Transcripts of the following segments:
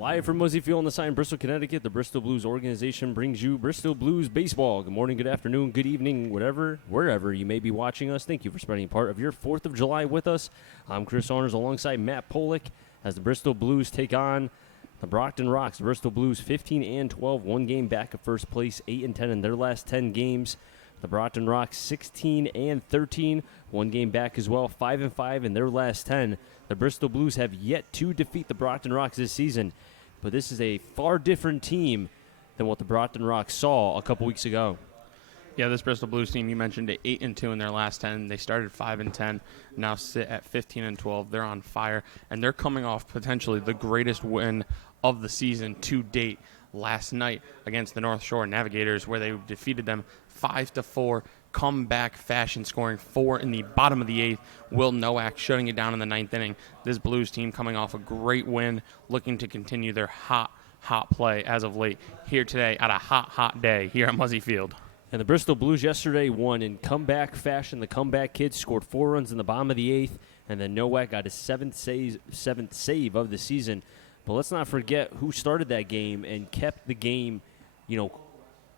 Live from Muzzy Field on the sign, Bristol, Connecticut, the Bristol Blues organization brings you Bristol Blues baseball. Good morning, good afternoon, good evening, wherever you may be watching us. Thank you for spending part of your 4th of July with us. I'm Chris Saunders alongside Matt Polick as the Bristol Blues take on the Brockton Rocks. The Bristol Blues 15-12, one game back of first place, 8-10 in their last 10 games. The Brockton Rocks 16-13, one game back as well, 5-5 in their last 10. The Bristol Blues have yet to defeat the Brockton Rocks this season, but this is a far different team than what the Brockton Rocks saw a couple weeks ago. Yeah, this Bristol Blues team, you mentioned it, 8-2 in their last 10. They started 5-10, now sit at 15-12. They're on fire, and they're coming off potentially the greatest win of the season to date last night against the North Shore Navigators, where they defeated them 5-4, comeback fashion, scoring 4 in the bottom of the 8th. Will Nowak shutting it down in the 9th inning. This Blues team coming off a great win, looking to continue their hot play as of late here today at a hot day here at Muzzy Field. And the Bristol Blues yesterday won in comeback fashion. The comeback kids scored 4 runs in the bottom of the 8th, and then Nowak got his seventh save of the season. But let's not forget who started that game and kept the game,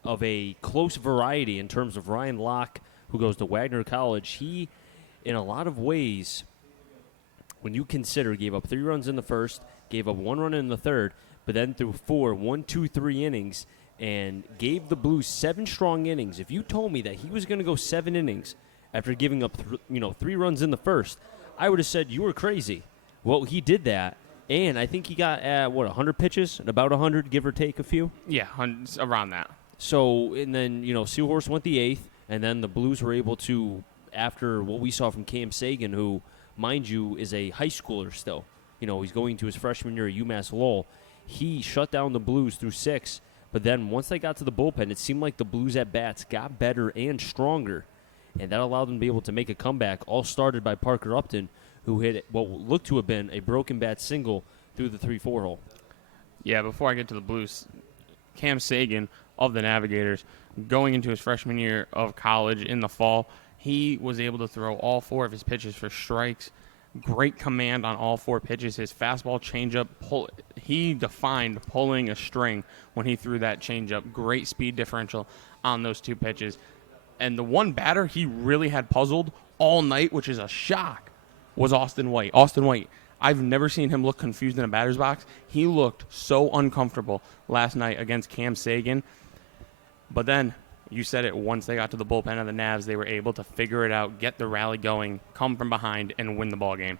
of a close variety in terms of Ryan Locke, who goes to Wagner College. He, in a lot of ways, when you consider, gave up 3 runs in the first, gave up 1 run in the third, but then threw 3 innings, and gave the Blues 7 strong innings. If you told me that he was going to go 7 innings after giving up 3 runs in the first, I would have said you were crazy. Well, he did that, and I think he got 100 pitches, about 100, give or take a few. Yeah, around that. So, and then, Seahorse went the 8th, and then the Blues were able to, after what we saw from Cam Sagan, who, mind you, is a high schooler still. He's going to his freshman year at UMass Lowell. He shut down the Blues through 6, but then once they got to the bullpen, it seemed like the Blues at-bats got better and stronger, and that allowed them to be able to make a comeback, all started by Parker Upton, who hit what looked to have been a broken bat single through the 3-4 hole. Yeah, before I get to the Blues, Cam Sagan of the Navigators, going into his freshman year of college in the fall, he was able to throw all 4 of his pitches for strikes. Great command on all 4 pitches. His fastball, changeup, he defined pulling a string when he threw that changeup. Great speed differential on those 2 pitches. And the one batter he really had puzzled all night, which is a shock, was Austin White. Austin White, I've never seen him look confused in a batter's box. He looked so uncomfortable last night against Cam Sagan. But then, you said it, once they got to the bullpen of the Navs, they were able to figure it out, get the rally going, come from behind, and win the ball game.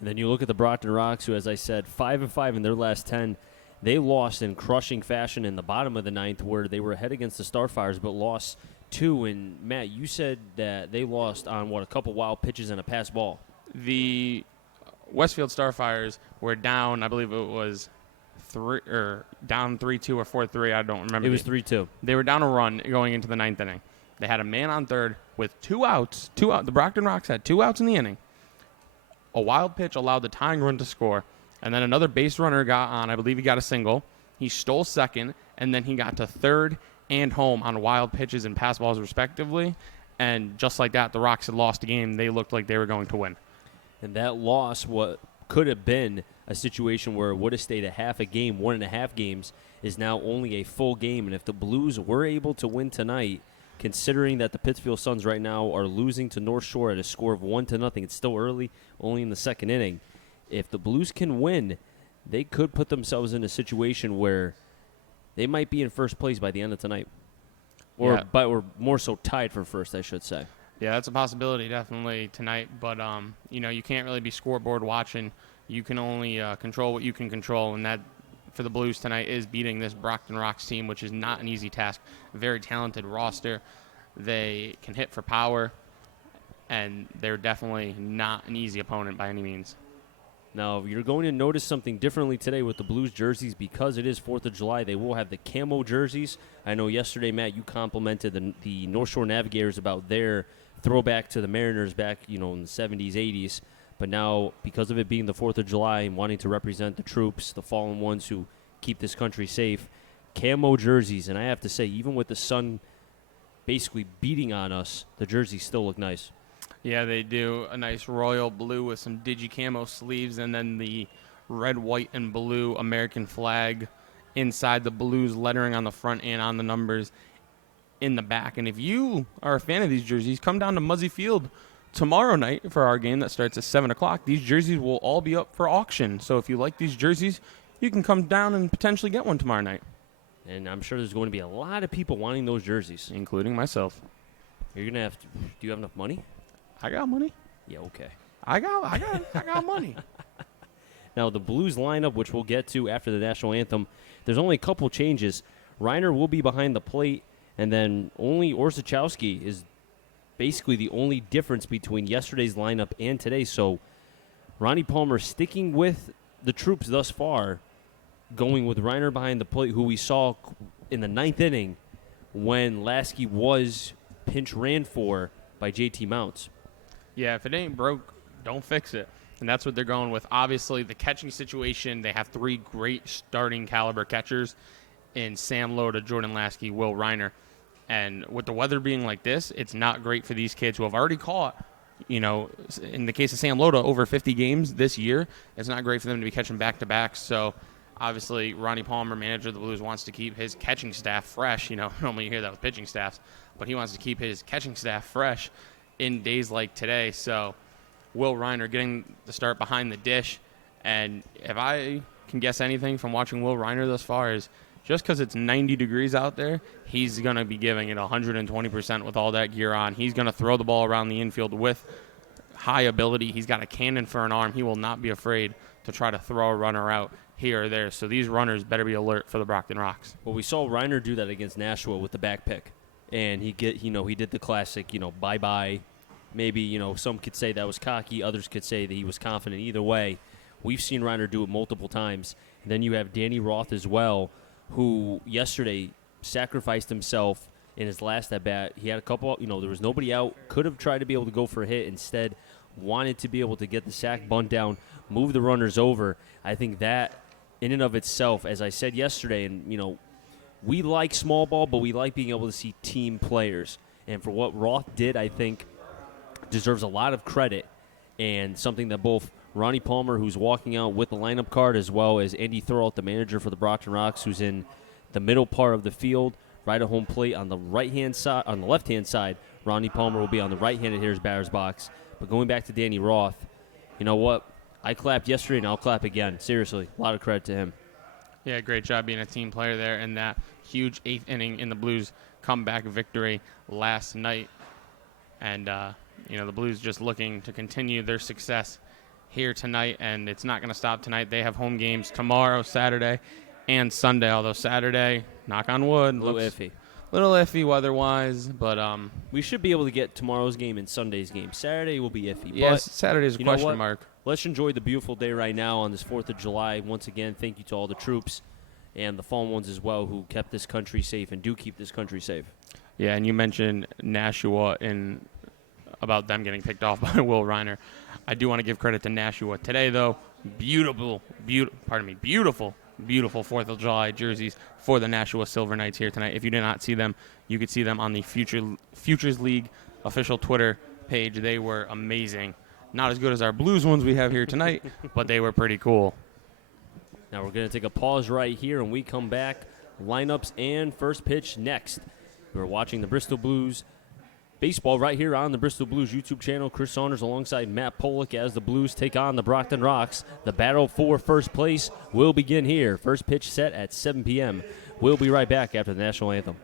And then you look at the Brockton Rocks, who, as I said, 5-5 in their last 10. They lost in crushing fashion in the bottom of the 9th, where they were ahead against the Starfires, but lost 2. And, Matt, you said that they lost on, a couple wild pitches and a pass ball. The Westfield Starfires were down, I believe it was down 3-2 or 4-3, I don't remember. It was 3-2. They were down a run going into the 9th inning. They had a man on third with 2 outs. The Brockton Rocks had 2 outs in the inning. A wild pitch allowed the tying run to score, and then another base runner got on. I believe he got a single. He stole second, and then he got to third and home on wild pitches and pass balls respectively. And just like that, the Rocks had lost the game. They looked like they were going to win. And that loss, what could have been a situation where it would have stayed a half a game, 1.5 games, is now only a full game. And if the Blues were able to win tonight, considering that the Pittsfield Suns right now are losing to North Shore at a score of 1-0, it's still early, only in the 2nd inning. If the Blues can win, they could put themselves in a situation where they might be in first place by the end of tonight. Or more so tied for first, I should say. Yeah, that's a possibility definitely tonight. But, you can't really be scoreboard watching. You can only control what you can control, and that for the Blues tonight is beating this Brockton Rocks team, which is not an easy task. Very talented roster. They can hit for power, and they're definitely not an easy opponent by any means. Now, you're going to notice something differently today with the Blues jerseys because it is 4th of July. They will have the camo jerseys. I know yesterday, Matt, you complimented the North Shore Navigators about their throwback to the Mariners back, in the 70s, 80s. But now, because of it being the 4th of July and wanting to represent the troops, the fallen ones who keep this country safe, camo jerseys. And I have to say, even with the sun basically beating on us, the jerseys still look nice. Yeah, they do. A nice royal blue with some digi-camo sleeves, and then the red, white, and blue American flag inside the Blues lettering on the front and on the numbers in the back. And if you are a fan of these jerseys, come down to Muzzy Field tomorrow night for our game that starts at 7 o'clock. These jerseys will all be up for auction. So if you like these jerseys, you can come down and potentially get one tomorrow night. And I'm sure there's going to be a lot of people wanting those jerseys. Including myself. You're going to have to. Do you have enough money? I got money. Yeah, okay. I got money. Now, the Blues lineup, which we'll get to after the national anthem, there's only a couple changes. Reiner will be behind the plate, and then only Orzechowski is basically the only difference between yesterday's lineup and today. So Ronnie Palmer sticking with the troops thus far, going with Reiner behind the plate, who we saw in the ninth inning when Lasky was pinch ran for by JT Mounts. Yeah, if it ain't broke, don't fix it. And that's what they're going with. Obviously, the catching situation, they have three great starting caliber catchers in Sam Loda, Jordan Lasky, Will Reiner. And with the weather being like this, it's not great for these kids who have already caught, in the case of Sam Loda, over 50 games this year. It's not great for them to be catching back-to-back. So, obviously, Ronnie Palmer, manager of the Blues, wants to keep his catching staff fresh. Normally you hear that with pitching staffs. But he wants to keep his catching staff fresh in days like today. So, Will Reiner getting the start behind the dish. And if I can guess anything from watching Will Reiner thus far is just because it's 90 degrees out there, he's going to be giving it 120% with all that gear on. He's going to throw the ball around the infield with high ability. He's got a cannon for an arm. He will not be afraid to try to throw a runner out here or there. So these runners better be alert for the Brockton Rocks. Well, we saw Reiner do that against Nashua with the back pick. And he did the classic, bye-bye. Maybe, some could say that was cocky. Others could say that he was confident. Either way, we've seen Reiner do it multiple times. And then you have Danny Roth as well, who yesterday sacrificed himself in his last at-bat. He had a couple, there was nobody out, could have tried to be able to go for a hit. Instead, wanted to be able to get the sack bunt down, move the runners over. I think that, in and of itself, as I said yesterday, and, we like small ball, but we like being able to see team players. And for what Roth did, I think, deserves a lot of credit, and something that both Ronnie Palmer, who's walking out with the lineup card, as well as Andy Thorold, the manager for the Brockton Rocks, who's in the middle part of the field, right at home plate on the right-hand side. On the left-hand side, Ronnie Palmer will be on the right-handed hitter's batter's box. But going back to Danny Roth, you know what? I clapped yesterday, and I'll clap again. Seriously, a lot of credit to him. Yeah, great job being a team player there in that huge eighth inning in the Blues comeback victory last night. And, the Blues just looking to continue their success here tonight, and it's not going to stop tonight. They have home games tomorrow, Saturday, and Sunday, although Saturday, knock on wood, A little iffy. Little iffy weather-wise, but we should be able to get tomorrow's game and Sunday's game. Saturday will be iffy. Yes, but Saturday's a question mark. Let's enjoy the beautiful day right now on this 4th of July. Once again, thank you to all the troops and the fallen ones as well who kept this country safe and do keep this country safe. Yeah, and you mentioned Nashua about them getting picked off by Will Reiner. I do want to give credit to Nashua. Today, though, beautiful 4th of July jerseys for the Nashua Silver Knights here tonight. If you did not see them, you could see them on the Futures League official Twitter page. They were amazing. Not as good as our Blues ones we have here tonight, but they were pretty cool. Now we're going to take a pause right here, and we come back. Lineups and first pitch next. We're watching the Bristol Blues baseball right here on the Bristol Blues YouTube channel. Chris Saunders alongside Matt Pollock as the Blues take on the Brockton Rocks. The battle for first place will begin here. First pitch set at 7 p.m. We'll be right back after the national anthem.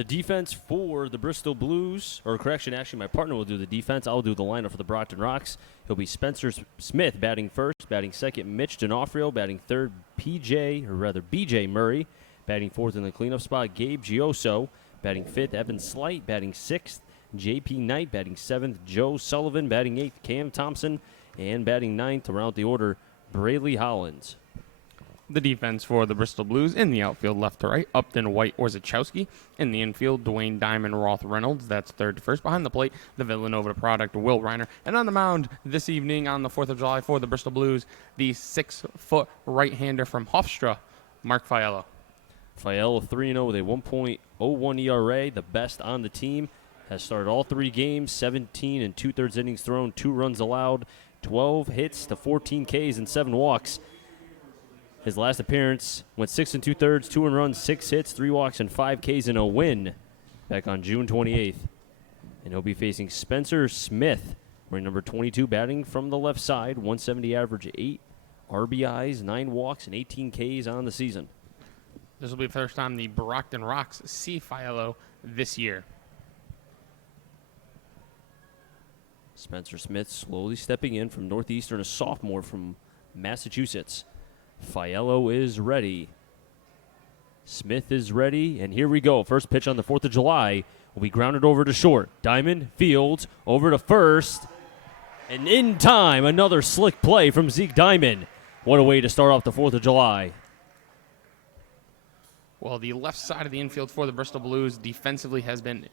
The defense for the Bristol Blues, or correction, actually my partner will do the defense. I'll do the lineup for the Brockton Rocks. He'll be Spencer Smith batting first, batting second Mitch D'Onofrio, batting third BJ Murray, batting fourth in the cleanup spot Gabe Gioso, batting fifth Evan Slight, batting sixth JP Knight, batting seventh Joe Sullivan, batting eighth Cam Thompson, and batting ninth to round out the order Brayley Hollins. The defense for the Bristol Blues in the outfield, left to right, Upton, White, Orzechowski. In the infield, Dwayne Diamond, Roth, Reynolds. That's third to first. Behind the plate, the Villanova product, Will Reiner. And on the mound this evening on the 4th of July for the Bristol Blues, the 6-foot right-hander from Hofstra, Mark Fiello. Fiello 3-0 with a 1.01 ERA, the best on the team. Has started all 3 games, 17 and 2/3 innings thrown, 2 runs allowed, 12 hits to 14 Ks and 7 walks. His last appearance went 6 and 2/3, 2 runs, 6 hits, 3 walks, and 5 Ks in a win back on June 28th. And he'll be facing Spencer Smith, wearing number 22, batting from the left side, 170 average, 8 RBIs, 9 walks, and 18 Ks on the season. This will be the first time the Brockton Rocks see Fiello this year. Spencer Smith slowly stepping in from Northeastern, a sophomore from Massachusetts. Fiello is ready. Smith is ready, and here we go. First pitch on the 4th of July will be grounded over to short. Diamond fields over to first, and in time, another slick play from Zeke Diamond. What a way to start off the 4th of July. Well, the left side of the infield for the Bristol Blues defensively has been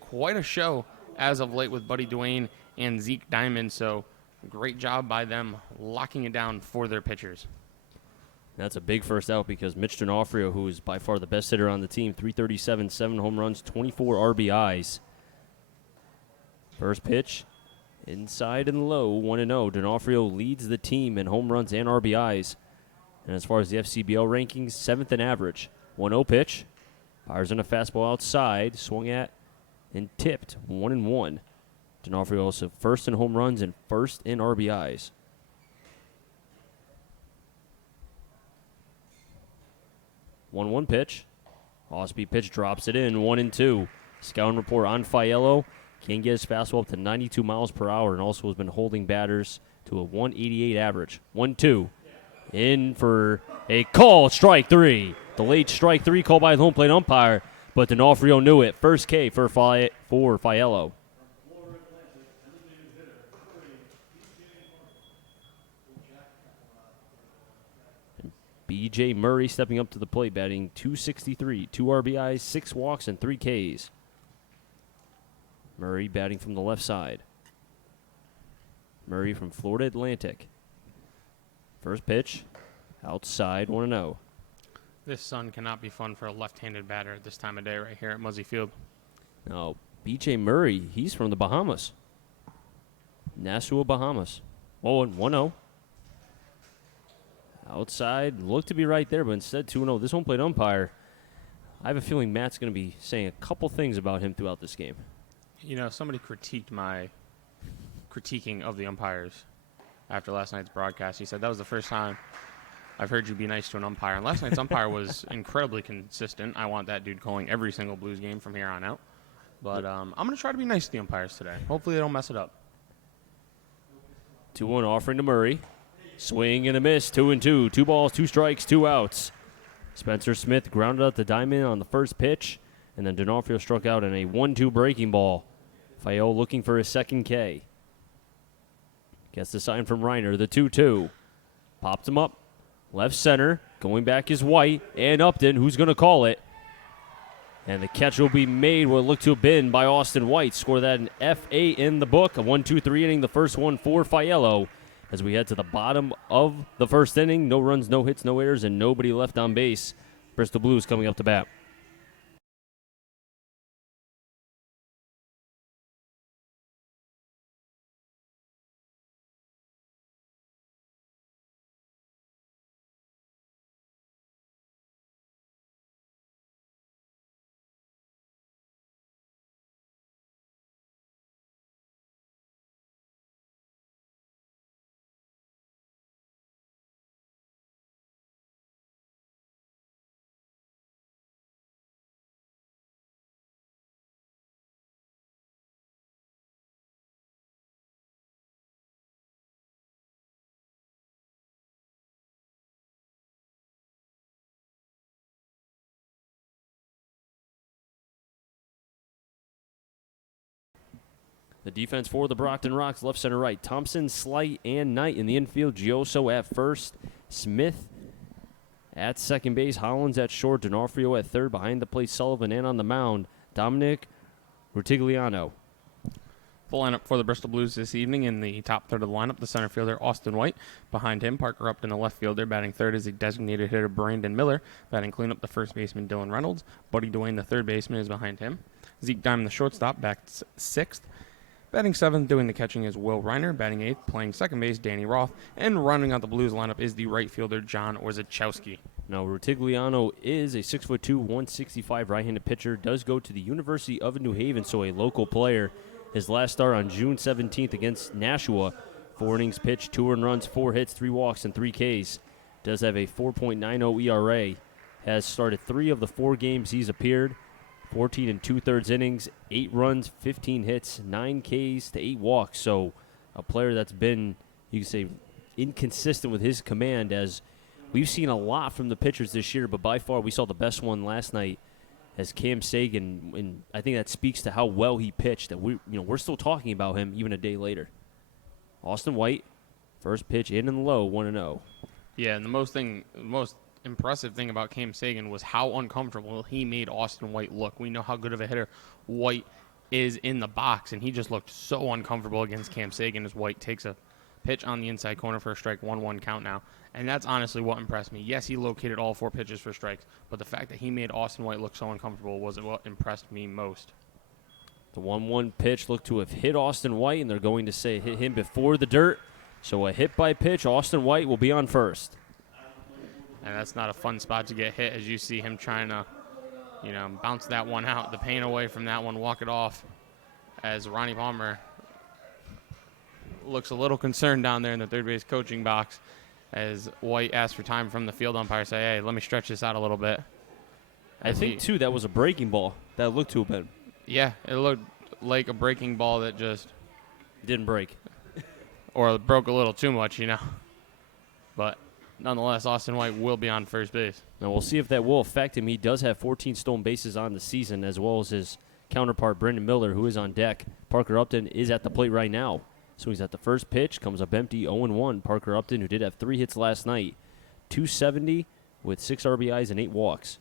quite a show as of late with Buddy Dwayne and Zeke Diamond, so great job by them locking it down for their pitchers. That's a big first out because Mitch D'Onofrio, who is by far the best hitter on the team, 337, 7 home runs, 24 RBIs. First pitch, inside and low, 1-0. D'Onofrio leads the team in home runs and RBIs. And as far as the FCBL rankings, 7th in average. 1-0 pitch, fires in a fastball outside, swung at and tipped, 1-1. D'Onofrio also first in home runs and first in RBIs. 1-1 pitch. Off-speed pitch drops it in, 1-2. Scouting report on Fiello. Can get his fastball up to 92 miles per hour and also has been holding batters to a 188 average. 1-2. In for a call, strike 3. The late strike 3 called by the home plate umpire, but D'Onofrio knew it. First K for Fiello. BJ Murray stepping up to the plate, batting .263, 2 RBIs, 6 walks, and 3 Ks. Murray batting from the left side. Murray from Florida Atlantic. First pitch, outside, 1-0. This sun cannot be fun for a left-handed batter at this time of day right here at Muzzy Field. Now, BJ Murray, he's from the Bahamas. Nassau, Bahamas. Oh, and 1-0. Outside, looked to be right there, but instead 2-0. This home plate umpire, I have a feeling Matt's going to be saying a couple things about him throughout this game. You know, somebody critiqued my critiquing of the umpires after last night's broadcast. He said, that was the first time I've heard you be nice to an umpire. And last night's umpire was incredibly consistent. I want that dude calling every single Blues game from here on out. But I'm going to try to be nice to the umpires today. Hopefully they don't mess it up. 2-1 offering to Murray. Swing and a miss, 2-2. 2 balls, 2 strikes, 2 outs. Spencer Smith grounded out the diamond on the first pitch, and then D'Onofrio struck out in a 1-2 breaking ball. Fiello looking for his second K. Gets the sign from Reiner, the 2-2. Popped him up. Left center. Going back is White and Upton. Who's going to call it? And the catch will be made what looked to have been by Austin White. Score that an F8 in the book. A 1-2-3 inning, the first one for Fiello. As we head to the bottom of the first inning, no runs, no hits, no errors, and nobody left on base. Bristol Blues coming up to bat. The defense for the Brockton Rocks, left, center, right. Thompson, Slight, and Knight in the infield. Gioso at first. Smith at second base. Hollins at short. D'Onofrio at third. Behind the plate, Sullivan. And on the mound, Dominic Rutigliano. Full lineup for the Bristol Blues this evening. In the top third of the lineup, the center fielder, Austin White. Behind him, Parker Upton, the left fielder. Batting third is the designated hitter, Brandon Miller. Batting cleanup, the first baseman, Dylan Reynolds. Buddy Duane, the third baseman, is behind him. Zeke Diamond, the shortstop, back sixth. Batting seventh, doing the catching, is Will Reiner. Batting eighth, playing second base, Danny Roth. And rounding out the Blues lineup is the right fielder, John Orzechowski. Now, Rutigliano is a 6'2", 165 right-handed pitcher. Does go to the University of New Haven, so a local player. His last start on June 17th against Nashua. 4 innings pitched, 2 earned runs, 4 hits, 3 walks, and 3 Ks. Does have a 4.90 ERA. Has started 3 of the 4 games he's appeared. 14 2/3 innings, 8 runs, 15 hits, 9 Ks to 8 walks. So a player that's been, you can say, inconsistent with his command, as we've seen a lot from the pitchers this year, but by far we saw the best one last night as Cam Sagan, and I think that speaks to how well he pitched, that we're still talking about him even a day later. Austin White, first pitch in and low, 1-0. Yeah, and the most impressive thing about Cam Sagan was how uncomfortable he made Austin White look. We know how good of a hitter White is in the box, and he just looked so uncomfortable against Cam Sagan as White takes a pitch on the inside corner for a strike, 1-1 count now. And that's honestly what impressed me. Yes, he located all 4 pitches for strikes, but the fact that he made Austin White look so uncomfortable was what impressed me most. The 1-1 pitch looked to have hit Austin White, and they're going to say it hit him before the dirt. So a hit by pitch, Austin White will be on first. And that's not a fun spot to get hit, as you see him trying to, bounce that one out, the pain away from that one, walk it off, as Ronnie Palmer looks a little concerned down there in the third base coaching box, as White asks for time from the field umpire, say, hey, let me stretch this out a little bit. I think, too, that was a breaking ball. That looked to have been. Yeah, it looked like a breaking ball that just didn't break. Or broke a little too much, But nonetheless, Austin White will be on first base. Now, we'll see if that will affect him. He does have 14 stolen bases on the season, as well as his counterpart, Brandon Miller, who is on deck. Parker Upton is at the plate right now. So he's at the first pitch, comes up empty, 0-1. Parker Upton, who did have 3 hits last night, 270 with 6 RBIs and 8 walks.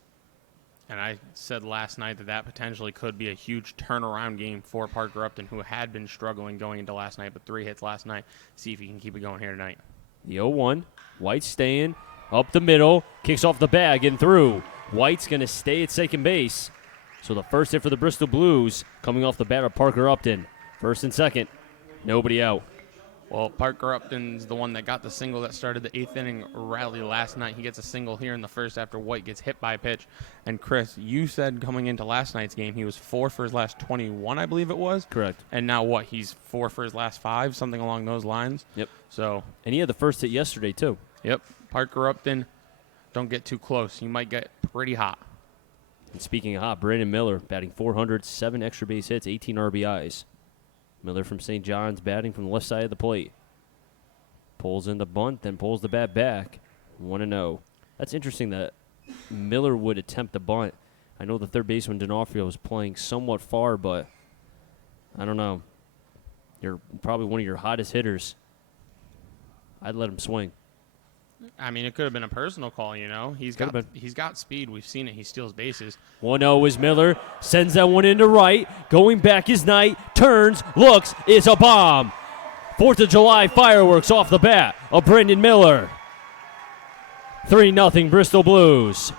And I said last night that potentially could be a huge turnaround game for Parker Upton, who had been struggling going into last night, but 3 hits last night. See if he can keep it going here tonight. The 0-1, White staying, up the middle, kicks off the bag and through. White's going to stay at second base. So the first hit for the Bristol Blues coming off the bat of Parker Upton. First and second, nobody out. Well, Parker Upton's the one that got the single that started the 8th inning rally last night. He gets a single here in the first after White gets hit by a pitch. And Chris, you said coming into last night's game he was 4 for his last 21, I believe it was. Correct. And now what? He's 4 for his last 5, something along those lines. Yep. So. And he had the first hit yesterday too. Yep. Parker Upton, don't get too close. You might get pretty hot. And speaking of hot, Brandon Miller batting 400, 7 extra base hits, 18 RBIs. Miller from St. John's batting from the left side of the plate. Pulls in the bunt, then pulls the bat back. 1-0. That's interesting that Miller would attempt the bunt. I know the third baseman D'Onofrio was playing somewhat far, but I don't know. You're probably one of your hottest hitters. I'd let him swing. I mean, it could have been a personal call, He's got speed. We've seen it. He steals bases. 1-0 is Miller. Sends that one into right. Going back is Knight. Turns. Looks. It's a bomb. 4th of July fireworks off the bat of Brandon Miller. 3-0 Bristol Blues.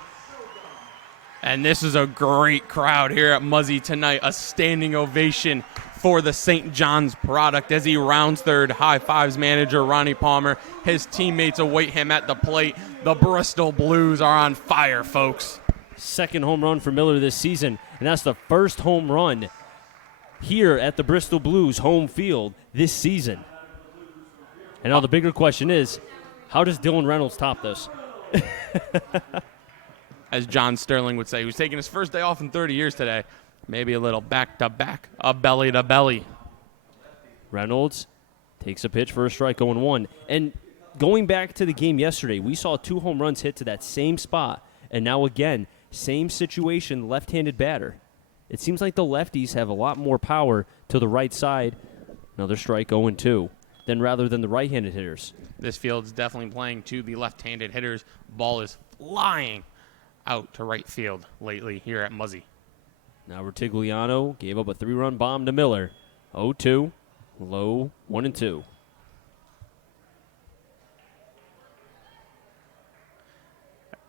And this is a great crowd here at Muzzy tonight. A standing ovation for the St. John's product as he rounds third. High fives manager Ronnie Palmer. His teammates await him at the plate. The Bristol Blues are on fire, folks. Second home run for Miller this season, and that's the first home run here at the Bristol Blues home field this season. And now the bigger question is, how does Dylan Reynolds top this? As John Sterling would say, who's taking his first day off in 30 years today. Maybe a little back-to-back, a belly-to-belly. Reynolds takes a pitch for a strike, 0-1. And going back to the game yesterday, we saw 2 home runs hit to that same spot. And now again, same situation, left-handed batter. It seems like the lefties have a lot more power to the right side Another strike, 0-2. Then rather than the right-handed hitters. This field's definitely playing to the left-handed hitters. Ball is flying out to right field lately here at Muzzy. Now Rutigliano gave up a 3-run bomb to Miller. 0-2, low, 1-2.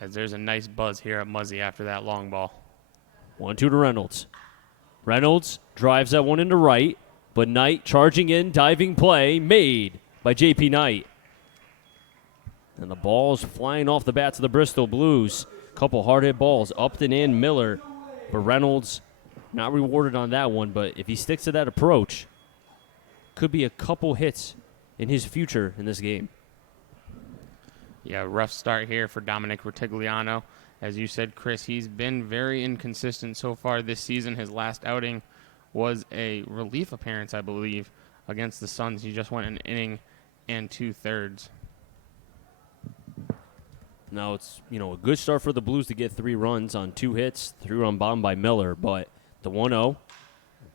As there's a nice buzz here at Muzzy after that long ball. 1-2 to Reynolds. Reynolds drives that one into right, but Knight charging in, diving play made by J.P. Knight. And the ball's flying off the bats of the Bristol Blues. Couple hard hit balls, Upton and Miller. But Reynolds not rewarded on that one, but if he sticks to that approach, could be a couple hits in his future in this game. Yeah, rough start here for Dominic Rutigliano. As you said, Chris, he's been very inconsistent so far this season. His last outing was a relief appearance, I believe, against the Suns. He just went an inning and 2/3. Now it's, a good start for the Blues to get 3 runs on 2 hits, 3-run bomb by Miller, but the 1-0,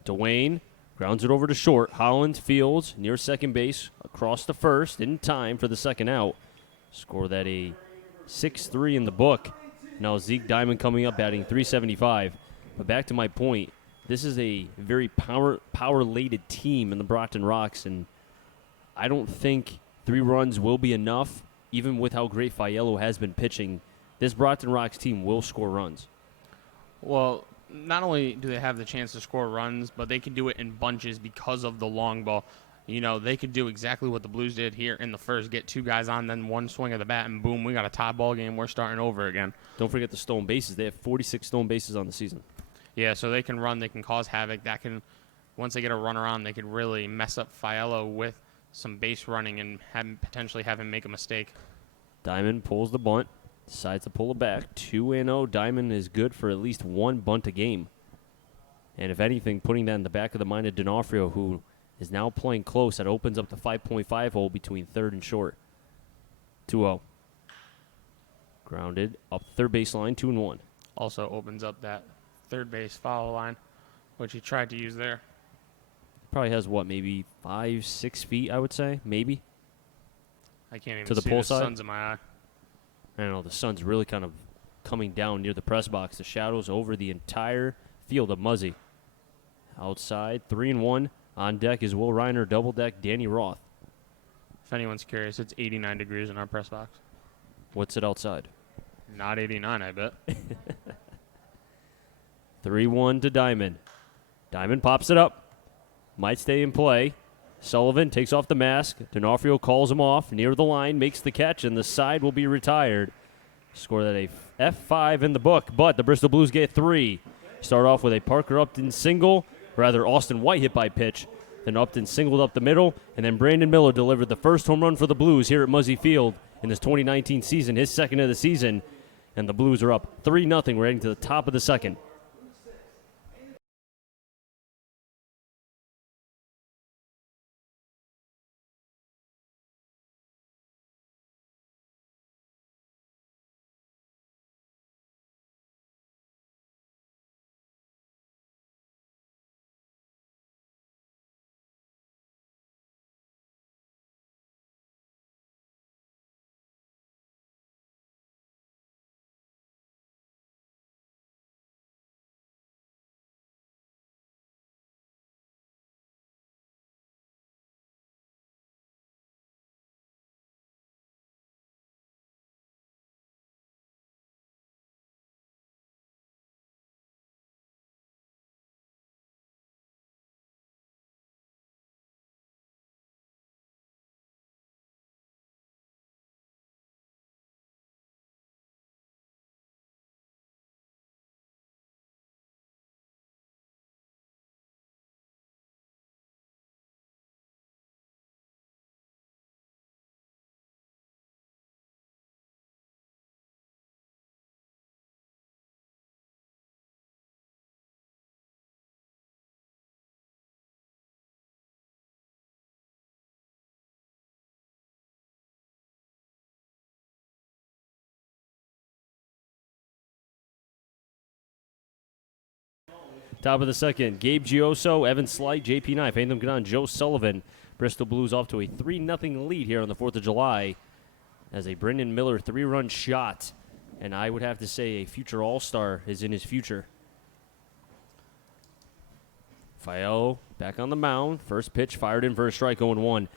Dwayne grounds it over to short. Holland fields near second base, across to first, in time for the second out. Score that a 6-3 in the book. Now Zeke Diamond coming up batting .375. But back to my point, this is a very power-laden team in the Brockton Rocks, and I don't think 3 runs will be enough. Even with how great Fiello has been pitching, this Brockton Rocks team will score runs. Well, not only do they have the chance to score runs, but they can do it in bunches because of the long ball. They could do exactly what the Blues did here in the first, get 2 guys on, then one swing of the bat, and boom, we got a tie ball game. We're starting over again. Don't forget the stolen bases. They have 46 stolen bases on the season. Yeah, so they can run, they can cause havoc. Once they get a runner on, they could really mess up Fiello with some base running and potentially have him make a mistake. Diamond pulls the bunt, decides to pull it back. 2-0. Diamond is good for at least 1 bunt a game. And if anything, putting that in the back of the mind of D'Onofrio, who is now playing close, that opens up the 5.5 hole between third and short. 2-0. Grounded up third baseline, 2-1. Also opens up that third base foul line, which he tried to use there. Probably has, maybe 5-6 feet, I would say, maybe. I can't even to the see pole the side? sun's in my eye. I don't know, the sun's really kind of coming down near the press box. The shadows over the entire field of Muzzy. Outside, 3-1. On deck is Will Reiner, double deck Danny Roth. If anyone's curious, it's 89 degrees in our press box. What's it outside? Not 89, I bet. 3-1 to Diamond. Diamond pops it up. Might stay in play. Sullivan takes off the mask. D'Onofrio calls him off near the line, makes the catch, and the side will be retired. Score that a F5 in the book, but the Bristol Blues get 3. Start off with a Parker Upton single, rather Austin White hit by pitch. Then Upton singled up the middle, and then Brandon Miller delivered the first home run for the Blues here at Muzzy Field in this 2019 season, his second of the season. And the Blues are up 3-0. We're heading to the top of the second. Top of the second, Gabe Gioso, Evan Slight, JP Knife, Anthem Gnon, Joe Sullivan. Bristol Blues off to a 3-0 lead here on the 4th of July as a Brendan Miller 3-run shot. And I would have to say a future All-Star is in his future. Fael back on the mound. First pitch fired in for a strike, 0-1.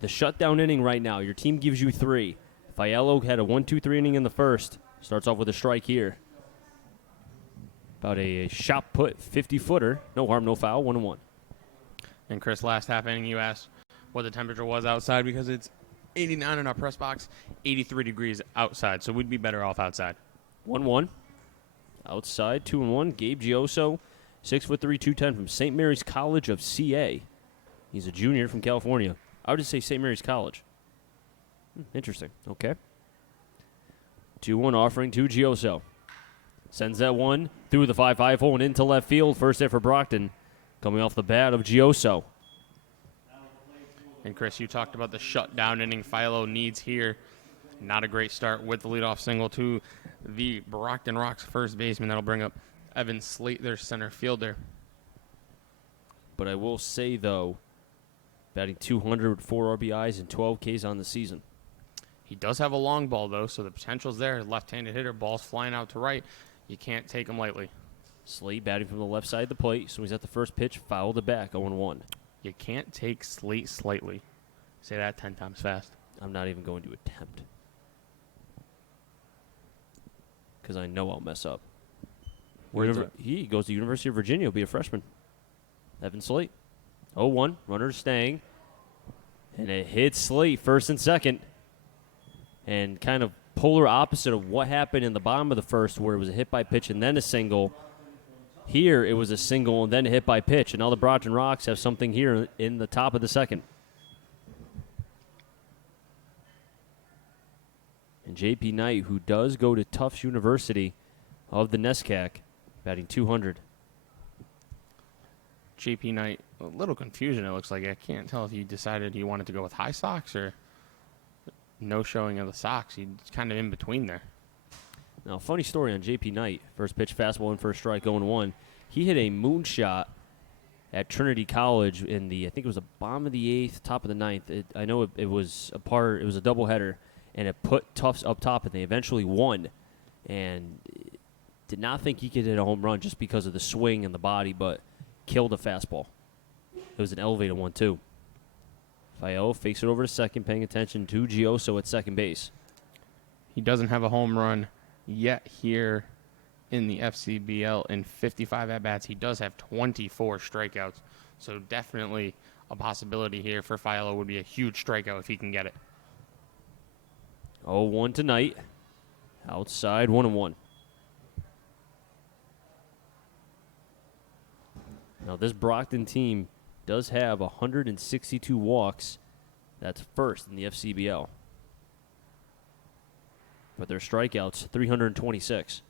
The shutdown inning right now, your team gives you 3. Faello had a 1-2-3 inning in the first. Starts off with a strike here. About a shot put 50-footer. No harm, no foul, 1-1. And Chris, last half inning, you asked what the temperature was outside because it's 89 in our press box, 83 degrees outside, so we'd be better off outside. 1-1. Outside, 2-1. Gabe Gioso, 6'3", 210 from St. Mary's College of CA. He's a junior from California. I would just say St. Mary's College. Interesting. Okay. 2-1 offering to Gioso. Sends that one through the 5-5 hole and into left field. First hit for Brockton. Coming off the bat of Gioso. And Chris, you talked about the shutdown inning Philo needs here. Not a great start with the leadoff single to the Brockton Rocks first baseman. That'll bring up Evan Slate, their center fielder. But I will say, though, batting 200 with 4 RBIs and 12 Ks on the season. He does have a long ball, though, so the potential's there. Left-handed hitter, ball's flying out to right. You can't take him lightly. Slate batting from the left side of the plate, so he's at the first pitch, fouled it back, 0-1. You can't take Slate slightly. Say that 10 times fast. I'm not even going to attempt. Because I know I'll mess up. He goes to University of Virginia. He'll be a freshman. Evan Slate. 0-1. Runner staying. And it hits Slate first and second. And kind of polar opposite of what happened in the bottom of the first where it was a hit by pitch and then a single. Here it was a single and then a hit by pitch. And now the Brockton Rocks have something here in the top of the second. And J.P. Knight, who does go to Tufts University of the NESCAC, batting 200. J.P. Knight, a little confusion it looks like. I can't tell if he decided he wanted to go with high socks or no showing of the socks. He's kind of in between there. Now, funny story on J.P. Knight. First pitch fastball in for a strike, 0-1. He hit a moonshot at Trinity College in the, I think it was the bottom of the 8th, top of the 9th. I know it was a doubleheader, and it put Tufts up top, and they eventually won. And did not think he could hit a home run just because of the swing and the body, but killed a fastball. It was an elevated one, too. Fael fakes it over to second, paying attention to Gioso at second base. He doesn't have a home run yet here in the FCBL in 55 at-bats. He does have 24 strikeouts, so definitely a possibility here for Philo would be a huge strikeout if he can get it. 0-1 tonight. Outside, 1-1. Now, this Brockton team does have 162 walks. That's first in the FCBL. But their strikeouts, 326.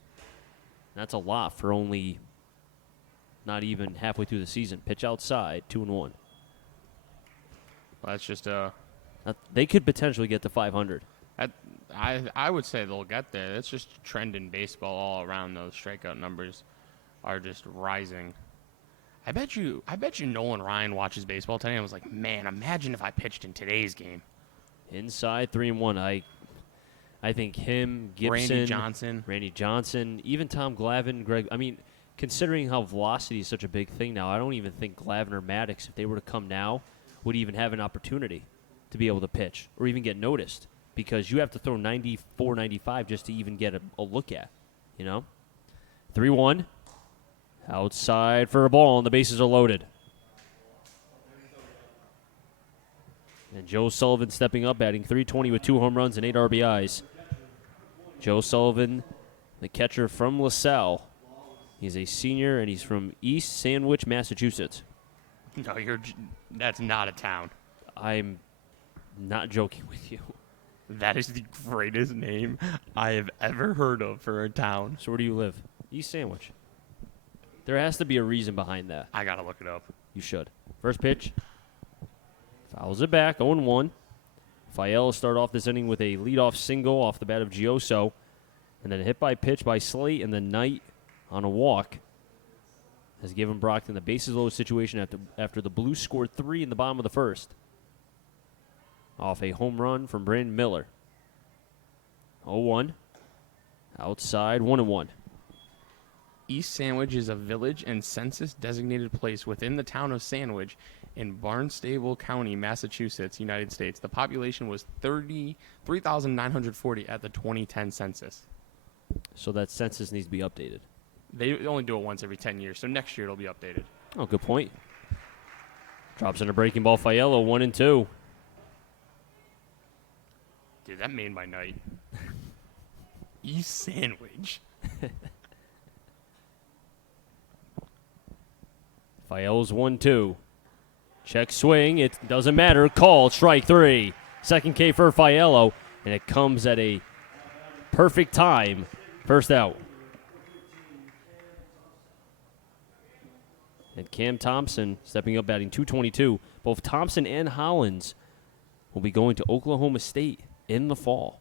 That's a lot for only not even halfway through the season. Pitch outside, 2-1. Well, that's just they could potentially get to 500. I would say they'll get there. That's just a trend in baseball all around. Those strikeout numbers are just rising. I bet you Nolan Ryan watches baseball today and was like, man, imagine if I pitched in today's game. Inside, 3-1. I think him, Gibson, Randy Johnson, even Tom Glavine, Greg. I mean, considering how velocity is such a big thing now, I don't even think Glavine or Maddox, if they were to come now, would even have an opportunity to be able to pitch or even get noticed because you have to throw 94, 95 just to even get a look at, you know? 3-1. Outside for a ball, and the bases are loaded. And Joe Sullivan stepping up, batting .320 with 2 home runs and 8 RBIs. Joe Sullivan, the catcher from LaSalle. He's a senior, and he's from East Sandwich, Massachusetts. No, that's not a town. I'm not joking with you. That is the greatest name I have ever heard of for a town. So where do you live? East Sandwich. There has to be a reason behind that. I got to look it up. You should. First pitch. Fouls it back, 0-1. Fael start off this inning with a leadoff single off the bat of Gioso. And then a hit by pitch by Slate and then Knight on a walk. has given Brockton the bases loaded situation after the Blues scored 3 in the bottom of the first. Off a home run from Brandon Miller. 0-1. Outside, 1-1. East Sandwich is a village and census-designated place within the town of Sandwich in Barnstable County, Massachusetts, United States. The population was 33,940 at the 2010 census. So that census needs to be updated. They only do it once every 10 years, so next year it'll be updated. Oh, good point. Drops in a breaking ball, Fiello, 1-2. Dude, that made my night. East Sandwich. Fiello's 1-2. Check swing. It doesn't matter. Called. Strike 3. Second K for Fiello, and it comes at a perfect time. First out. And Cam Thompson stepping up, batting .222. Both Thompson and Hollins will be going to Oklahoma State in the fall.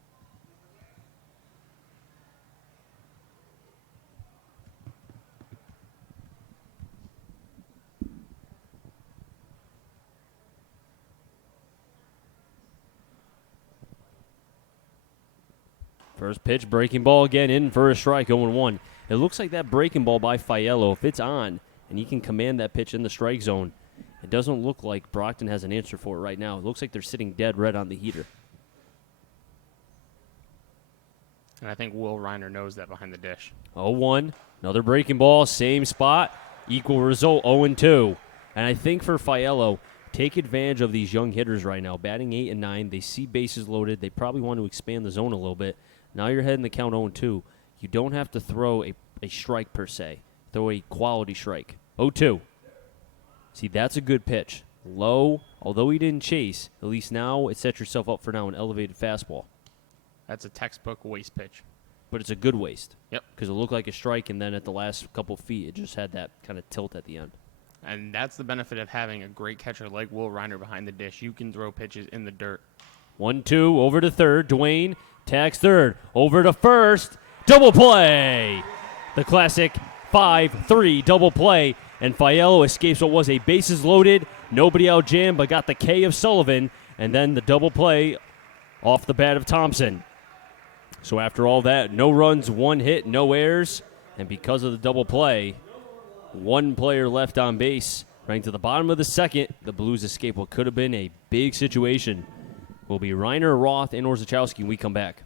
First pitch, breaking ball again, in for a strike, 0-1. It looks like that breaking ball by Fiello, if it's on, and he can command that pitch in the strike zone, it doesn't look like Brockton has an answer for it right now. It looks like they're sitting dead red on the heater. And I think Will Reiner knows that behind the dish. 0-1. Another breaking ball, same spot, equal result, 0-2. And I think for Fiello, take advantage of these young hitters right now, batting 8 and 9. They see bases loaded. They probably want to expand the zone a little bit. Now you're heading the count 0-2. You don't have to throw a strike per se. Throw a quality strike. 0-2. See, that's a good pitch. Low, although he didn't chase, at least now it sets yourself up for now an elevated fastball. That's a textbook waste pitch. But it's a good waste. Yep. Because it looked like a strike, and then at the last couple feet, it just had that kind of tilt at the end. And that's the benefit of having a great catcher like Will Reiner behind the dish. You can throw pitches in the dirt. 1-2, over to third. Dwayne tags third. Over to first. Double play. The classic 5-3 double play. And Fiello escapes what was a bases loaded, nobody out jam, but got the K of Sullivan. And then the double play off the bat of Thompson. So after all that, no runs, 1 hit, no errors. And because of the double play, 1 player left on base. Running to the bottom of the second, the Blues escape what could have been a big situation. Will be Reiner, Roth, and Orzechowski when we come back.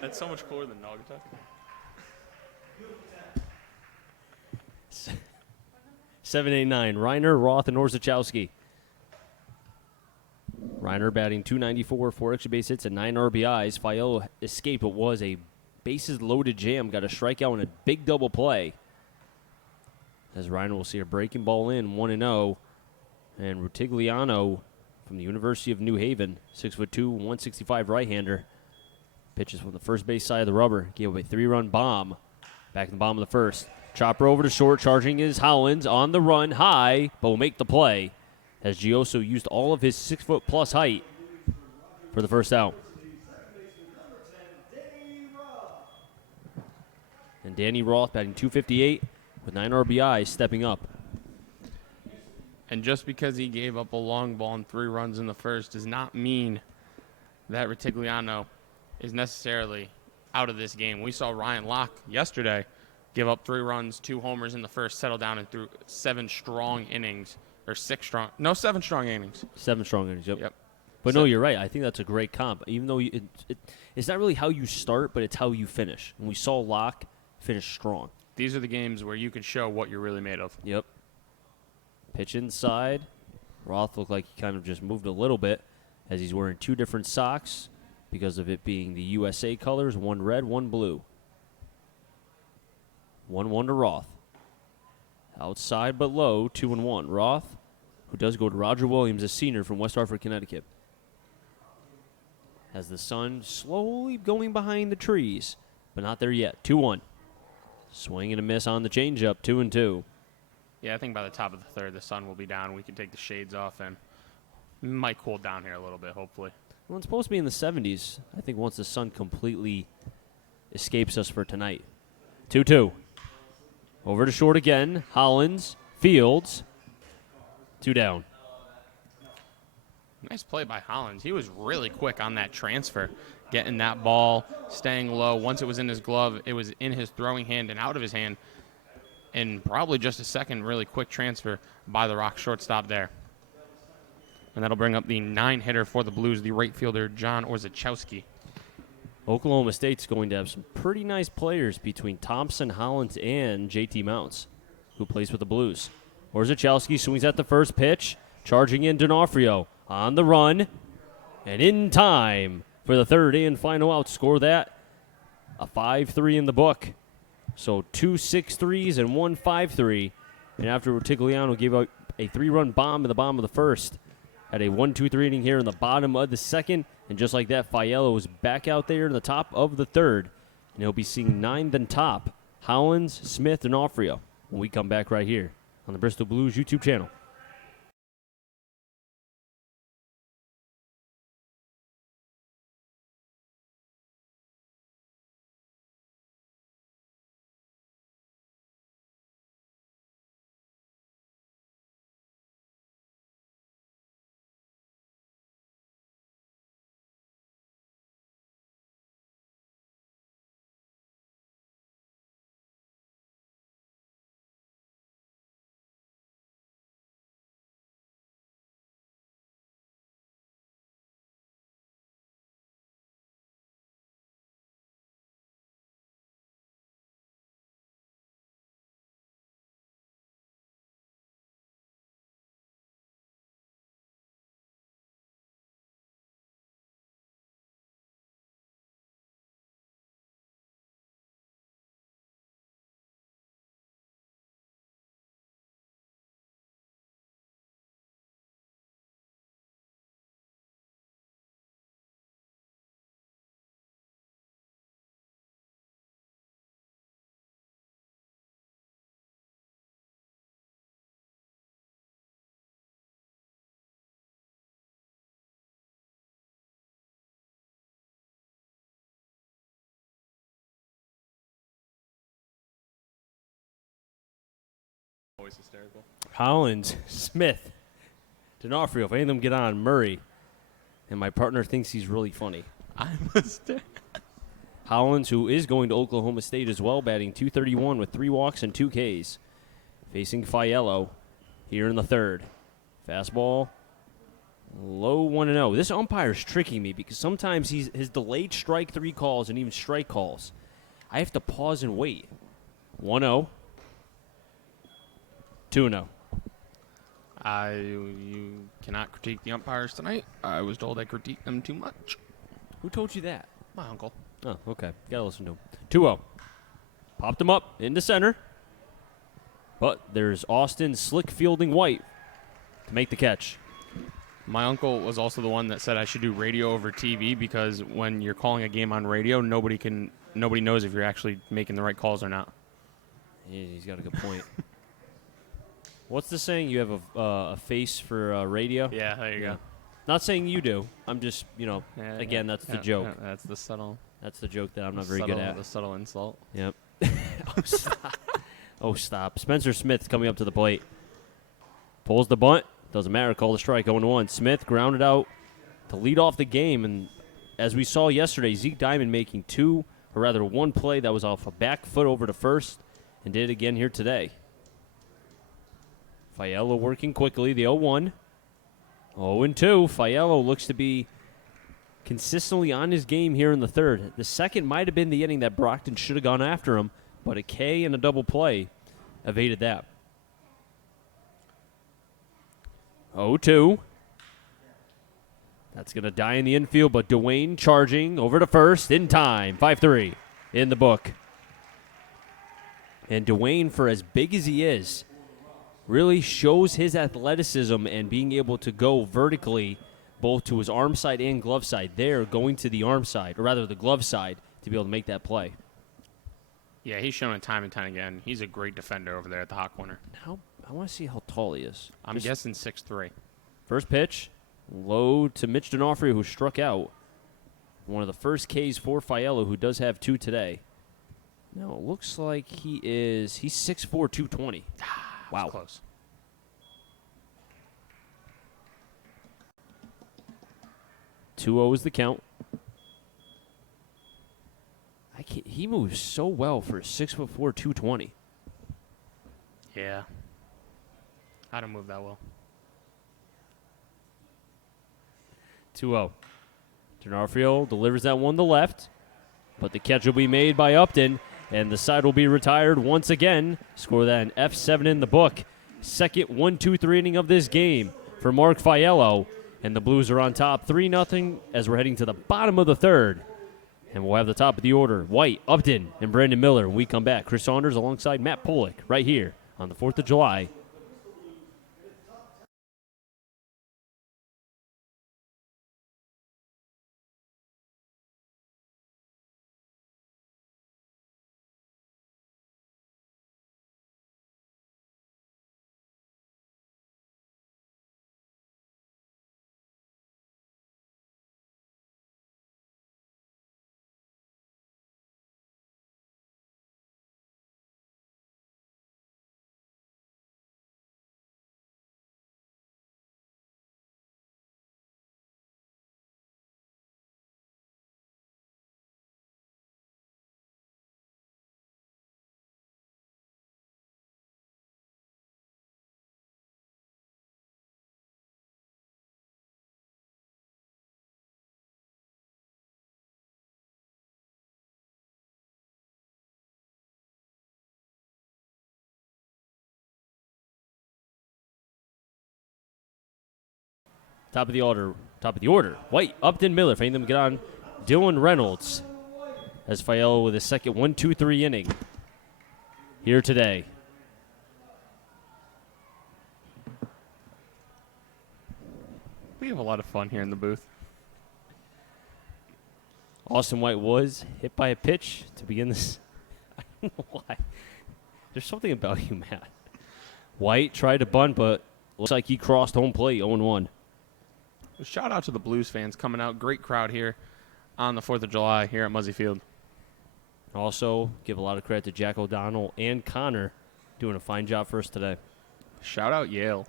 That's so much cooler than Naugatuck. 7-8-9. Reiner, Roth, and Orzechowski. Reiner batting .294, 4 extra base hits, and 9 RBIs. Fiello escaped what was a bases-loaded jam. Got a strikeout and a big double play. As Reiner will see a breaking ball in, 1-0. And Rutigliano from the University of New Haven, 6'2", 165 right-hander. Pitches from the first base side of the rubber. Gave up a 3-run bomb. Back in the bottom of the first. Chopper over to short. Charging is Hollins on the run. High, but will make the play. As Gioso used all of his 6-foot-plus height for the first out. And Danny Roth batting .258 with 9 RBIs, stepping up. And just because he gave up a long ball and 3 runs in the first does not mean that Retigliano is necessarily out of this game. We saw Ryan Locke yesterday give up 3 runs, 2 homers in the first, settle down and threw 7 strong innings. Or 7 strong innings. 7 strong innings, yep. Yep. But no, you're right. I think that's a great comp. Even though it's not really how you start, but it's how you finish. And we saw Locke finish strong. These are the games where you can show what you're really made of. Yep. Pitch inside. Roth looked like he kind of just moved a little bit as he's wearing 2 different socks because of it being the USA colors, 1 red, 1 blue. 1-1 to Roth. Outside but low, 2-1. Roth, who does go to Roger Williams, a senior from West Hartford, Connecticut. As the sun slowly going behind the trees, but not there yet. 2-1. Swing and a miss on the changeup, 2-2. Yeah, I think by the top of the third, the sun will be down. We can take the shades off and might cool down here a little bit, hopefully. Well, it's supposed to be in the 70s, I think, once the sun completely escapes us for tonight. 2-2. Over to short again. Hollins, Fields, 2 down. Nice play by Hollins. He was really quick on that transfer, getting that ball, staying low. Once it was in his glove, it was in his throwing hand and out of his hand. In probably just a second, really quick transfer by the Rock shortstop there. And that'll bring up the 9-hitter for the Blues, the right fielder, John Orzechowski. Oklahoma State's going to have some pretty nice players between Thompson, Hollins, and JT Mounts, who plays with the Blues. Orzechowski swings at the first pitch, charging in D'Onofrio on the run, and in time for the third and final out. Score that, a 5-3 in the book. So 2 6-3s and 1 5-3. And after Retigliano gave out a 3-run bomb in the bottom of the first, had a 1-2-3 inning here in the bottom of the second. And just like that, Fiello was back out there in the top of the third. And he'll be seeing 9th and top. Hollins, Smith, and D'Onofrio when we come back right here on the Bristol Blues YouTube channel. Always hysterical. Hollins, Smith, D'Onofrio, if any of them get on, Murray. And my partner thinks he's really funny. I'm hysterical. Hollins, who is going to Oklahoma State as well, batting .231 with 3 walks and 2 Ks. Facing Fiello here in the third. Fastball, low 1-0. This umpire's tricking me because sometimes his delayed strike 3 calls and even strike calls, I have to pause and wait. 1-0. 2-0. You cannot critique the umpires tonight. I was told I critique them too much. Who told you that? My uncle. Oh, okay. Gotta listen to him. 2-0. Popped him up into center. But there's Austin Slick Fielding White to make the catch. My uncle was also the one that said I should do radio over TV because when you're calling a game on radio, nobody knows if you're actually making the right calls or not. Yeah, he's got a good point. What's the saying? You have a face for radio? Yeah, there you go. Not saying you do. I'm just, again, that's the joke. That's the subtle. That's the joke that I'm not very good at. The subtle insult. Yep. Oh, stop. Spencer Smith's coming up to the plate. Pulls the bunt. Doesn't matter. Call the strike. 0-1. Smith grounded out to lead off the game. And as we saw yesterday, Zeke Diamond making one play that was off a back foot over to first and did it again here today. Fiello working quickly. The 0-1. 0-2. Fiello looks to be consistently on his game here in the third. The second might have been the inning that Brockton should have gone after him, but a K and a double play evaded that. 0-2. That's going to die in the infield, but Dwayne charging over to first in time. 5-3 in the book. And Dwayne, for as big as he is, really shows his athleticism and being able to go vertically both to his arm side and glove side. There, going to the arm side, or rather the glove side, to be able to make that play. Yeah, he's shown it time and time again. He's a great defender over there at the hot corner. I want to see how tall he is. I'm guessing 6'3". First pitch, low to Mitch D'Onofrio, who struck out. One of the first Ks for Fiello, who does have 2 today. Now, it looks like he's 6'4", 220. Wow. Close. 2-0 is the count. He moves so well for a 6'4", 220. Yeah. I don't move that well. 2-0. D'Onofrio delivers that one to left, but the catch will be made by Upton, and the side will be retired once again. Score that an F7 in the book. Second 1-2-3 inning of this game for Mark Fiello, and the Blues are on top 3-0 as we're heading to the bottom of the third. And we'll have the top of the order, White, Upton, and Brandon Miller. When we come back, Chris Saunders alongside Matt Pollock right here on the 4th of July. Top of the order. White, Upton, Miller. Finding them get on Dylan Reynolds as Fiello with his second 1-2-3 inning here today. We have a lot of fun here in the booth. Austin White was hit by a pitch to begin this. I don't know why. There's something about you, Matt. White tried to bunt, but looks like he crossed home plate 0-1. Shout out to the Blues fans coming out. Great crowd here on the 4th of July here at Muzzy Field. Also, give a lot of credit to Jack O'Donnell and Connor doing a fine job for us today. Shout out Yale.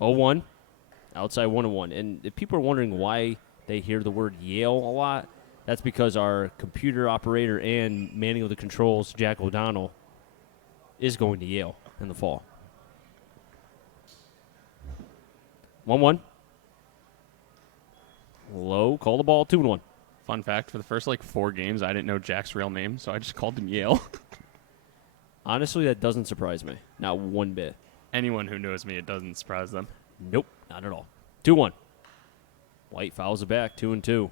0-1, outside 1-1. And if people are wondering why they hear the word Yale a lot, that's because our computer operator and manning of the controls, Jack O'Donnell, is going to Yale in the fall. 1-1. Low, call the ball, 2-1. Fun fact, for the first 4 games, I didn't know Jack's real name, so I just called him Yale. Honestly, that doesn't surprise me. Not one bit. Anyone who knows me, it doesn't surprise them. Nope, not at all. 2-1. White fouls it back, 2-2.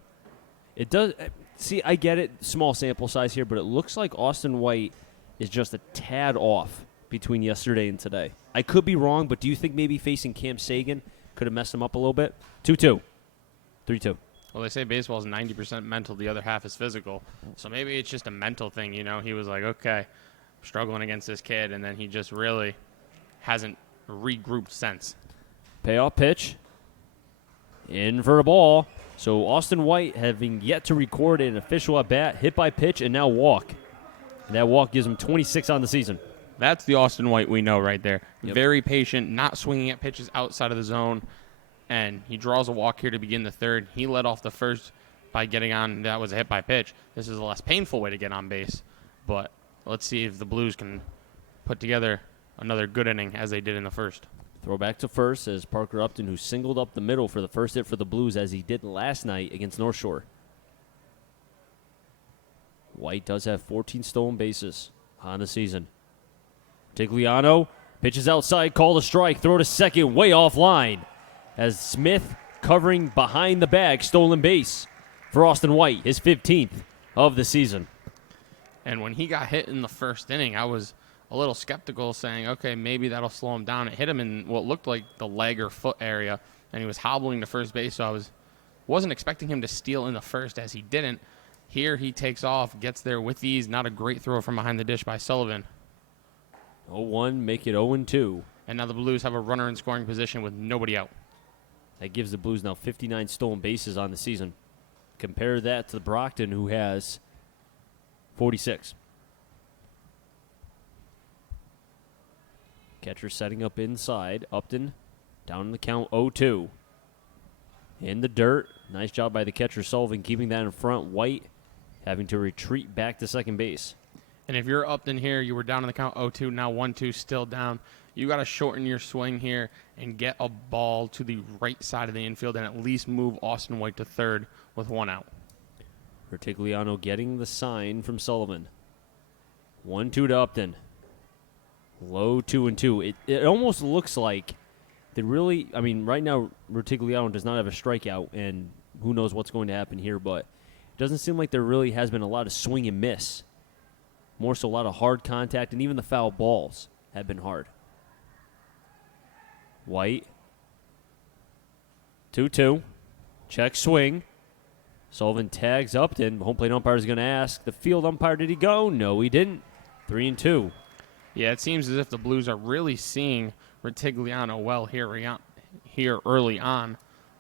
It does. See, I get it, small sample size here, but it looks like Austin White is just a tad off between yesterday and today. I could be wrong, but do you think maybe facing Cam Sagan could have messed him up a little bit? 2-2. 3-2. Well, they say baseball is 90% mental. The other half is physical. So maybe it's just a mental thing, you know. He was like, okay, I'm struggling against this kid, and then he just really hasn't regrouped since. Payoff pitch. In for a ball. So Austin White, having yet to record an official at-bat, hit by pitch, and now walk. And that walk gives him 26 on the season. That's the Austin White we know right there. Yep. Very patient, not swinging at pitches outside of the zone. And he draws a walk here to begin the third. He led off the first by getting on. That was a hit by pitch. This is a less painful way to get on base. But let's see if the Blues can put together another good inning as they did in the first. Throw back to first as Parker Upton, who singled up the middle for the first hit for the Blues, as he did last night against North Shore. White does have 14 stolen bases on the season. Tigliano pitches outside, called a strike, throw to second, way offline, as Smith covering behind the bag, stolen base for Austin White, his 15th of the season. And when he got hit in the first inning, I was a little skeptical, saying, okay, maybe that'll slow him down. It hit him in what looked like the leg or foot area, and he was hobbling to first base, so I wasn't expecting him to steal in the first, as he didn't. Here he takes off, gets there with ease. Not a great throw from behind the dish by Sullivan. 0-1, make it 0-2. And now the Blues have a runner in scoring position with nobody out. That gives the Blues now 59 stolen bases on the season. Compare that to the Brockton, who has 46. Catcher setting up inside. Upton down in the count, 0-2. In the dirt. Nice job by the catcher, Sullivan, keeping that in front. White having to retreat back to second base. And if you're Upton here, you were down in the count 0-2, now 1-2, still down. You got to shorten your swing here and get a ball to the right side of the infield and at least move Austin White to third with one out. Vertigliano getting the sign from Sullivan. 1-2 to Upton. Low 2-2. It almost looks like they really, right now Vertigliano does not have a strikeout, and who knows what's going to happen here, but it doesn't seem like there really has been a lot of swing and miss. More so a lot of hard contact, and even the foul balls have been hard. White. 2-2. Check swing. Sullivan tags Upton. Home plate umpire is going to ask the field umpire, did he go? No, he didn't. 3-2. Yeah, it seems as if the Blues are really seeing Vertigliano well here early on,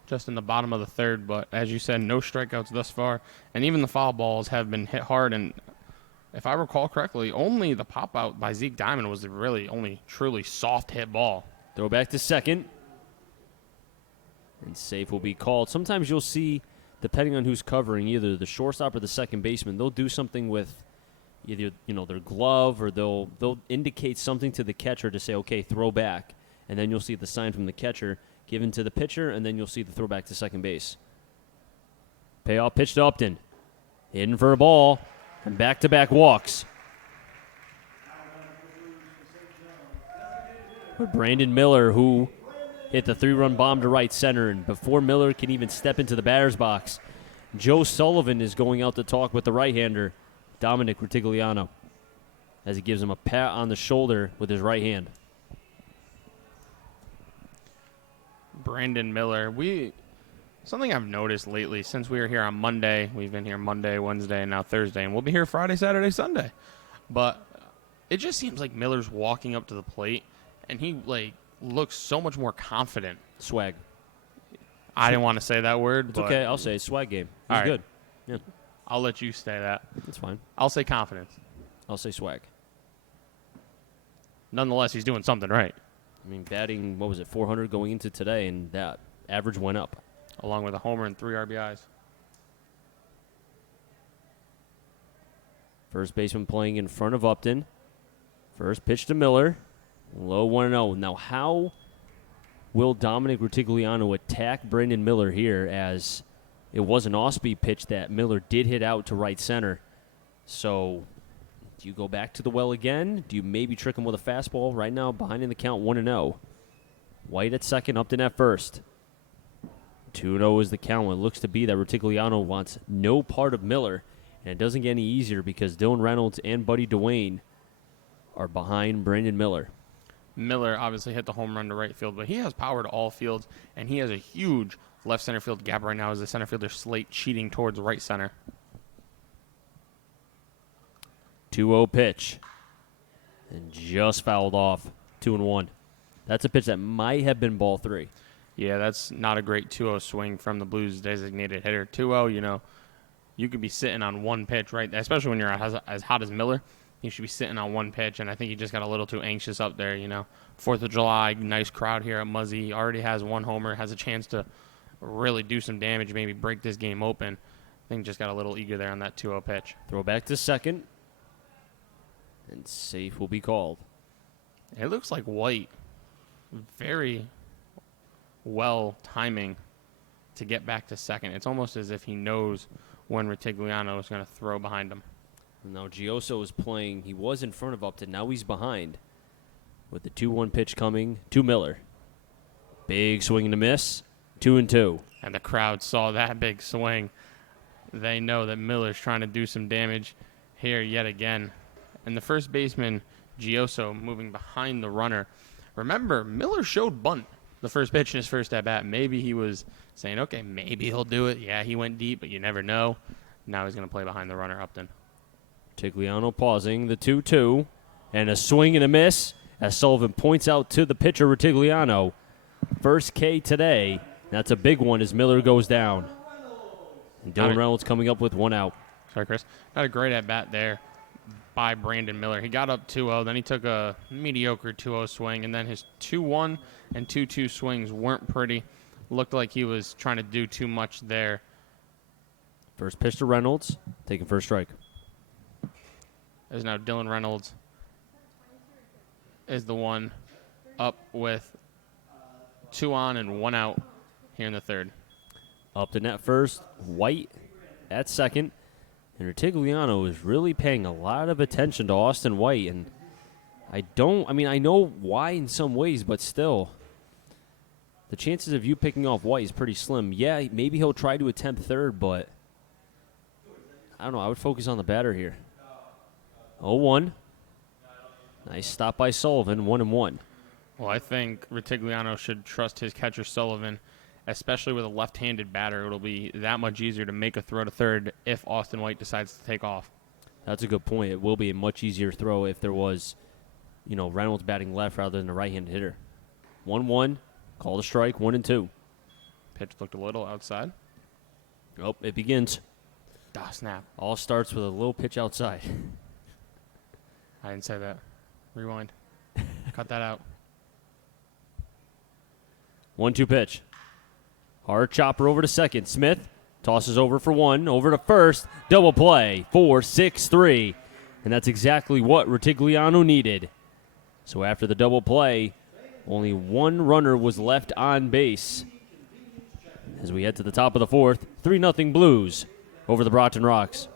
just in the bottom of the third. But as you said, no strikeouts thus far, and even the foul balls have been hit hard. And if I recall correctly, only the pop out by Zeke Diamond was the really only truly soft hit ball. Throw back to second. And safe will be called. Sometimes you'll see, depending on who's covering, either the shortstop or the second baseman, they'll do something with either their glove, or they'll indicate something to the catcher to say, okay, throw back. And then you'll see the sign from the catcher given to the pitcher, and then you'll see the throw back to second base. Payoff pitch to Upton. In for a ball. And back-to-back walks. But Brandon Miller, who hit the 3-run bomb to right center, and before Miller can even step into the batter's box, Joe Sullivan is going out to talk with the right-hander, Dominic Vertigliano, as he gives him a pat on the shoulder with his right hand. Brandon Miller, something I've noticed lately since we were here on Monday, we've been here Monday, Wednesday, and now Thursday, and we'll be here Friday, Saturday, Sunday. But it just seems like Miller's walking up to the plate, and he looks so much more confident. Swag. I didn't want to say that word. It's okay. I'll say it. Swag game. He's right. good. Yeah, I'll let you say that. that's fine. I'll say confidence. I'll say swag. Nonetheless, he's doing something right, Batting, 400 going into today, and that average went up. along with a homer and 3 RBIs. First baseman playing in front of Upton. First pitch to Miller. Low 1-0. Now, how will Dominic Vertigliano attack Brandon Miller here, as it was an off-speed pitch that Miller did hit out to right center? So, do you go back to the well again? Do you maybe trick him with a fastball? Right now, behind in the count, 1-0. White at second, Upton at first. 2-0 is the count. It looks to be that Vertigliano wants no part of Miller, and it doesn't get any easier because Dylan Reynolds and Buddy Dwayne are behind Brandon Miller. Miller obviously hit the home run to right field, but he has power to all fields, and he has a huge left center field gap right now as the center fielder Slate cheating towards right center. 2-0 pitch. And just fouled off. 2-1. That's a pitch that might have been ball 3. Yeah, that's not a great 2-0 swing from the Blues' designated hitter. 2-0, you could be sitting on one pitch, right? Especially when you're as hot as Miller. he should be sitting on one pitch, and I think he just got a little too anxious up there, 4th of July, nice crowd here at Muzzy. He already has one homer, has a chance to really do some damage, maybe break this game open. I think just got a little eager there on that 2-0 pitch. Throw back to second. And safe will be called. It looks like White very well timing to get back to second. It's almost as if he knows when Ritigliano is going to throw behind him. Now Gioso is playing. He was in front of Upton. Now he's behind with the 2-1 pitch coming to Miller. Big swing and a miss. 2-2. And the crowd saw that big swing. They know that Miller's trying to do some damage here yet again. And the first baseman, Gioso, moving behind the runner. Remember, Miller showed bunt the first pitch in his first at-bat. Maybe he was saying, okay, maybe he'll do it. Yeah, he went deep, but you never know. Now he's going to play behind the runner, Upton. Ritigliano pausing the 2-2. And a swing and a miss as Sullivan points out to the pitcher, Ritigliano. First K today. That's a big one as Miller goes down. And Dylan Reynolds coming up with one out. Sorry, Chris. Not a great at-bat there by Brandon Miller. He got up 2-0, then he took a mediocre 2-0 swing, and then his 2-1 and 2-2 swings weren't pretty. Looked like he was trying to do too much there. First pitch to Reynolds, taking first strike. As now Dylan Reynolds is the one up with 2 on and 1 out here in the third. Upton at first, White at second. And Ritigliano is really paying a lot of attention to Austin White. And I know why in some ways, but still, the chances of you picking off White is pretty slim. Yeah, maybe he'll try to attempt third, but I don't know. I would focus on the batter here. 0-1. Nice stop by Sullivan, 1-1. Well, I think Ritigliano should trust his catcher Sullivan, especially with a left-handed batter. It'll be that much easier to make a throw to third if Austin White decides to take off. That's a good point. It will be a much easier throw if there was, Reynolds batting left rather than a right-handed hitter. 1-1, call the strike, 1-2. Pitch looked a little outside. Oh, it begins. Ah, snap. All starts with a little pitch outside. I didn't say that. Rewind. Cut that out. 1-2 pitch. Hard chopper over to second. Smith tosses over for one. Over to first. Double play. 4-6-3. And that's exactly what Ritigliano needed. So after the double play, only one runner was left on base. As we head to the top of the fourth, 3-0 Blues over the Brockton Rocks.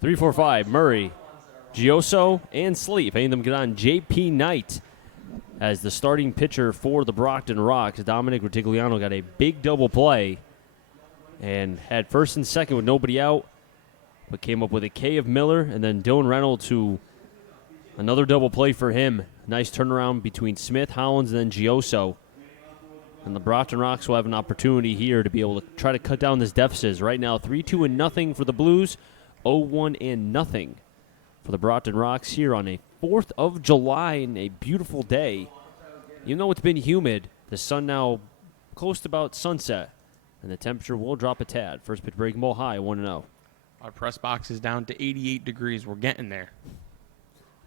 Three, four, five. Murray, Gioso, and Sleep. Any of them get on J.P. Knight as the starting pitcher for the Brockton Rocks. Dominic Ritigliano got a big double play and had first and second with nobody out, but came up with a K of Miller, and then Dylan Reynolds, who another double play for him. Nice turnaround between Smith, Hollins, and then Gioso. And the Brockton Rocks will have an opportunity here to be able to try to cut down this deficit. Right now, 3-2-0 for the Blues. 0-1-0 for the Brockton Rocks here on a 4th of July and a beautiful day. Even though it's been humid, the sun now close to about sunset, and the temperature will drop a tad. First pitch breaking ball high, 1-0. Our press box is down to 88 degrees. We're getting there.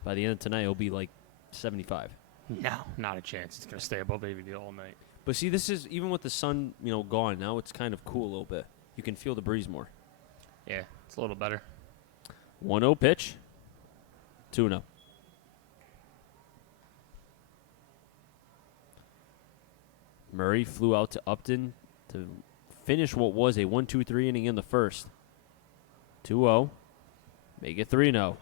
By the end of tonight, it'll be like 75. No, not a chance. It's going to stay above 80 all night. But see, this is, even with the sun, gone, now it's kind of cool a little bit. You can feel the breeze more. Yeah, it's a little better. 1-0 pitch. 2-0. Murray flew out to Upton to finish what was a 1-2-3 inning in the first. 2-0. Make it 3-0.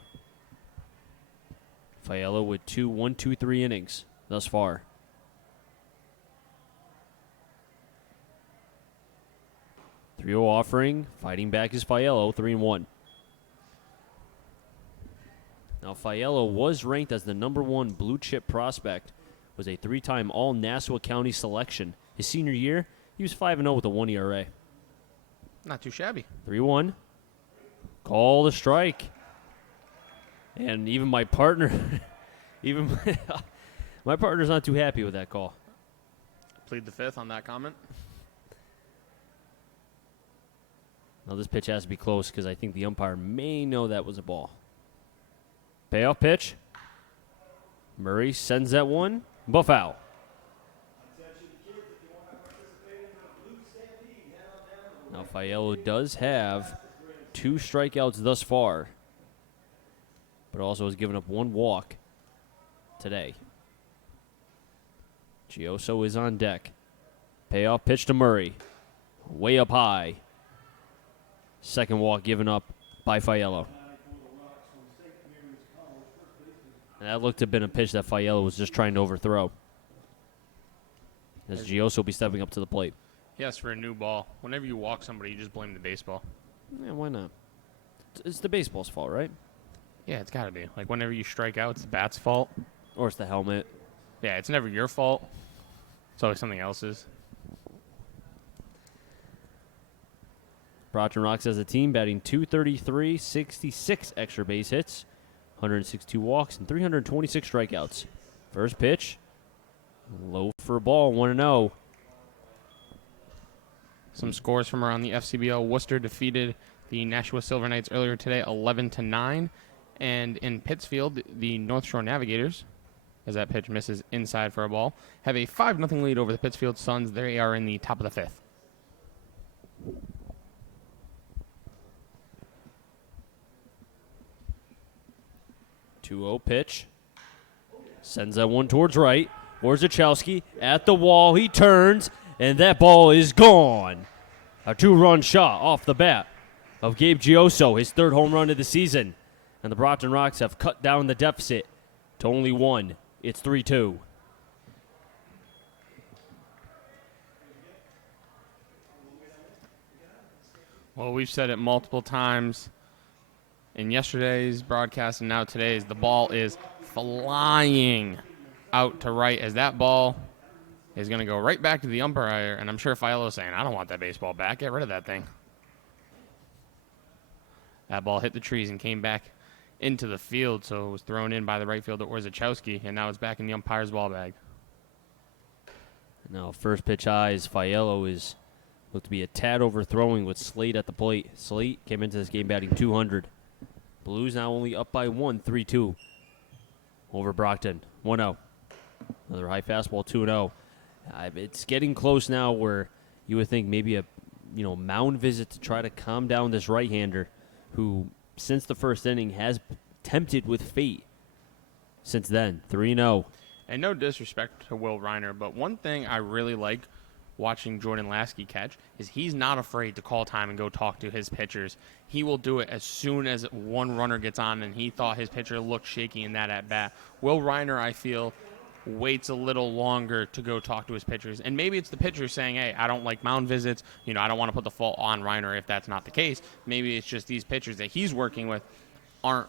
Fiello with 2 1-2-3 innings thus far. Three-0 offering. Fighting back is Fiello, 3-1. Now, Fiello was ranked as the #1 blue chip prospect, was a 3-time All-Nassau County selection. His senior year, he was 5-0 with a 1 ERA. Not too shabby. 3-1. Call the strike. And even my partner, my partner's not too happy with that call. Plead the fifth on that comment. Now this pitch has to be close because I think the umpire may know that was a ball. Payoff pitch. Murray sends that one. Foul. Now Fiello does have 2 strikeouts thus far, but also has given up 1 walk today. Gioso is on deck. Payoff pitch to Murray. Way up high. Second walk given up by Fiello. And that looked to have been a pitch that Fiello was just trying to overthrow. As Gioso will be stepping up to the plate. Yes, for a new ball. Whenever you walk somebody, you just blame the baseball. Yeah, why not? It's the baseball's fault, right? Yeah, it's got to be. Like, whenever you strike out, it's the bat's fault. Or it's the helmet. Yeah, it's never your fault. It's always something else's. Brockton Rocks as a team batting .233, 66 extra base hits, 162 walks, and 326 strikeouts. First pitch, low for a ball, 1-0. Some scores from around the FCBL. Worcester defeated the Nashua Silver Knights earlier today, 11-9. And in Pittsfield, the North Shore Navigators, as that pitch misses inside for a ball, have a 5-0 lead over the Pittsfield Suns. They are in the top of the 5th. 2-0 pitch. Sends that one towards right. Warzachowski at the wall. He turns, and that ball is gone. A 2-run shot off the bat of Gabe Gioso, his 3rd home run of the season. And the Brockton Rocks have cut down the deficit to only 1. It's 3-2. Well, we've said it multiple times in yesterday's broadcast and now today's. The ball is flying out to right as that ball is going to go right back to the umpire. And I'm sure Fiello's saying, I don't want that baseball back. Get rid of that thing. That ball hit the trees and came back into the field, so it was thrown in by the right fielder, Warzachowski, and now it's back in the umpire's ball bag. Now, first pitch eyes, Fiello is looked to be a tad overthrowing with Slate at the plate. Slate came into this game batting .200. Blues now only up by 1, 3-2 over Brockton. 1-0. Another high fastball, 2-0. It's getting close now where you would think maybe a mound visit to try to calm down this right-hander who, since the first inning, has tempted with fate since then. 3-0. And no disrespect to Will Reiner, but one thing I really like watching Jordan Lasky catch is he's not afraid to call time and go talk to his pitchers. He will do it as soon as one runner gets on and he thought his pitcher looked shaky in that at-bat. Will Reiner, I feel, waits a little longer to go talk to his pitchers. And maybe it's the pitcher saying, hey, I don't like mound visits. I don't want to put the fault on Reiner if that's not the case. Maybe it's just these pitchers that he's working with aren't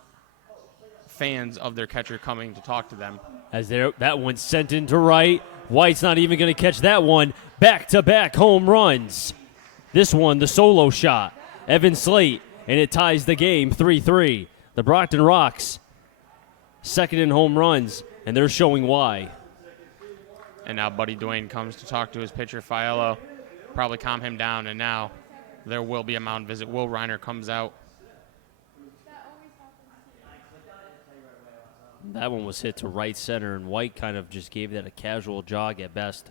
fans of their catcher coming to talk to them. As that one's sent into right. White's not even going to catch that one. Back-to-back home runs. This one, the solo shot. Evan Slate, and it ties the game 3-3. The Brockton Rocks, second in home runs, and they're showing why. And now Buddy Dwayne comes to talk to his pitcher, Fiello, probably calm him down, and now there will be a mound visit. Will Reiner comes out. That one was hit to right center, and White kind of just gave that a casual jog at best.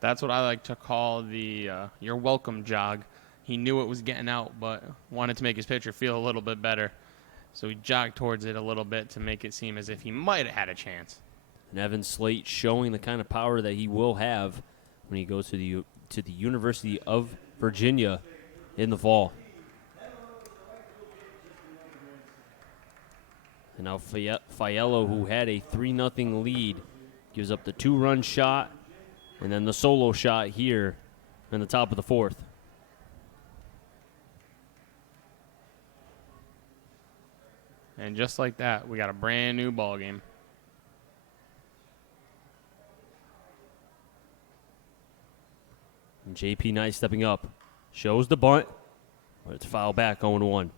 That's what I like to call the your welcome jog. He knew it was getting out, but wanted to make his pitcher feel a little bit better. So he jogged towards it a little bit to make it seem as if he might have had a chance. And Evan Slate showing the kind of power that he will have when he goes to the University of Virginia in the fall. And now Fiello, who had a 3-0 lead, gives up the 2-run shot and then the solo shot here in the top of the fourth. And just like that, we got a brand new ball game. And JP Knight stepping up. Shows the bunt, but it's foul back 0-1.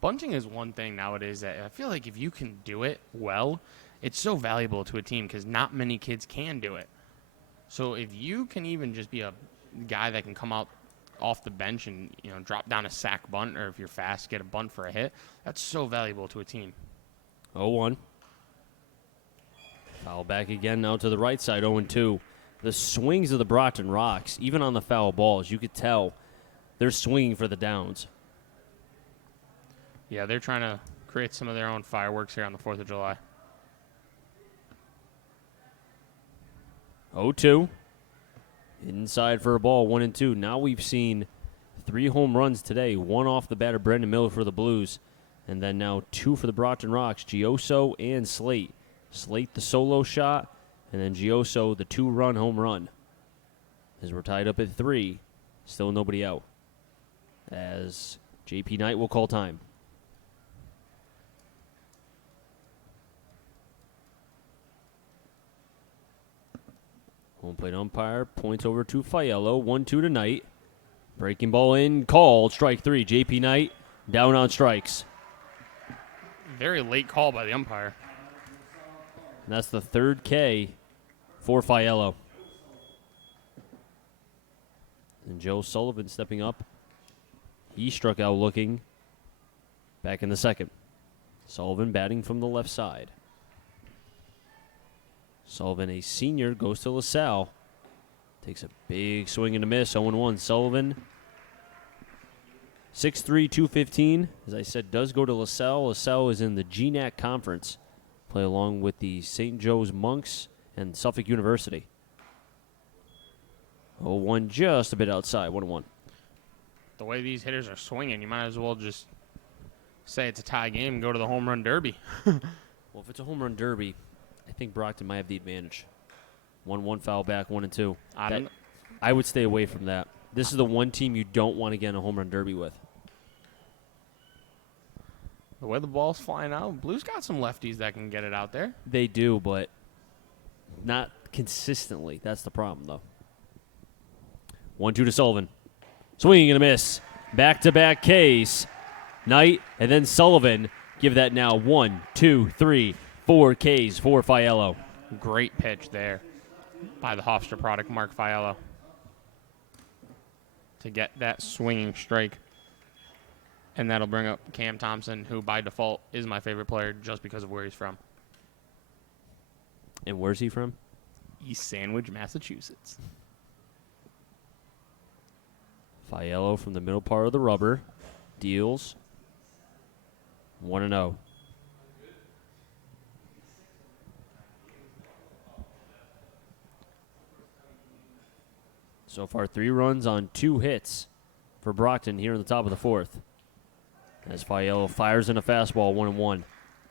Bunting is one thing nowadays that I feel like if you can do it well, it's so valuable to a team because not many kids can do it. So if you can even just be a guy that can come out off the bench and drop down a sack bunt, or if you're fast, get a bunt for a hit, that's so valuable to a team. 0-1. Foul back again now to the right side, 0-2. The swings of the Brockton Rocks, even on the foul balls, you could tell they're swinging for the downs. Yeah, they're trying to create some of their own fireworks here on the 4th of July. 0-2. Inside for a ball, 1-2. Now we've seen 3 home runs today, 1 off the bat of Brendan Miller for the Blues, and then now 2 for the Brockton Rocks, Gioso and Slate. Slate the solo shot, and then Gioso the 2-run home run. As we're tied up at 3, still nobody out. As JP Knight will call time. Home plate umpire points over to Fiello. 1-2 to Knight. Breaking ball in, called. Strike 3. JP Knight down on strikes. Very late call by the umpire. And that's the 3rd K for Fiello. And Joe Sullivan stepping up. He struck out looking back in the 2nd. Sullivan batting from the left side. Sullivan, a senior, goes to LaSalle. Takes a big swing and a miss. 0-1. Sullivan, 6'3", 215. As I said, does go to LaSalle. LaSalle is in the GNAC Conference. Play along with the St. Joe's Monks and Suffolk University. 0-1, just a bit outside. 1-1. The way these hitters are swinging, you might as well just say it's a tie game and go to the home run derby. Well, if it's a home run derby, I think Brockton might have the advantage. 1-1 foul back, 1-2. I would stay away from that. This is the one team you don't want to get in a home run derby with. The way the ball's flying out, Blues got some lefties that can get it out there. They do, but not consistently. That's the problem, though. 1-2 to Sullivan. Swinging and a miss. Back-to-back Ks. Knight and then Sullivan give that now 1, 2, 3, 4 Ks for Fiello. Great pitch there by the Hofstra product, Mark Fiello, to get that swinging strike. And that'll bring up Cam Thompson, who by default is my favorite player just because of where he's from. And where's he from? East Sandwich, Massachusetts. Fiello from the middle part of the rubber. Deals. 1-0. So far, 3 runs on 2 hits for Brockton here in the top of the 4th. As Fiello fires in a fastball, 1-1.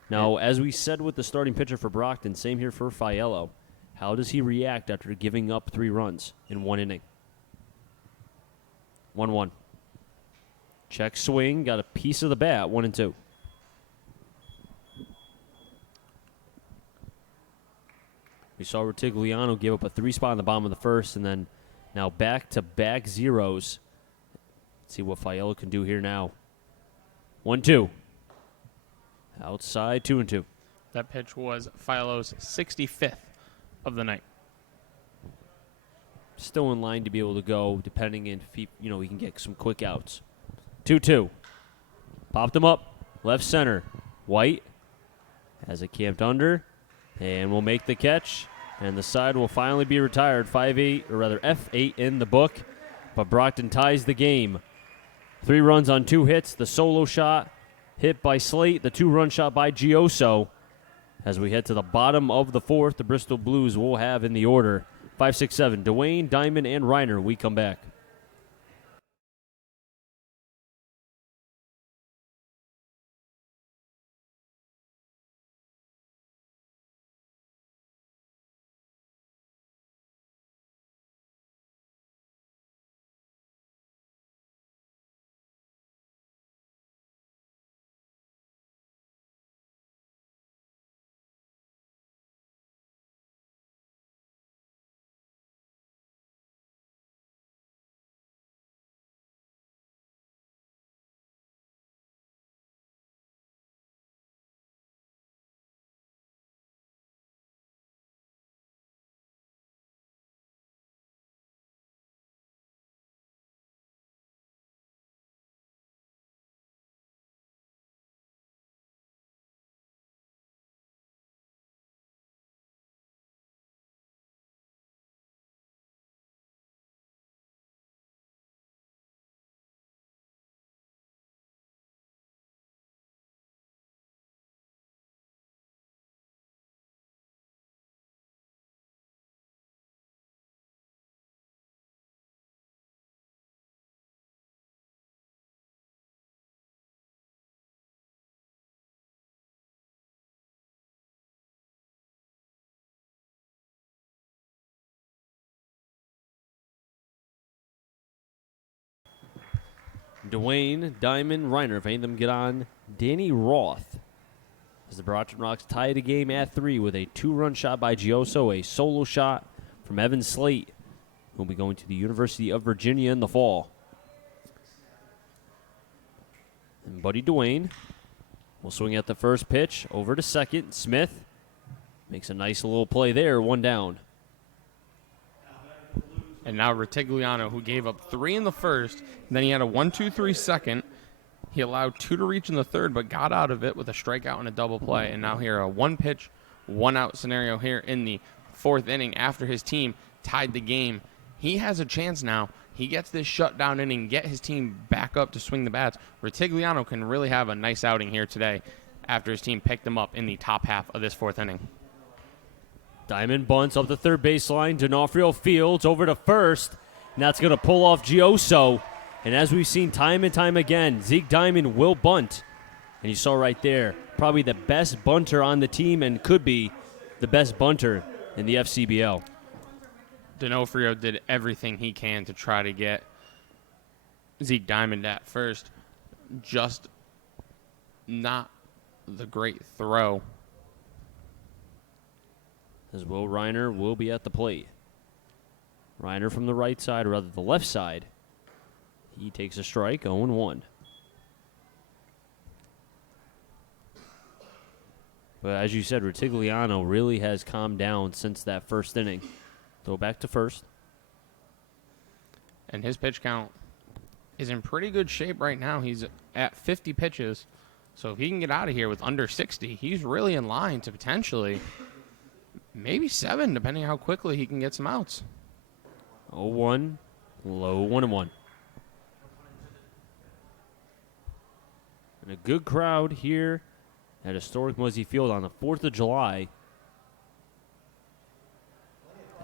Now, as we said with the starting pitcher for Brockton, same here for Fiello. How does he react after giving up 3 runs in 1 inning? 1-1. Check swing, got a piece of the bat, 1-2. We saw Rutigliano give up a 3-spot in the bottom of the 1st, and then now back-to-back zeros. Let's see what Fiello can do here now. 1-2. Outside, 2-2. That pitch was Fiello's 65th of the night. Still in line to be able to go, depending if he can get some quick outs. 2-2. Popped him up, left center. White has it camped under, and will make the catch. And the side will finally be retired. 5-8, or rather F8 in the book. But Brockton ties the game. 3 runs on 2 hits. The solo shot hit by Slate. The 2-run shot by Gioso. As we head to the bottom of the fourth, the Bristol Blues will have in the order 5, 6, 7, Dwayne, Diamond, and Reiner. We come back. Dwayne, Diamond, Reiner. If any of them get on, Danny Roth. As the Brockton Rocks tie the game at 3 with a 2-run shot by Gioso, a solo shot from Evan Slate, who will be going to the University of Virginia in the fall. And Buddy Dwayne will swing at the first pitch, over to second. Smith makes a nice little play there, 1 down. And now Retigliano, who gave up 3 in the first, and then he had a 1-2-3 second. He allowed 2 to reach in the third, but got out of it with a strikeout and a double play. And now here a 1-pitch, 1-out scenario here in the 4th inning after his team tied the game. He has a chance now. He gets this shutdown inning, get his team back up to swing the bats. Retigliano can really have a nice outing here today after his team picked him up in the top half of this 4th inning. Diamond bunts up the third baseline. D'Onofrio fields over to first. And that's going to pull off Gioso. And as we've seen time and time again, Zeke Diamond will bunt. And you saw right there, probably the best bunter on the team and could be the best bunter in the FCBL. D'Onofrio did everything he can to try to get Zeke Diamond at first. Just not the great throw. As Will Reiner will be at the plate. Reiner from the right side, or rather the left side. He takes a strike, 0-1. But as you said, Retigliano really has calmed down since that first inning. Throw back to first. And his pitch count is in pretty good shape right now. He's at 50 pitches. So if he can get out of here with under 60, he's really in line to potentially maybe 7, depending on how quickly he can get some outs. 0-1, low 1-1. And a good crowd here at historic Muzzy Field on the 4th of July.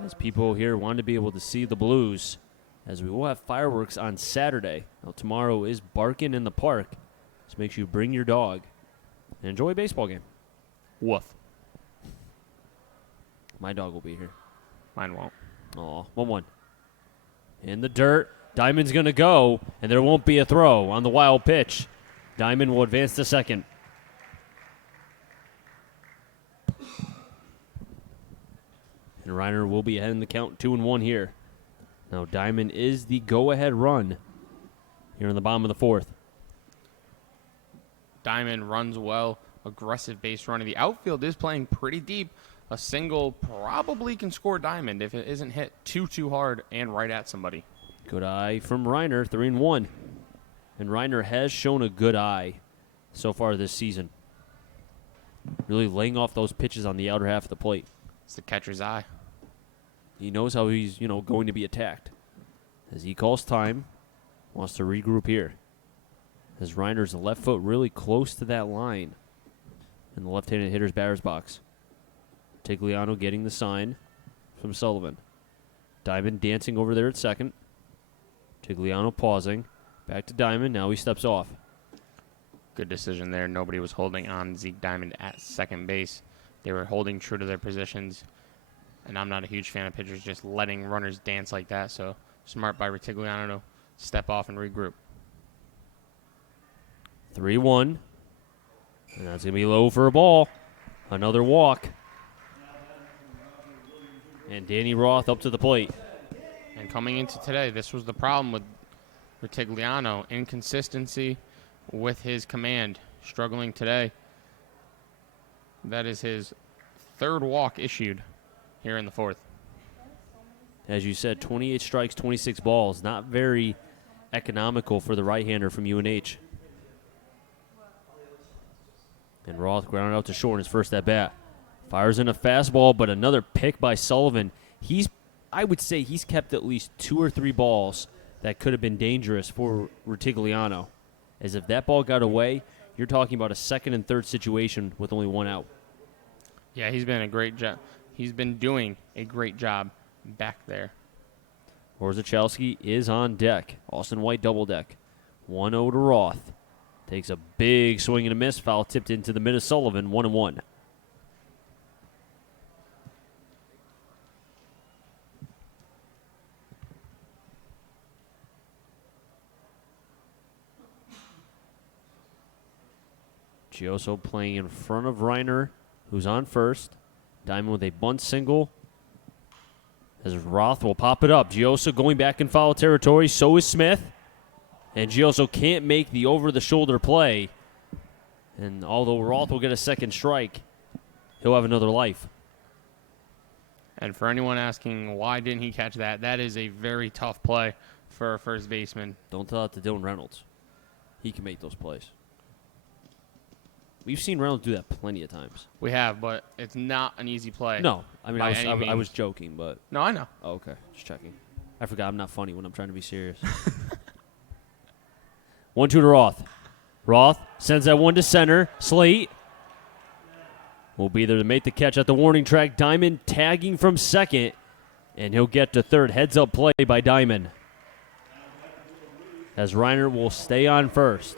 As people here want to be able to see the Blues, as we will have fireworks on Saturday. Now, tomorrow is Barkin' in the Park, so make sure you bring your dog and enjoy a baseball game. Woof. My dog will be here. Mine won't. Aw, 1-1. In the dirt, Diamond's going to go, and there won't be a throw on the wild pitch. Diamond will advance to second. And Reiner will be ahead in the count, 2-1 here. Now Diamond is the go-ahead run here in the bottom of the 4th. Diamond runs well, aggressive base running. The outfield is playing pretty deep. A single probably can score Diamond if it isn't hit too hard and right at somebody. Good eye from Reiner, 3-1. And Reiner has shown a good eye so far this season. Really laying off those pitches on the outer half of the plate. It's the catcher's eye. He knows how he's, going to be attacked. As he calls time, wants to regroup here. As Reiner's left foot really close to that line in the left-handed hitter's batter's box. Tigliano getting the sign from Sullivan. Diamond dancing over there at second. Tigliano pausing. Back to Diamond. Now he steps off. Good decision there. Nobody was holding on Zeke Diamond at second base. They were holding true to their positions. And I'm not a huge fan of pitchers just letting runners dance like that. So smart by Tigliano to step off and regroup. 3-1. And that's going to be low for a ball. Another walk. And Danny Roth up to the plate. And coming into today, this was the problem with Ritigliano. Inconsistency with his command. Struggling today. That is his third walk issued here in the fourth. As you said, 28 strikes, 26 balls. Not very economical for the right-hander from UNH. And Roth grounded out to short in his first at-bat. Fires in a fastball, but another pick by Sullivan. I would say he's kept at least 2 or 3 balls that could have been dangerous for Ritigliano. As if that ball got away, you're talking about a second and third situation with only 1 out. Yeah, he's been a great job. He's been doing a great job back there. Orzechowski is on deck. Austin White double deck. 1-0 to Roth. Takes a big swing and a miss. Foul tipped into the mid of Sullivan. 1-1. Gioso playing in front of Reiner, who's on first. Diamond with a bunt single. As Roth will pop it up. Gioso going back in foul territory. So is Smith. And Gioso can't make the over-the-shoulder play. And although Roth will get a second strike, he'll have another life. And for anyone asking why didn't he catch that, that is a very tough play for a first baseman. Don't tell that to Dylan Reynolds. He can make those plays. We've seen Reynolds do that plenty of times. We have, but it's not an easy play. No, I mean, I by was joking, but... No, I know. Oh, okay, just checking. I forgot I'm not funny when I'm trying to be serious. 1-2 to Roth. Roth sends that one to center. Slate will be there to make the catch at the warning track. Diamond tagging from second, and he'll get to third. Heads-up play by Diamond. As Reiner will stay on first.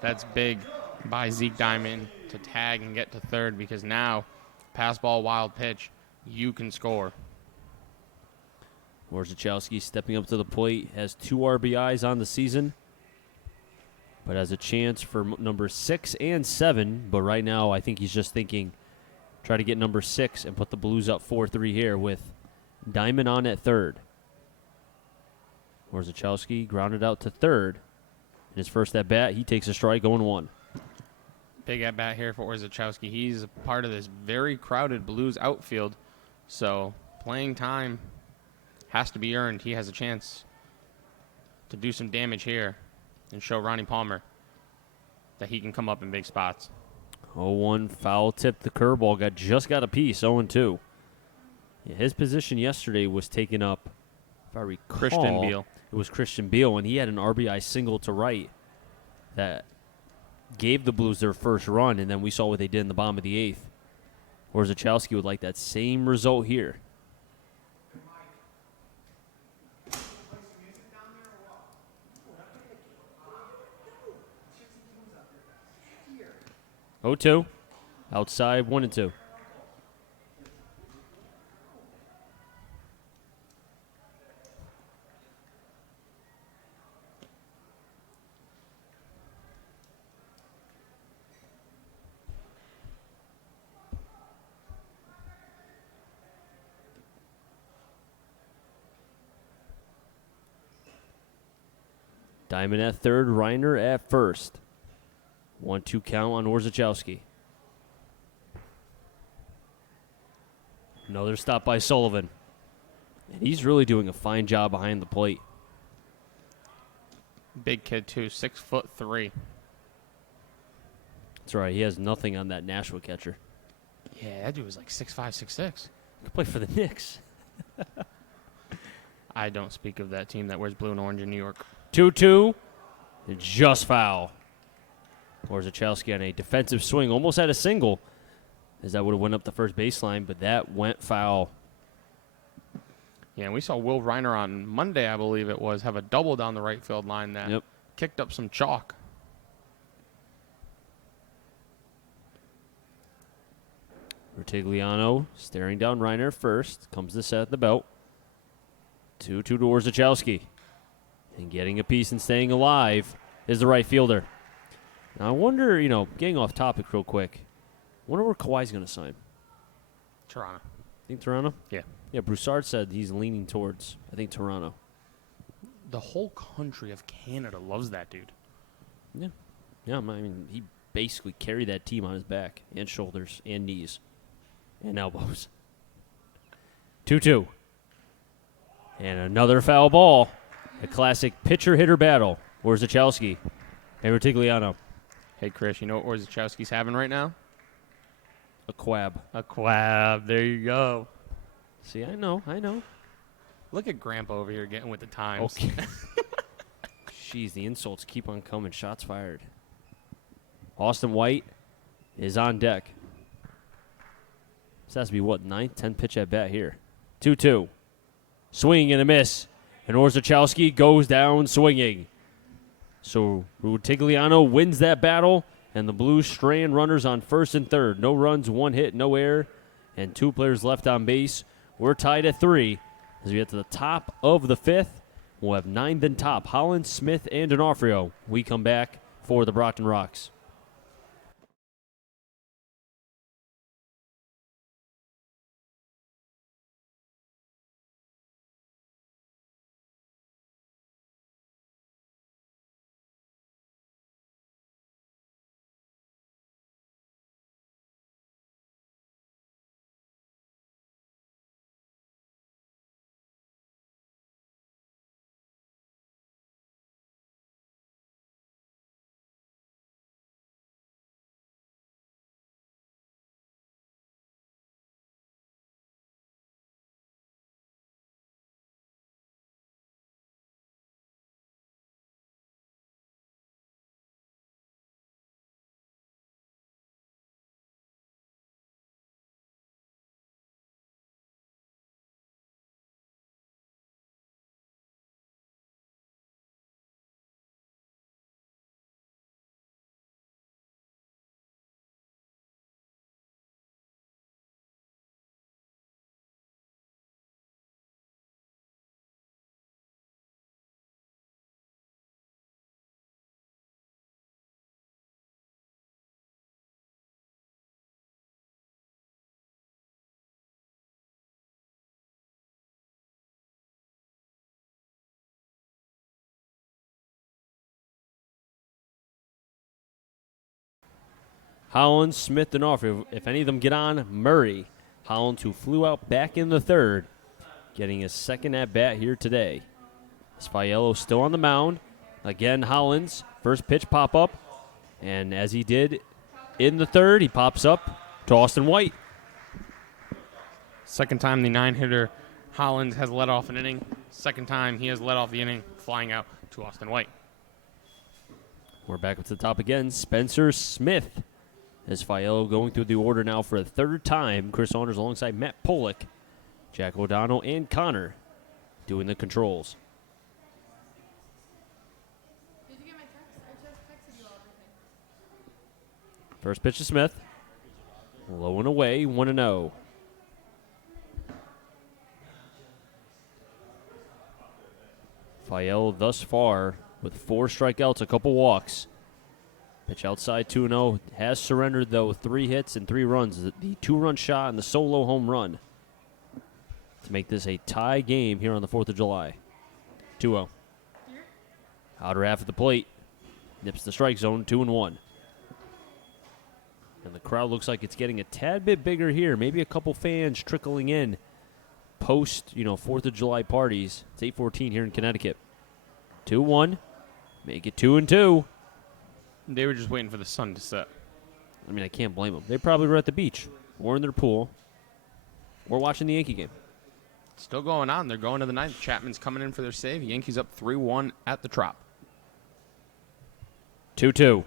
That's big by Zeke Diamond to tag and get to third because now, pass ball, wild pitch, you can score. Orzechowski stepping up to the plate, has 2 RBIs on the season, but has a chance for number 6 and 7. But right now, I think he's just thinking, try to get number 6 and put the Blues up 4-3 here with Diamond on at third. Orzechowski grounded out to third. In his first at bat, he takes a strike, 0-1. Big at bat here for Orzechowski. He's a part of this very crowded Blues outfield, so playing time has to be earned. He has a chance to do some damage here and show Ronnie Palmer that he can come up in big spots. 0-1 foul tip. The curveball just got a piece. 0-2. Yeah, his position yesterday was taken up, if I recall, Christian Beal. It was Christian Beal, and he had an RBI single to right that gave the Blues their first run, and then we saw what they did in the bottom of the 8th. Orzechowski would like that same result here. Oh-2. Outside, 1-2. Diamond at third, Reiner at first. 1-2 count on Orzechowski. Another stop by Sullivan. And he's really doing a fine job behind the plate. Big kid, too, 6'3". That's right. He has nothing on that Nashville catcher. Yeah, that dude was like 6'5", 6'6". Could play for the Knicks. I don't speak of that team that wears blue and orange in New York. 2-2. Just foul. Orzechowski on a defensive swing. Almost had a single. as that would have went up the first baseline, but that went foul. Yeah, and we saw Will Reiner on Monday, I believe it was, have a double down the right field line that kicked up some chalk. Rutigliano staring down Reiner first. Comes to set the belt. 2-2 to Orzechowski. And getting a piece and staying alive is the right fielder. Now I wonder, getting off topic real quick, I wonder where Kawhi's going to sign. Toronto. Think Toronto? Yeah. Yeah, Broussard said he's leaning towards, I think, Toronto. The whole country of Canada loves that dude. Yeah. Yeah, I mean, he basically carried that team on his back and shoulders and knees and elbows. 2-2. And another foul ball. A classic pitcher-hitter battle. Orzechowski and Rutigliano. Hey, Chris, you know what Orzechowski's having right now? A quab. A quab. There you go. See, I know. Look at Grandpa over here getting with the times. Okay. Jeez, the insults keep on coming. Shots fired. Austin White is on deck. This has to be, 9th, 10th pitch at bat here. 2-2. Swing and a miss. And Orzechowski goes down swinging. So Rutigliano wins that battle, and the Blues strand runners on first and third. No runs, 1 hit, no error, and 2 players left on base. We're tied at 3. As we get to the top of the 5th, we'll have 9th and top. Holland, Smith, and D'Onofrio. We come back for the Brockton Rocks. Holland, Smith, D'Onofrio. If any of them get on, Murray. Holland, who flew out back in the 3rd, getting his 2nd at-bat here today. Spaiello still on the mound. Again, Holland's first pitch pop-up. And as he did in the 3rd, he pops up to Austin White. Second time the 9-hitter Holland has led off an inning. Second time he has led off the inning, flying out to Austin White. We're back up to the top again. Spencer Smith. As Fiello going through the order now for a 3rd time. Chris Saunders alongside Matt Pollock, Jack O'Donnell, and Connor doing the controls. Did you get my text? I just texted you all everything. First pitch to Smith. Low and away, 1-0. Fiello thus far with 4 strikeouts, a couple walks. Pitch outside 2-0. Has surrendered, though, 3 hits and 3 runs. The 2-run shot and the solo home run to make this a tie game here on the 4th of July. 2-0. Outer half of the plate. Nips the strike zone, 2-1. And the crowd looks like it's getting a tad bit bigger here. Maybe a couple fans trickling in post, 4th of July parties. It's 8:14 here in Connecticut. 2-1. Make it 2-2. They were just waiting for the sun to set. I mean, I can't blame them. They probably were at the beach or in their pool or watching the Yankee game. Still going on. They're going to the 9th. Chapman's coming in for their save. Yankees up 3-1 at the Trop. 2-2.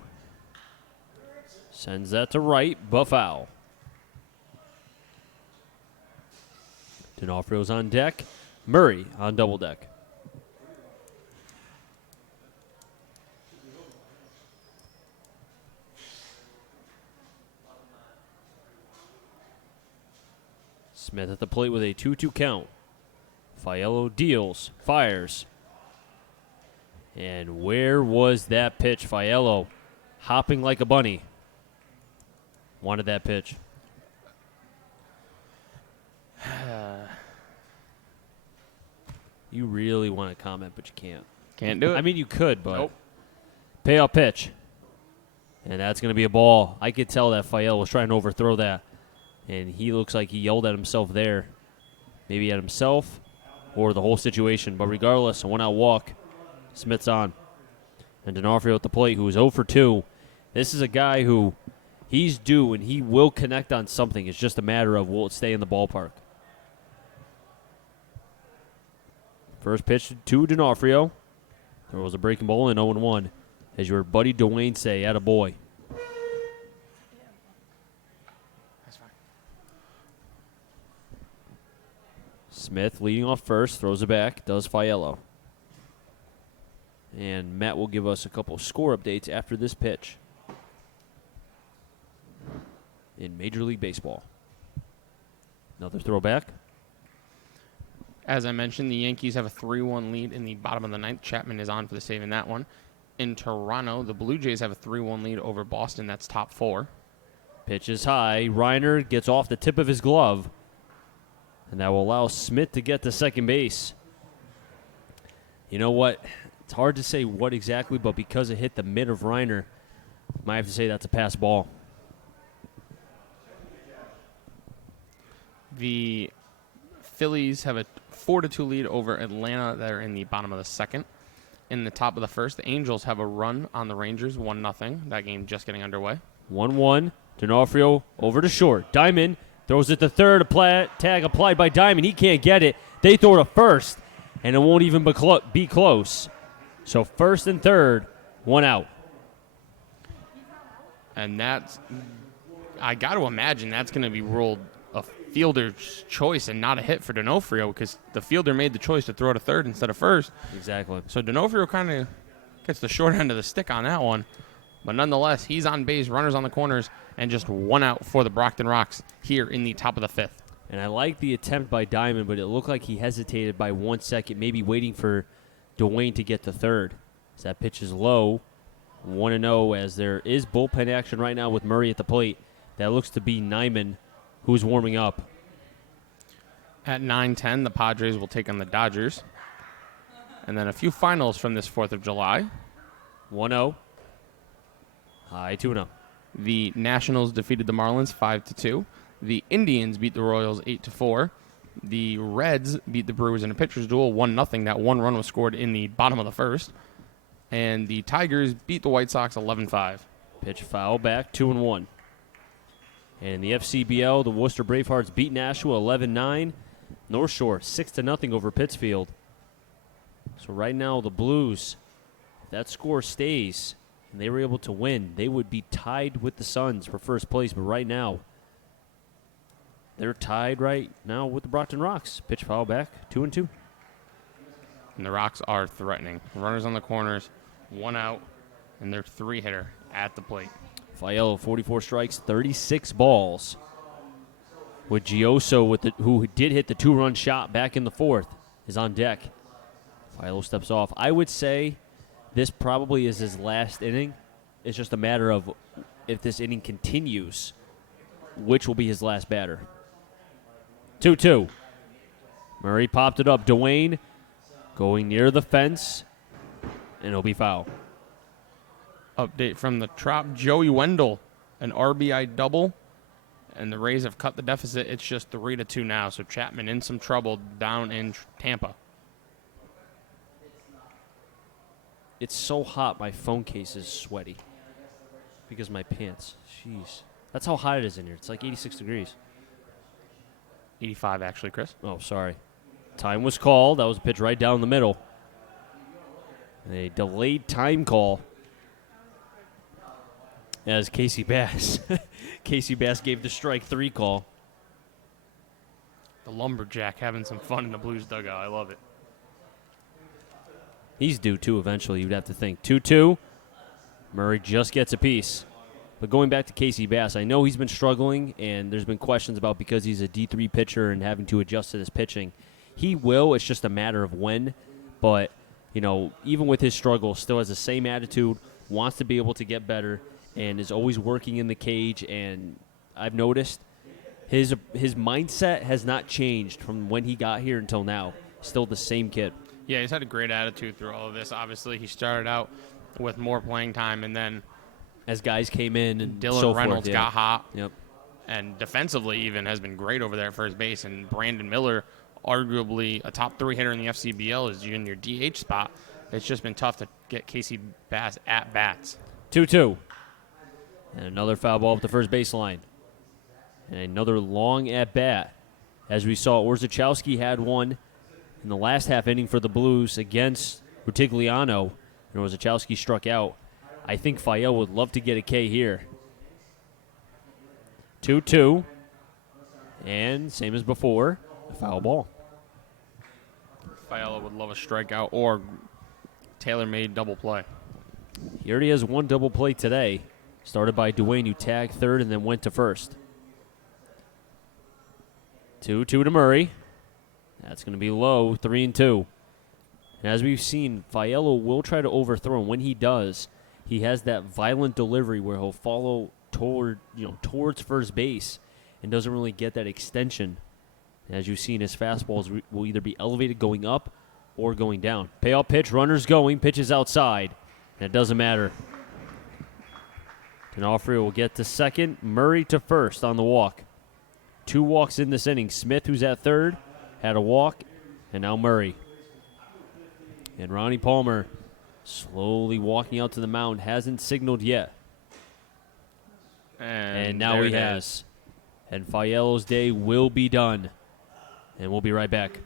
Sends that to right, but foul. D'Onofrio's on deck. Murray on double deck. Smith at the plate with a 2-2 count. Fiello deals, fires. And where was that pitch? Fiello hopping like a bunny. Wanted that pitch. You really want to comment, but you can't. Can't do it. I mean, you could, but Nope. payoff pitch. And that's going to be a ball. I could tell that Fiello was trying to overthrow that. And he looks like he yelled at himself there. Maybe at himself or the whole situation. But regardless, a one-out walk. Smith's on. And D'Onofrio at the plate, who is 0 for 2. This is a guy who he's due and he will connect on something. It's just a matter of will it stay in the ballpark. First pitch to D'Onofrio. There was a breaking ball in 0-1. As your buddy Dwayne say, atta boy. That's fine. Smith leading off first, throws it back, does Fiello. And Matt will give us a couple score updates after this pitch in Major League Baseball. Another throwback. As I mentioned, the Yankees have a 3-1 lead in the bottom of the ninth. Chapman is on for the save in that one. In Toronto, the Blue Jays have a 3-1 lead over Boston. That's top 4. Pitch is high. Reiner gets off the tip of his glove. And that will allow Smith to get to second base. You know what? It's hard to say what exactly, but because it hit the mid of Reiner, might have to say that's a pass ball. The Phillies have a 4-2 lead over Atlanta. They're in the bottom of the second. In the top of the first, the Angels have a run on the Rangers, 1-0. That game just getting underway. 1-1. D'Onofrio over to short. Diamond throws it to third. Tag applied by Diamond. He can't get it. They throw it to first, and it won't even be close. So first and third, one out. And that's, I got to imagine that's going to be ruled a fielder's choice and not a hit for D'Onofrio because the fielder made the choice to throw to third instead of first. Exactly. So D'Onofrio kind of gets the short end of the stick on that one. But nonetheless, he's on base, runners on the corners, and just one out for the Brockton Rocks here in the top of the fifth. And I like the attempt by Diamond, but it looked like he hesitated by 1 second, maybe waiting for Dwayne to get to third. As that pitch is low, 1-0, as there is bullpen action right now with Murray at the plate. That looks to be Nyman, who's warming up. At 9:10, the Padres will take on the Dodgers. And then a few finals from this 4th of July. 1-0. High 2-0. The Nationals defeated the Marlins 5-2. The Indians beat the Royals 8-4. The Reds beat the Brewers in a pitcher's duel 1-0. That one run was scored in the bottom of the first. And the Tigers beat the White Sox 11-5. Pitch foul back, 2-1. And in the FCBL, the Worcester Bravehearts beat Nashua 11-9. North Shore 6-0 over Pittsfield. So right now the Blues, if that score stays and they were able to win, they would be tied with the Suns for first place. But right now, they're tied right now with the Brockton Rocks. Pitch foul back, 2-2. And the Rocks are threatening. Runners on the corners, one out, and their three-hitter at the plate. Fiello, 44 strikes, 36 balls. With Gioso, who did hit the two-run shot back in the fourth, is on deck. Fiello steps off. I would say this probably is his last inning. It's just a matter of if this inning continues, which will be his last batter. 2-2. Murray popped it up. Dwayne going near the fence, and it'll be foul. Update from the Trop. Joey Wendell, an RBI double, and the Rays have cut the deficit. It's just 3-2 now, so Chapman in some trouble down in Tampa. It's so hot, my phone case is sweaty because of my pants. Jeez. That's how hot it is in here. It's like 86 degrees. 85, actually, Chris. Oh, sorry. Time was called. That was a pitch right down the middle. And a delayed time call as Casey Bass. Casey Bass gave the strike 3 call. the lumberjack having some fun in the Blues dugout. I love it. He's due too eventually, you'd have to think. 2-2. Murray just gets a piece. But going back to Casey Bass, I know he's been struggling, and there's been questions about because he's a D3 pitcher and having to adjust to this pitching. He will. It's just a matter of when. But, you know, even with his struggle, still has the same attitude, wants to be able to get better, and is always working in the cage. And I've noticed his mindset has not changed from when he got here until now. Still the same kid. Yeah, he's had a great attitude through all of this. Obviously, he started out with more playing time, and then As guys came in and Dylan so Reynolds forth, yeah. got hot. Yep. And defensively even has been great over there at first base. And Brandon Miller, arguably a top 3 hitter in the FCBL, is in your DH spot. It's just been tough to get Casey Bass at bats. 2-2. And another foul ball up the first baseline. And another long at-bat. As we saw, Orzechowski had one in the last half inning for the Blues against Rutigliano. And Orzechowski struck out. I think Fael would love to get a K here. 2-2. And same as before, a foul ball. Fiala would love a strikeout or tailor-made double play. He already has one double play today. Started by Duane, who tagged third and then went to first. 2-2 to Murray. That's going to be low, 3-2. And as we've seen, Fiello will try to overthrow him. When he does, he has that violent delivery where he'll follow towards first base and doesn't really get that extension. As you've seen, his fastballs will either be elevated going up or going down. Payoff pitch, runners going, pitches outside, and it doesn't matter. D'Onofrio will get to second, Murray to first on the walk. 2 walks in this inning. Smith, who's at third, had a walk, and now Murray. And Ronnie Palmer slowly walking out to the mound, hasn't signaled yet. And now he has. And Fiello's day will be done. And we'll be right back.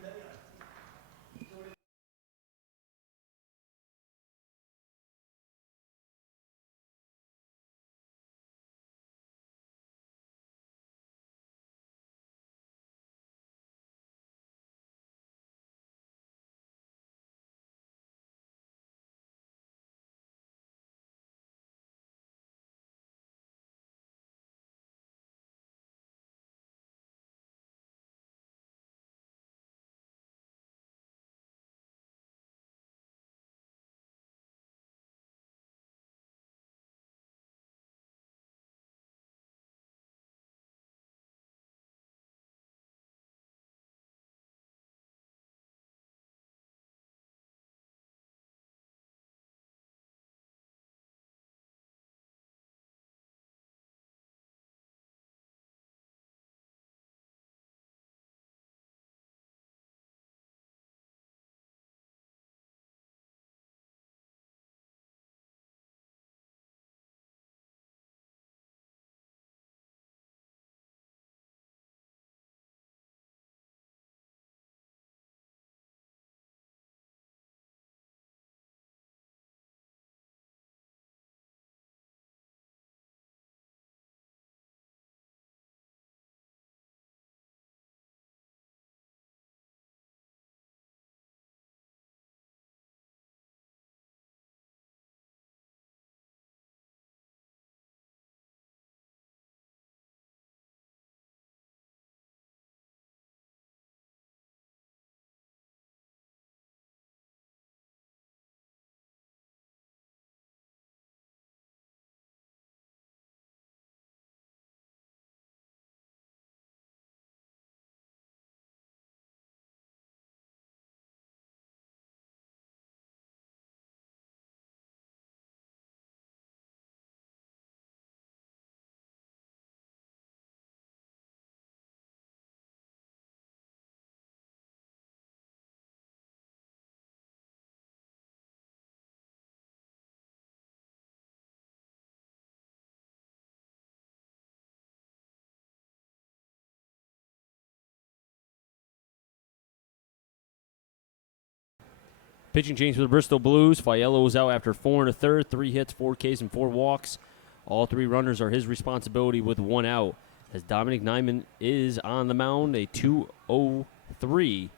Pitching change for the Bristol Blues. Fiello was out after 4 1/3, 3 hits, 4 Ks, and 4 walks. All 3 runners are his responsibility with 1 out. as Dominic Nyman is on the mound, a 2.03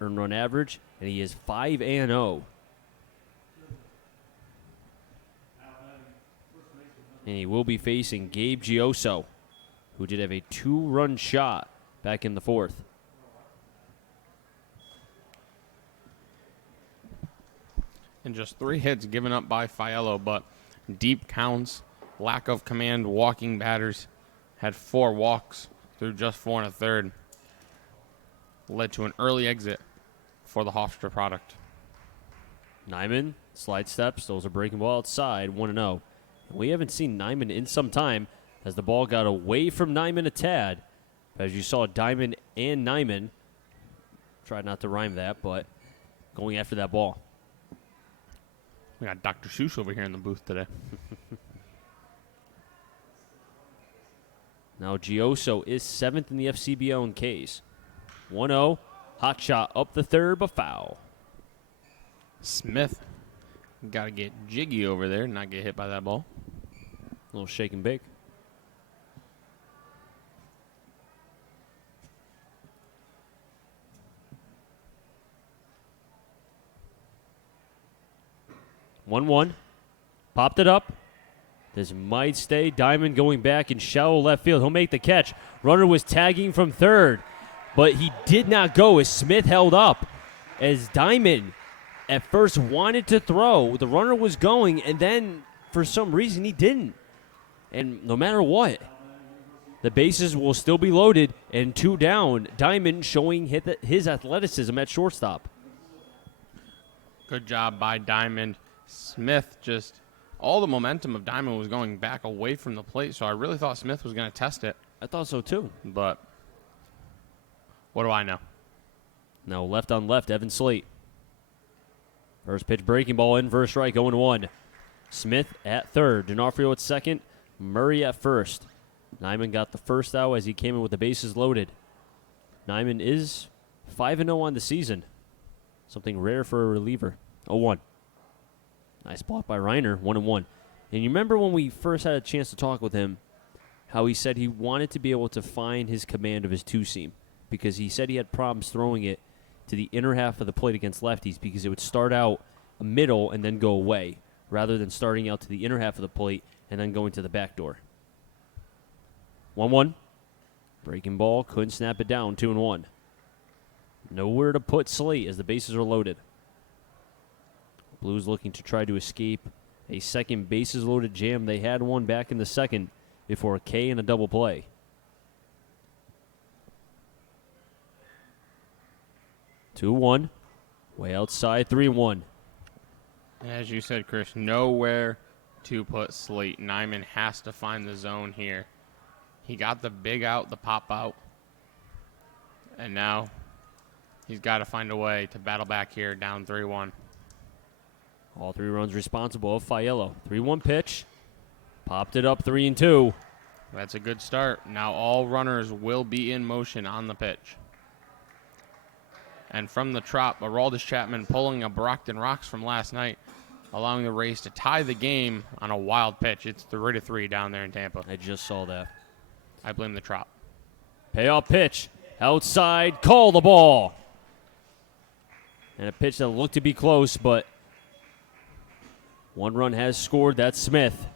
earned run average, and he is 5-0. And he will be facing Gabe Gioso, who did have a 2-run shot back in the fourth. And just 3 hits given up by Fiello, but deep counts, lack of command, walking batters. Had 4 walks through just 4 1/3. Led to an early exit for the Hofstra product. Nyman, slide steps. Those are breaking ball outside, 1-0. We haven't seen Nyman in some time as the ball got away from Nyman a tad. As you saw, Diamond and Nyman, tried not to rhyme that, but going after that ball. We got Dr. Seuss over here in the booth today. Now Gioso is 7th in the FCBO in Ks. 1-0, hot shot up the third, but foul. Smith got to get jiggy over there, not get hit by that ball. A little shake and bake. One, popped it up. This might stay. Diamond going back in shallow left field. He'll make the catch. Runner was tagging from third, but he did not go as Smith held up. As Diamond at first wanted to throw, the runner was going, and then for some reason he didn't. And no matter what, the bases will still be loaded and 2 down. Diamond showing his athleticism at shortstop. Good job by Diamond. Smith just, all the momentum of Diamond was going back away from the plate, so I really thought Smith was going to test it. I thought so too. But what do I know? Now left on left, Evan Slate. First pitch breaking ball in, first strike, 0-1. Smith at third, D'Onofrio at second, Murray at first. Nyman got the first out as he came in with the bases loaded. Nyman is 5-0 on the season. Something rare for a reliever. 0-1. Nice block by Reiner, 1-1. And you remember when we first had a chance to talk with him, how he said he wanted to be able to find his command of his two-seam, because he said he had problems throwing it to the inner half of the plate against lefties because it would start out a middle and then go away, rather than starting out to the inner half of the plate and then going to the back door. 1-1. Breaking ball, couldn't snap it down, 2-1. Nowhere to put Slate as the bases are loaded. Blues looking to try to escape a second bases loaded jam. They had one back in the second before a K and a double play. 2-1. Way outside, 3-1. And as you said, Chris, nowhere to put Slate. Nyman has to find the zone here. He got the big out, the pop out. And now he's got to find a way to battle back here, down 3-1. All 3 runs responsible of Fiello. 3-1 pitch. Popped it up, 3-2. That's a good start. Now all runners will be in motion on the pitch. And from the trop, Aroldis Chapman pulling a Brockton Rocks from last night, allowing the Rays to tie the game on a wild pitch. It's 3-3 down there in Tampa. I just saw that. I blame the trop. Payoff pitch. Outside, call the ball. And a pitch that looked to be close, but one run has scored. That's Smith.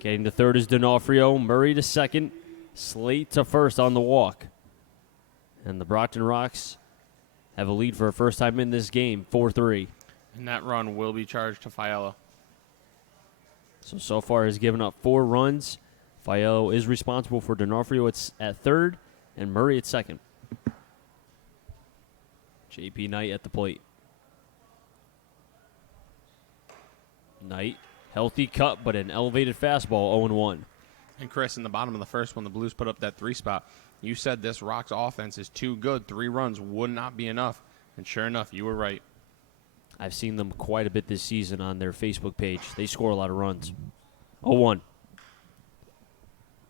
Getting to third is D'Onofrio. Murray to second. Slate to first on the walk. And the Brockton Rocks have a lead for a first time in this game, 4-3. And that run will be charged to Fiello. So far has given up 4 runs. Fiello is responsible for D'Onofrio at third and Murray at second. JP Knight at the plate. Knight, healthy cut, but an elevated fastball, 0-1. And Chris, in the bottom of the first, when the Blues put up that 3 spot, you said this Rocks offense is too good. 3 runs would not be enough. And sure enough, you were right. I've seen them quite a bit this season on their Facebook page. They score a lot of runs. 0-1.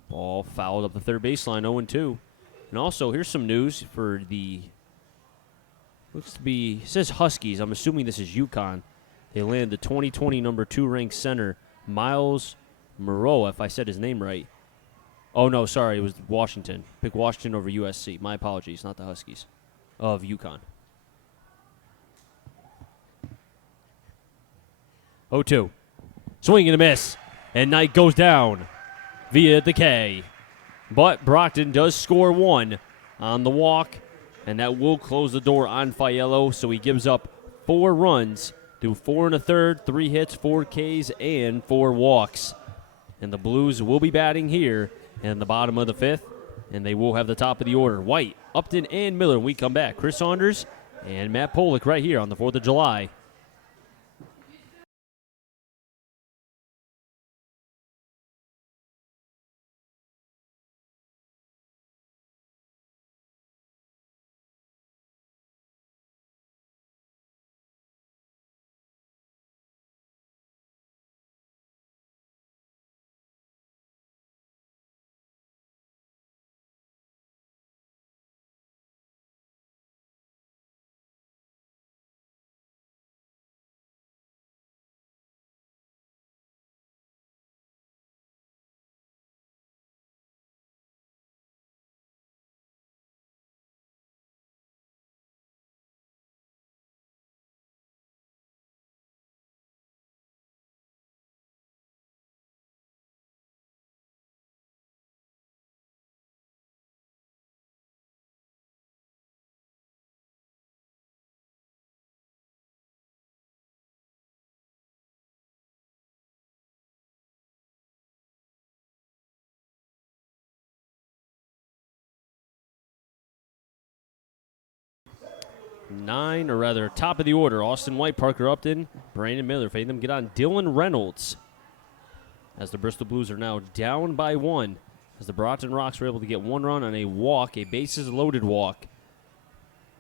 Ball fouled up the third baseline, 0-2. And also, here's some news for the, looks to be, it says Huskies. I'm assuming this is UConn. They landed the 2020 number 2 ranked center, Miles Moreau, if I said his name right. Oh, no, sorry. It was Washington. Pick Washington over USC. My apologies, not the Huskies. Of UConn. 0-2. Swing and a miss. And Knight goes down via the K. But Brockton does score one on the walk, and that will close the door on Fiello. So he gives up 4 runs through 4 1/3, 3 hits, 4 Ks, and 4 walks. And the Blues will be batting here in the bottom of the 5th, and they will have the top of the order. White, Upton, and Miller when we come back. Chris Saunders and Matt Polick right here on the 4th of July. Top of the order. Austin White, Parker Upton, Brandon Miller. Fading them get on Dylan Reynolds. As the Bristol Blues are now down by 1. As the Brockton Rocks were able to get 1 run on a walk, a bases-loaded walk.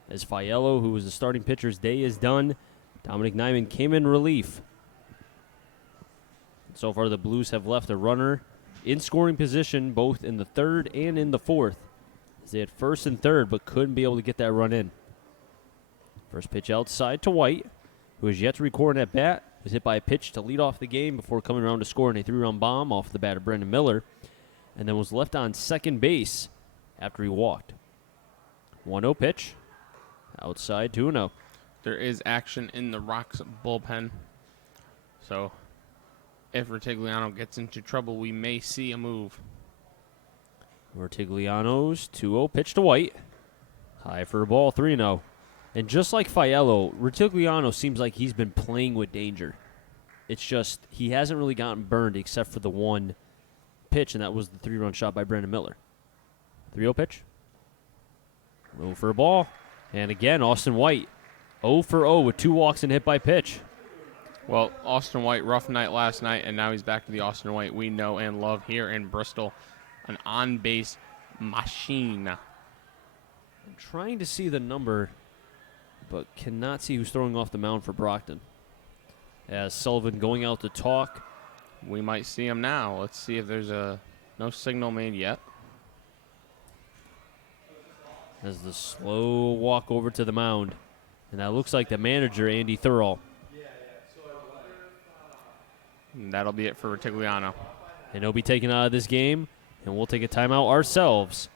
As Fiello, who was the starting pitcher's day is done, Dominic Nyman came in relief. So far, the Blues have left a runner in scoring position both in the 3rd and in the 4th. As they had 1st and 3rd, but couldn't be able to get that run in. First pitch outside to White, who has yet to record an at-bat. Was hit by a pitch to lead off the game before coming around to score in a 3-run bomb off the bat of Brendan Miller, and then was left on second base after he walked. 1-0 pitch. Outside 2-0. There is action in the Rocks bullpen. So if Retigliano gets into trouble, we may see a move. Retigliano's 2-0 pitch to White. High for a ball, 3-0. And just like Fiello, Retigliano seems like he's been playing with danger. It's just he hasn't really gotten burned except for the one pitch, and that was the 3-run shot by Brandon Miller. 3-0 pitch. Low for a ball. And again, Austin White, 0 for 0 with 2 walks and hit by pitch. Well, Austin White, rough night last night, and now he's back to the Austin White we know and love here in Bristol. An on-base machine. I'm trying to see the number, but cannot see who's throwing off the mound for Brockton. As Sullivan going out to talk. We might see him now. Let's see if there's no signal made yet. As the slow walk over to the mound. And that looks like the manager, Andy Thurl. And that'll be it for Retigliano. And he'll be taken out of this game, and we'll take a timeout ourselves.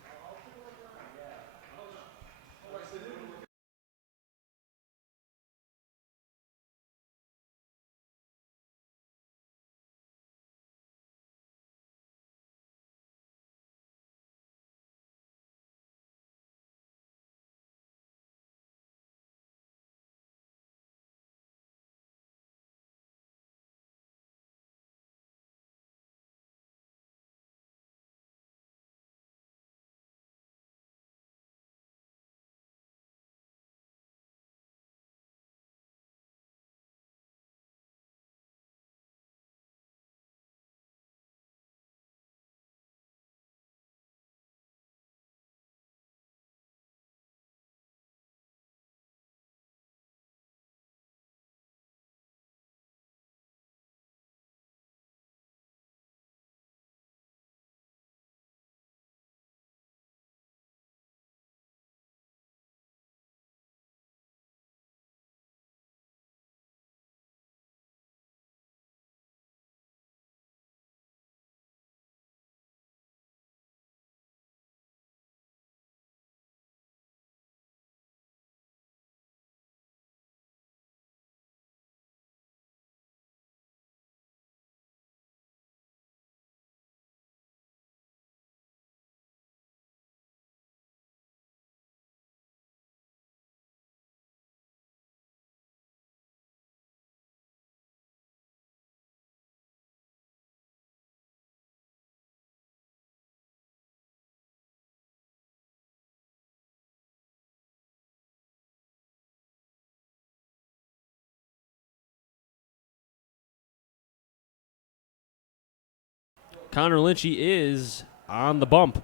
Connor Lynchy is on the bump.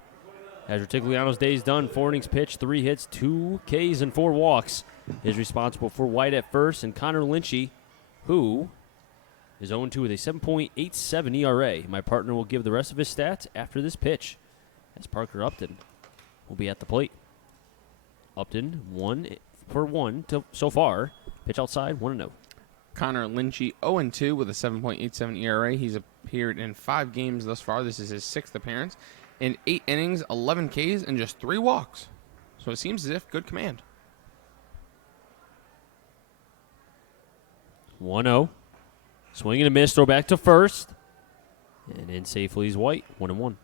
As Rutigliano's day is done, 4 innings pitched, 3 hits, 2 Ks, and 4 walks. Is responsible for White at first, and Connor Lynchy, who is 0-2 with a 7.87 ERA. My partner will give the rest of his stats after this pitch, as Parker Upton will be at the plate. Upton 1 for 1 so far. Pitch outside, 1-0. Connor Lynchy 0-2 with a 7.87 ERA. He's appeared in 5 games thus far. This is his 6th appearance. In 8 innings, 11 Ks, and just 3 walks. So it seems as if good command. 1-0. Swing and a miss, throw back to first. And in safely is White, 1-1.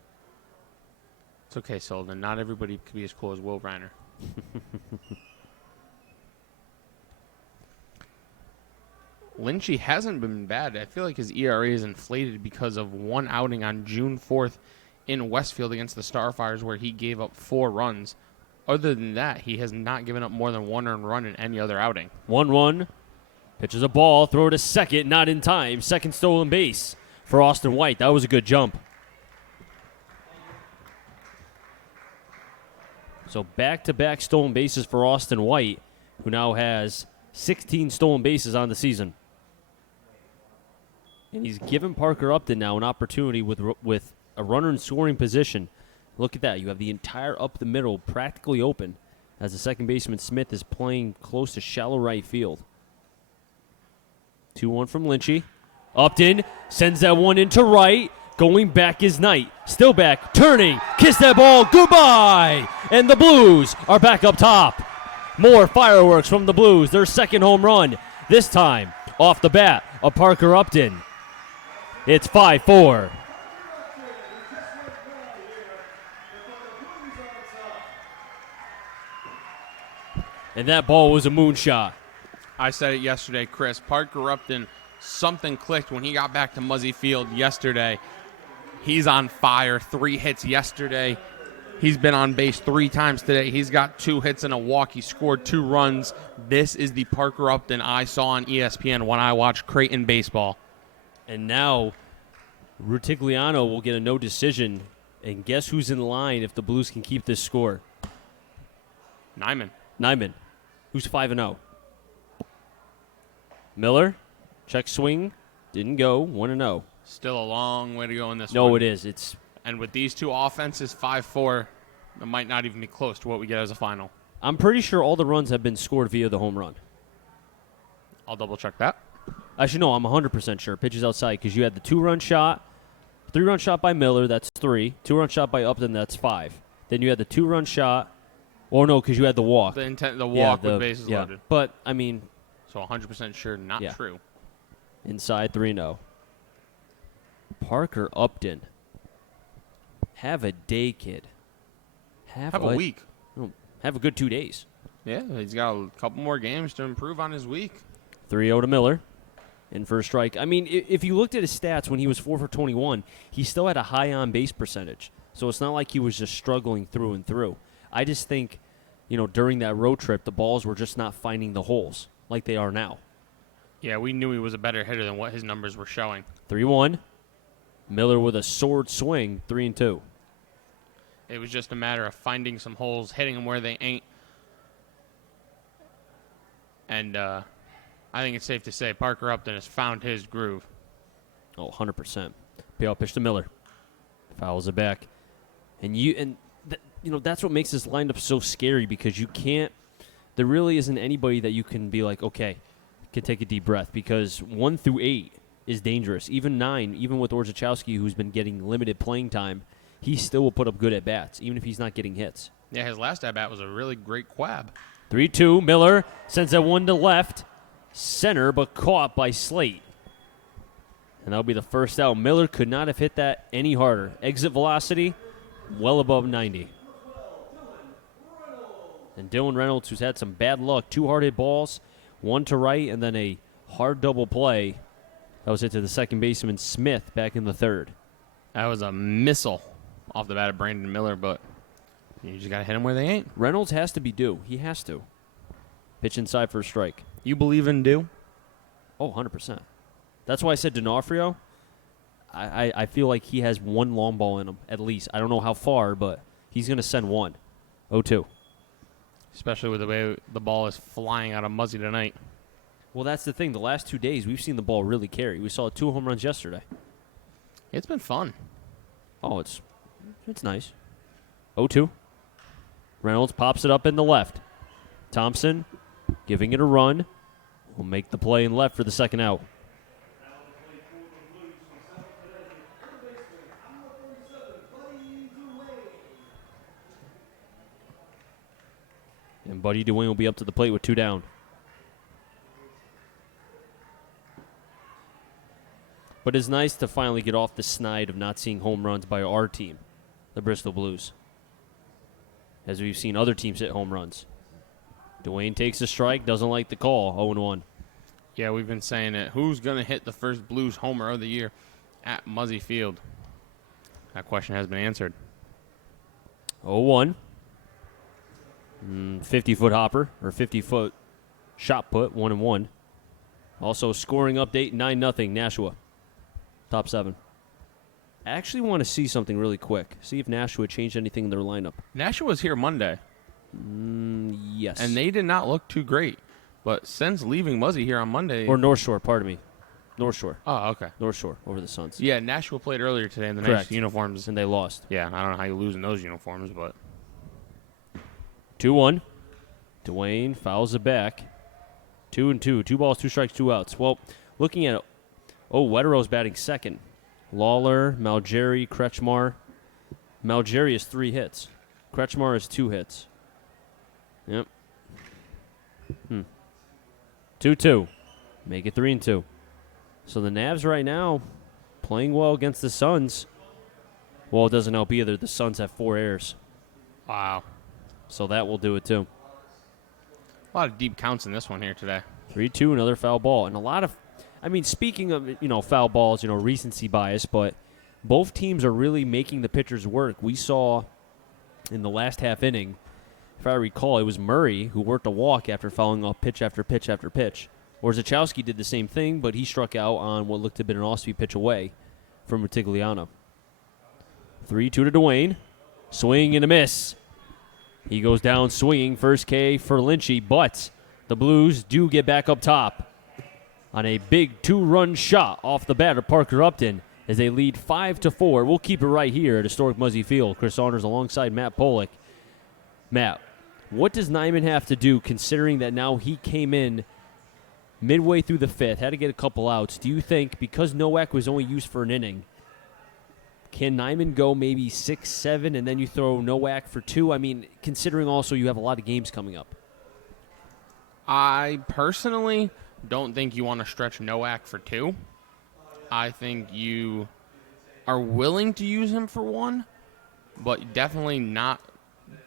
It's okay, Sullivan. Not everybody can be as cool as Will Reiner. Lynchy hasn't been bad. I feel like his ERA is inflated because of one outing on June 4th in Westfield against the Starfires where he gave up 4 runs. Other than that, he has not given up more than 1 earned run in any other outing. 1-1. Pitches a ball, throw to second, not in time. Second stolen base for Austin White. That was a good jump. So back-to-back stolen bases for Austin White, who now has 16 stolen bases on the season. And he's given Parker Upton now an opportunity with a runner in scoring position. Look at that. You have the entire up the middle practically open as the second baseman Smith is playing close to shallow right field. 2-1 from Lynchy. Upton sends that one into right. Going back is Knight. Still back. Turning. Kiss that ball. Goodbye. And the Blues are back up top. More fireworks from the Blues. Their second home run. This time off the bat of Parker Upton. It's 5-4. And that ball was a moonshot. I said it yesterday, Chris. Parker Upton, something clicked when he got back to Muzzy Field yesterday. He's on fire. 3 hits yesterday. He's been on base 3 times today. He's got 2 hits and a walk. He scored 2 runs. This is the Parker Upton I saw on ESPN when I watched Creighton baseball. And now Rutigliano will get a no decision. And guess who's in line if the Blues can keep this score? Nyman, who's 5-0. Miller, check swing, didn't go, 1-0. Still a long way to go in this one. No, it is. And with these 2 offenses, 5-4, it might not even be close to what we get as a final. I'm pretty sure all the runs have been scored via the home run. I'll double-check that. Actually, no, I'm 100% sure. Pitches outside because you had the 2-run shot, 3-run shot by Miller, that's 3. 2-run shot by Upton, that's 5. Then you had the 2-run shot. Or no, because you had the walk. The walk with bases loaded. But, I mean. So 100% sure, not true. Inside 3-0. Parker Upton. Have a day, kid. Have a week. No, have a good 2 days. Yeah, he's got a couple more games to improve on his week. 3-0 to Miller. In for a strike. I mean, if you looked at his stats when he was 4 for 21, he still had a high on-base percentage. So it's not like he was just struggling through and through. I just think, during that road trip, the balls were just not finding the holes like they are now. Yeah, we knew he was a better hitter than what his numbers were showing. 3-1. Miller with a sword swing, 3-2. It was just a matter of finding some holes, hitting them where they ain't. And I think it's safe to say Parker Upton has found his groove. Oh, 100%. Payoff pitch to Miller. Fouls it back. And that's what makes this lineup so scary because you can't – there really isn't anybody that you can be like, okay, can take a deep breath because 1 through 8 is dangerous. Even 9, even with Orzechowski, who's been getting limited playing time, he still will put up good at-bats, even if he's not getting hits. Yeah, his last at-bat was a really great quab. 3-2, Miller sends that one to left, center, but caught by Slate. And that'll be the first out. Miller could not have hit that any harder. Exit velocity, well above 90. And Dylan Reynolds, who's had some bad luck, 2 hard hit balls, 1 to right, and then a hard double play. That was hit to the second baseman Smith back in the 3rd. That was a missile off the bat of Brandon Miller, but you just got to hit them where they ain't. Reynolds has to be due. He has to. Pitch inside for a strike. You believe in due? Oh, 100%. That's why I said D'Onofrio. I feel like he has one long ball in him, at least. I don't know how far, but he's going to send one. 0-2. Especially with the way the ball is flying out of Muzzy tonight. Well, that's the thing. The last 2 days, we've seen the ball really carry. We saw 2 home runs yesterday. It's been fun. Oh, it's nice. 0-2. Reynolds pops it up in the left. Thompson giving it a run. Will make the play in left for the second out. And Buddy Dwayne will be up to the plate with 2 down. But it's nice to finally get off the snide of not seeing home runs by our team, the Bristol Blues, as we've seen other teams hit home runs. Dwayne takes a strike, doesn't like the call, 0-1. Yeah, we've been saying it. Who's going to hit the first Blues homer of the year at Muzzy Field? That question has been answered. 0-1. 50-foot hopper, or 50-foot shot put, 1-1. Also, scoring update, 9-0, Nashua. Top 7. I actually want to see something really quick. See if Nashua changed anything in their lineup. Nashua was here Monday. Yes. And they did not look too great. But since leaving Muzzy here on Monday... Or North Shore, pardon me. North Shore. Oh, okay. North Shore, over the Suns. Yeah, Nashua played earlier today in the Correct. nice uniforms. And they lost. Yeah, I don't know how you lose in those uniforms, but... 2-1. Dwayne fouls it back. 2-2. 2 balls, 2 strikes, 2 outs. Well, looking at it, Wettero's batting second. Lawler, Malgeri, Kretschmar. Malgeri has 3 hits. Kretschmar has 2 hits. Yep. 2-2. Make it 3-2. So the Navs right now playing well against the Suns. Well, it doesn't help either. The Suns have 4 errors. Wow. So that will do it too. A lot of deep counts in this one here today. 3-2, another foul ball. And a lot of, speaking of, foul balls, recency bias, but both teams are really making the pitchers work. We saw in the last half inning, if I recall, it was Murray who worked a walk after fouling off pitch after pitch after pitch. Warzachowski did the same thing, but he struck out on what looked to have been an off-speed pitch away from Rutigliano. 3-2 to Dwayne. Swing and a miss. He goes down swinging. First K for Lynchy, but the Blues do get back up top on a big 2-run shot off the bat of Parker Upton as they lead 5-4. We'll keep it right here at historic Muzzy Field. Chris Saunders alongside Matt Pollock. Matt, what does Nyman have to do considering that now he came in midway through the 5th, had to get a couple outs? Do you think because Nowak was only used for an inning, can Nyman go maybe 6-7 and then you throw Nowak for 2? Considering also you have a lot of games coming up. I personally don't think you want to stretch Nowak for 2. I think you are willing to use him for 1, but definitely not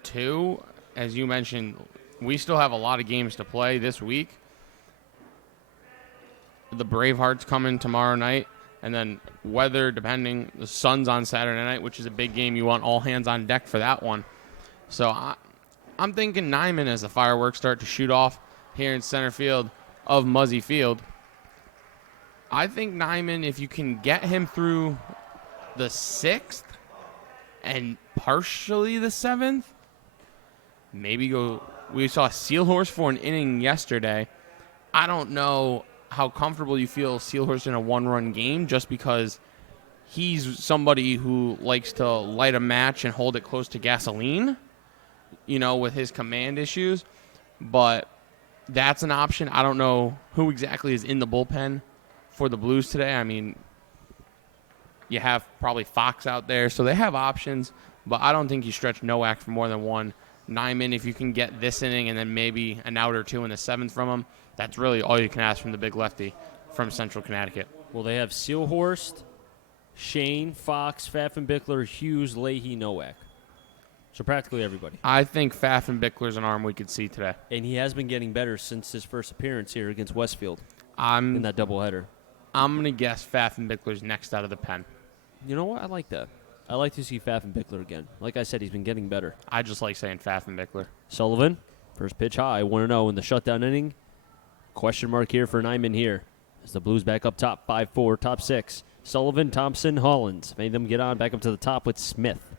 2. As you mentioned, we still have a lot of games to play this week. The Bravehearts come in tomorrow night, and then weather, depending, the Suns on Saturday night, which is a big game. You want all hands on deck for that one. So I'm thinking Nyman as the fireworks start to shoot off here in center field of Muzzy Field. I think Nyman, if you can get him through the 6th and partially the 7th, maybe go. We saw Sealhorse for an inning yesterday. I don't know how comfortable you feel Sealhorse in a 1-run game just because he's somebody who likes to light a match and hold it close to gasoline, with his command issues. But that's an option. I don't know who exactly is in the bullpen for the Blues today. You have probably Fox out there, so they have options, but I don't think you stretch Nowak for more than 1. Nyman, if you can get this inning and then maybe an out or 2 in the 7th from him, that's really all you can ask from the big lefty from Central Connecticut. Well, they have Sealhorst, Shane, Fox, Pfaffenbickler, Hughes, Leahy, Nowak. So practically everybody. I think Pfaffenbickler's an arm we could see today. And he has been getting better since his first appearance here against Westfield in in that doubleheader. I'm going to guess Pfaffenbickler's next out of the pen. You know what? I like that. I like to see Pfaffenbickler again. Like I said, he's been getting better. I just like saying Pfaffenbickler. Sullivan, first pitch high, 1-0 in the shutdown inning. Question mark here for Nyman here. As the Blues back up top, 5-4, top 6. Sullivan, Thompson, Hollins. Made them get on back up to the top with Smith.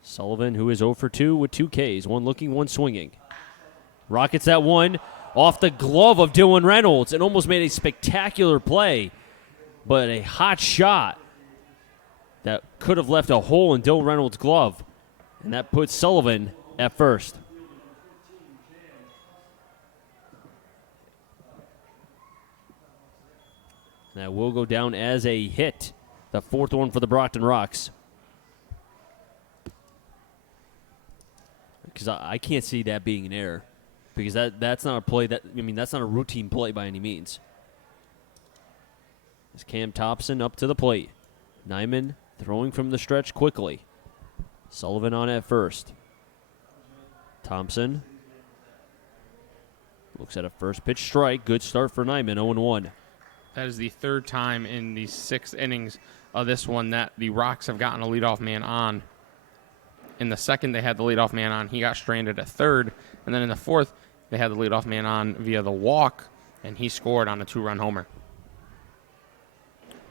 Sullivan, who is 0 for 2 with 2 Ks. One looking, one swinging. Rockets that one off the glove of Dylan Reynolds and almost made a spectacular play, but a hot shot that could have left a hole in Dylan Reynolds' glove, and that puts Sullivan at first. That will go down as a hit, the 4th one for the Brockton Rocks. Because I can't see that being an error. Because that's not a play that's not a routine play by any means. It's Cam Thompson up to the plate. Nyman throwing from the stretch quickly. Sullivan on at first. Thompson looks at a first pitch strike. Good start for Nyman, 0-1. That is the 3rd time in the 6 innings of this one that the Rocks have gotten a leadoff man on. In the 2nd, they had the leadoff man on. He got stranded at 3rd. And then in the 4th, they had the leadoff man on via the walk, and he scored on a 2-run homer.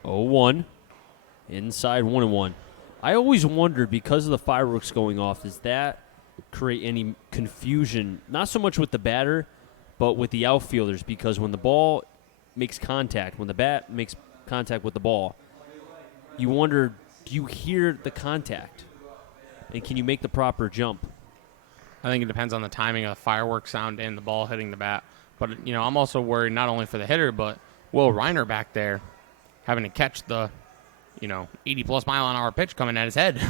0-1. Inside 1-1. I always wondered, because of the fireworks going off, does that create any confusion, not so much with the batter, but with the outfielders? Because when the ball makes contact, when the bat makes contact with the ball, you wonder, do you hear the contact? And can you make the proper jump? I think it depends on the timing of the fireworks sound and the ball hitting the bat. But, I'm also worried not only for the hitter, but Will Reiner back there having to catch the, 80-plus mile-an-hour pitch coming at his head.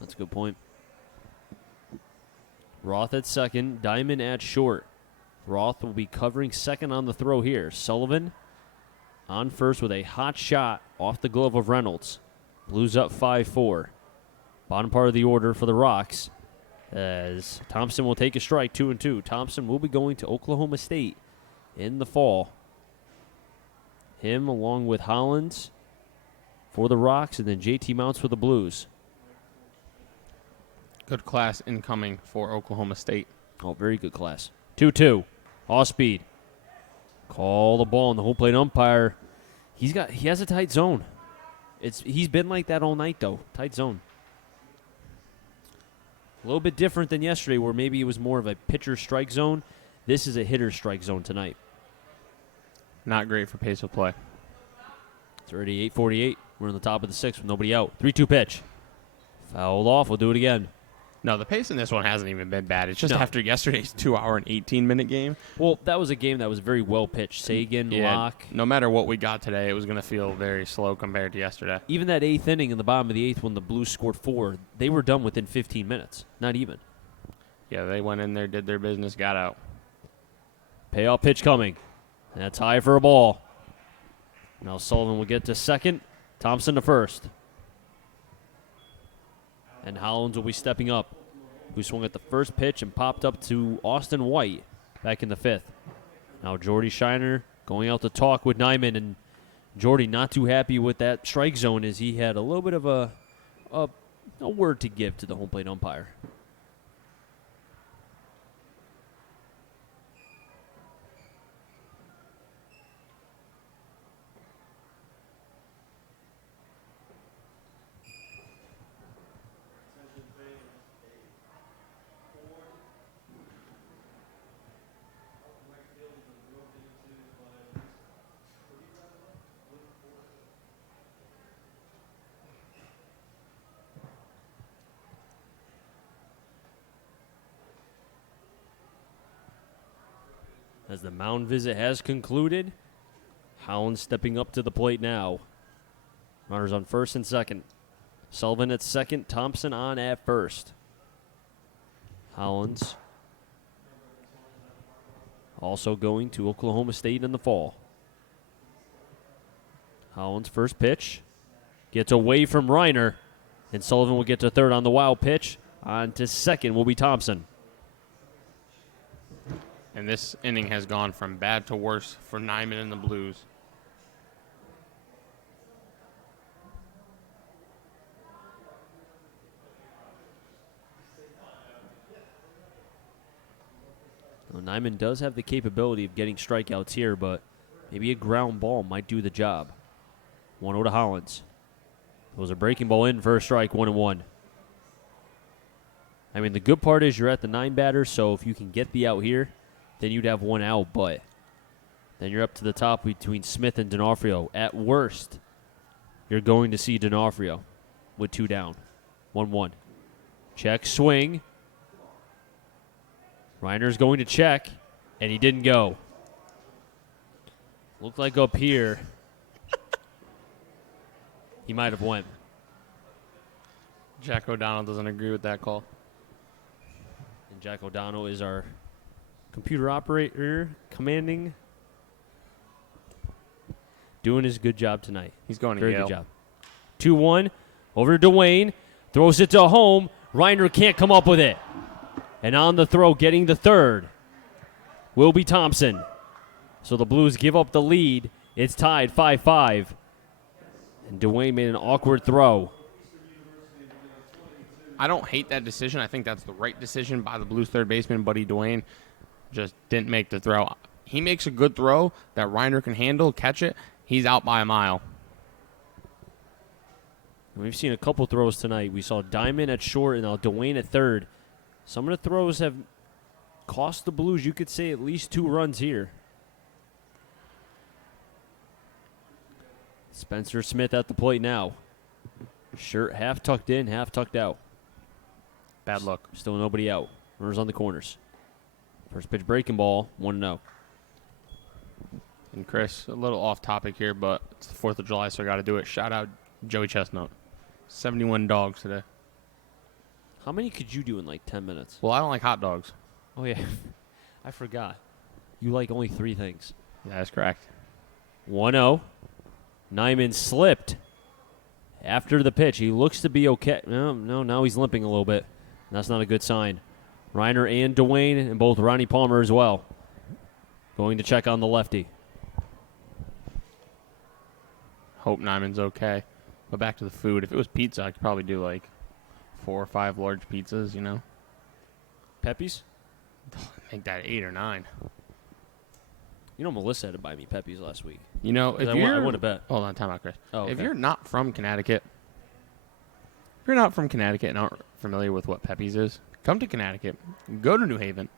That's a good point. Roth at second, Diamond at short. Roth will be covering second on the throw here. Sullivan on first with a hot shot off the glove of Reynolds. Blues up 5-4. Bottom part of the order for the Rocks, as Thompson will take a strike, 2-2. Thompson will be going to Oklahoma State in the fall. Him along with Hollins for the Rocks, and then JT Mounts for the Blues. Good class incoming for Oklahoma State. Oh, very good class. 2-2. Off speed. Call the ball, and the home plate umpire, he has a tight zone. He's been like that all night, though. Tight zone. A little bit different than yesterday, where maybe it was more of a pitcher strike zone. This is a hitter strike zone tonight. Not great for pace of play. It's already 8:48. We're in the top of the 6th with nobody out. 3-2 pitch. Fouled off. We'll do it again. No, the pace in this one hasn't even been bad. It's just No. after yesterday's 2-hour and 18-minute game. Well, that was a game that was very well pitched. Sagan, Locke. No matter what we got today, it was going to feel very slow compared to yesterday. Even that 8th inning in the bottom of the 8th when the Blues scored 4, they were done within 15 minutes. Not even. Yeah, they went in there, did their business, got out. Payoff pitch coming. And that's high for a ball. Now Sullivan will get to second. Thompson to first. And Hollins will be stepping up, who swung at the first pitch and popped up to Austin White back in the 5th. Now Jordy Shiner going out to talk with Nyman, and Jordy not too happy with that strike zone, as he had a little bit of a word to give to the home plate umpire. As the mound visit has concluded, Hollins stepping up to the plate now. Runners on first and second. Sullivan at second, Thompson on at first. Hollins also going to Oklahoma State in the fall. Hollins first pitch. Gets away from Reiner, and Sullivan will get to third on the wild pitch. On to second will be Thompson. And this inning has gone from bad to worse for Nyman and the Blues. Well, Nyman does have the capability of getting strikeouts here, but maybe a ground ball might do the job. 1-0 to Hollins. It was a breaking ball in for a strike, 1-1. I mean, the good part is you're at the 9 batters, so if you can get the out here, then you'd have 1 out, but then you're up to the top between Smith and D'Onofrio. At worst, you're going to see D'Onofrio with 2 down. 1-1. Check, swing. Reiner's going to check, and he didn't go. Looked like up here, he might have went. Jack O'Donnell doesn't agree with that call. And Jack O'Donnell is our computer operator, commanding, doing his good job tonight. He's going to Very Yale. good job. 2-1, over to Dwayne, throws it to home. Reiner can't come up with it. And on the throw, getting the third, will be Thompson. So the Blues give up the lead. It's tied 5-5. And Dwayne made an awkward throw. I don't hate that decision. I think that's the right decision by the Blues third baseman, Buddy Dwayne. Just didn't make the throw. He makes a good throw that Reiner can handle, catch it. He's out by a mile. We've seen a couple throws tonight. We saw Diamond at short and now Dwayne at third. Some of the throws have cost the Blues, you could say, at least 2 runs here. Spencer Smith at the plate now. Shirt half tucked in, half tucked out. Bad luck. Still nobody out. Runners on the corners. First pitch breaking ball, 1-0. And Chris, a little off topic here, but it's the 4th of July, so I got to do it. Shout out Joey Chestnut. 71 dogs today. How many could you do in like 10 minutes? Well, I don't like hot dogs. Oh, yeah. I forgot. You like only 3 things. Yeah, that's correct. 1-0. Nyman slipped after the pitch. He looks to be okay. No, now he's limping a little bit. That's not a good sign. Reiner and Dwayne and both Ronnie Palmer as well. Going to check on the lefty. Hope Nyman's okay. But back to the food. If it was pizza, I could probably do like 4 or 5 large pizzas, you know. Pepe's? Make that 8 or 9. You know, Melissa had to buy me Pepe's last week. You know, if I you're... won a bet. Hold on, time out, Chris. Oh, If okay. you're not from Connecticut, and aren't familiar with what Pepe's is, come to Connecticut, go to New Haven,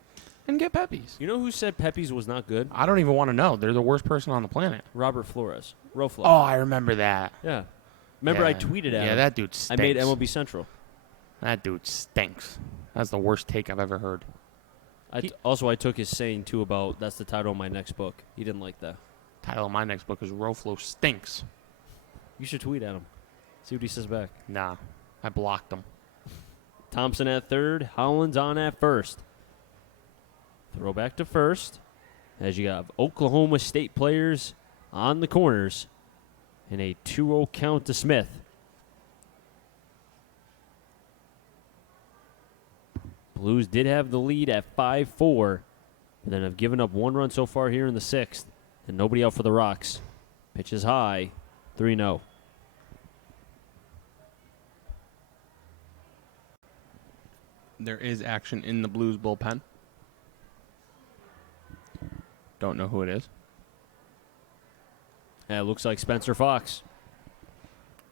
and get Pepe's. You know who said Pepe's was not good? I don't even want to know. They're the worst person on the planet. Robert Flores. Roflo. Oh, I remember that. Yeah. Remember Yeah. I tweeted at him. Yeah, that dude I stinks. made MLB Central. That dude stinks. That's the worst take I've ever heard. Also, I took his saying, too, about that's the title of my next book. He didn't like that. Title of my next book is Roflo Stinks. You should tweet at him. See what he says back. Nah, I blocked him. Thompson at third. Hollins on at first. Throw back to first. As you have Oklahoma State players on the corners. And a 2-0 count to Smith. Blues did have the lead at 5-4. But then have given up 1 run so far here in the 6th. And nobody out for the Rocks. Pitch is high. 3-0. There is action in the Blues bullpen. Don't know who it is. Yeah, it looks like Spencer Fox.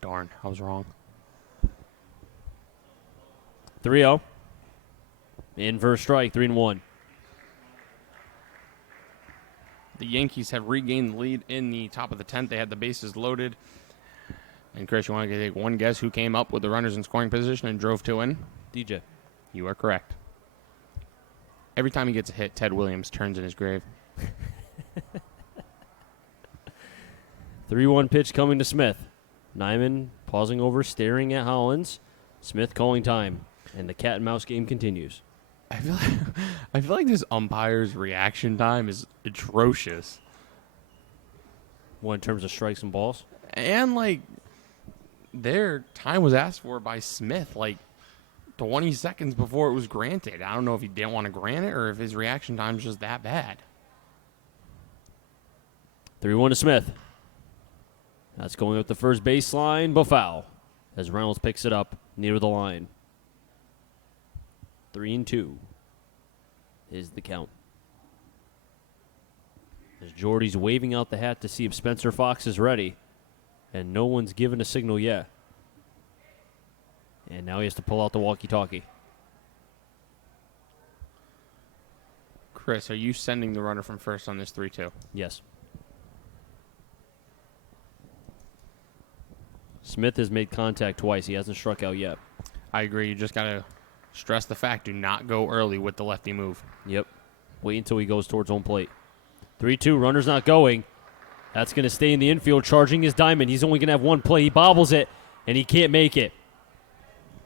Darn, I was wrong. 3-0. In for a strike, 3-1. The Yankees have regained the lead in the top of the 10th. They had the bases loaded. And Chris, you want to take one guess who came up with the runners in scoring position and drove 2 in? DJ. You are correct. Every time he gets a hit, Ted Williams turns in his grave. 3-1 pitch coming to Smith. Nyman pausing over, staring at Hollins. Smith calling time. And the cat and mouse game continues. I feel like this umpire's reaction time is atrocious. What, in terms of strikes and balls? And, like, their time was asked for by Smith, like, 20 seconds before it was granted. I don't know if he didn't want to grant it or if his reaction time is just that bad. 3-1 to Smith. That's going up the first baseline, but foul. As Reynolds picks it up near the line. 3-2 is the count. As Jordy's waving out the hat to see if Spencer Fox is ready. And no one's given a signal yet. And now he has to pull out the walkie-talkie. Chris, are you sending the runner from first on this 3-2? Yes. Smith has made contact twice. He hasn't struck out yet. I agree. You just got to stress the fact, do not go early with the lefty move. Yep. Wait until he goes towards home plate. 3-2, runner's not going. That's going to stay in the infield, charging his diamond. He's only going to have one play. He bobbles it, and he can't make it.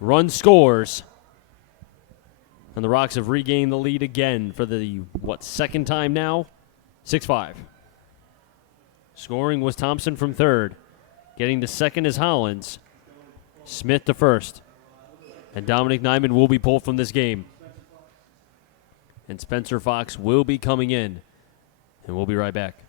Run scores. And the Rocks have regained the lead again for the, second time now? 6-5. Scoring was Thompson from third. Getting to second is Hollins. Smith to first. And Dominic Nyman will be pulled from this game. And Spencer Fox will be coming in. And we'll be right back.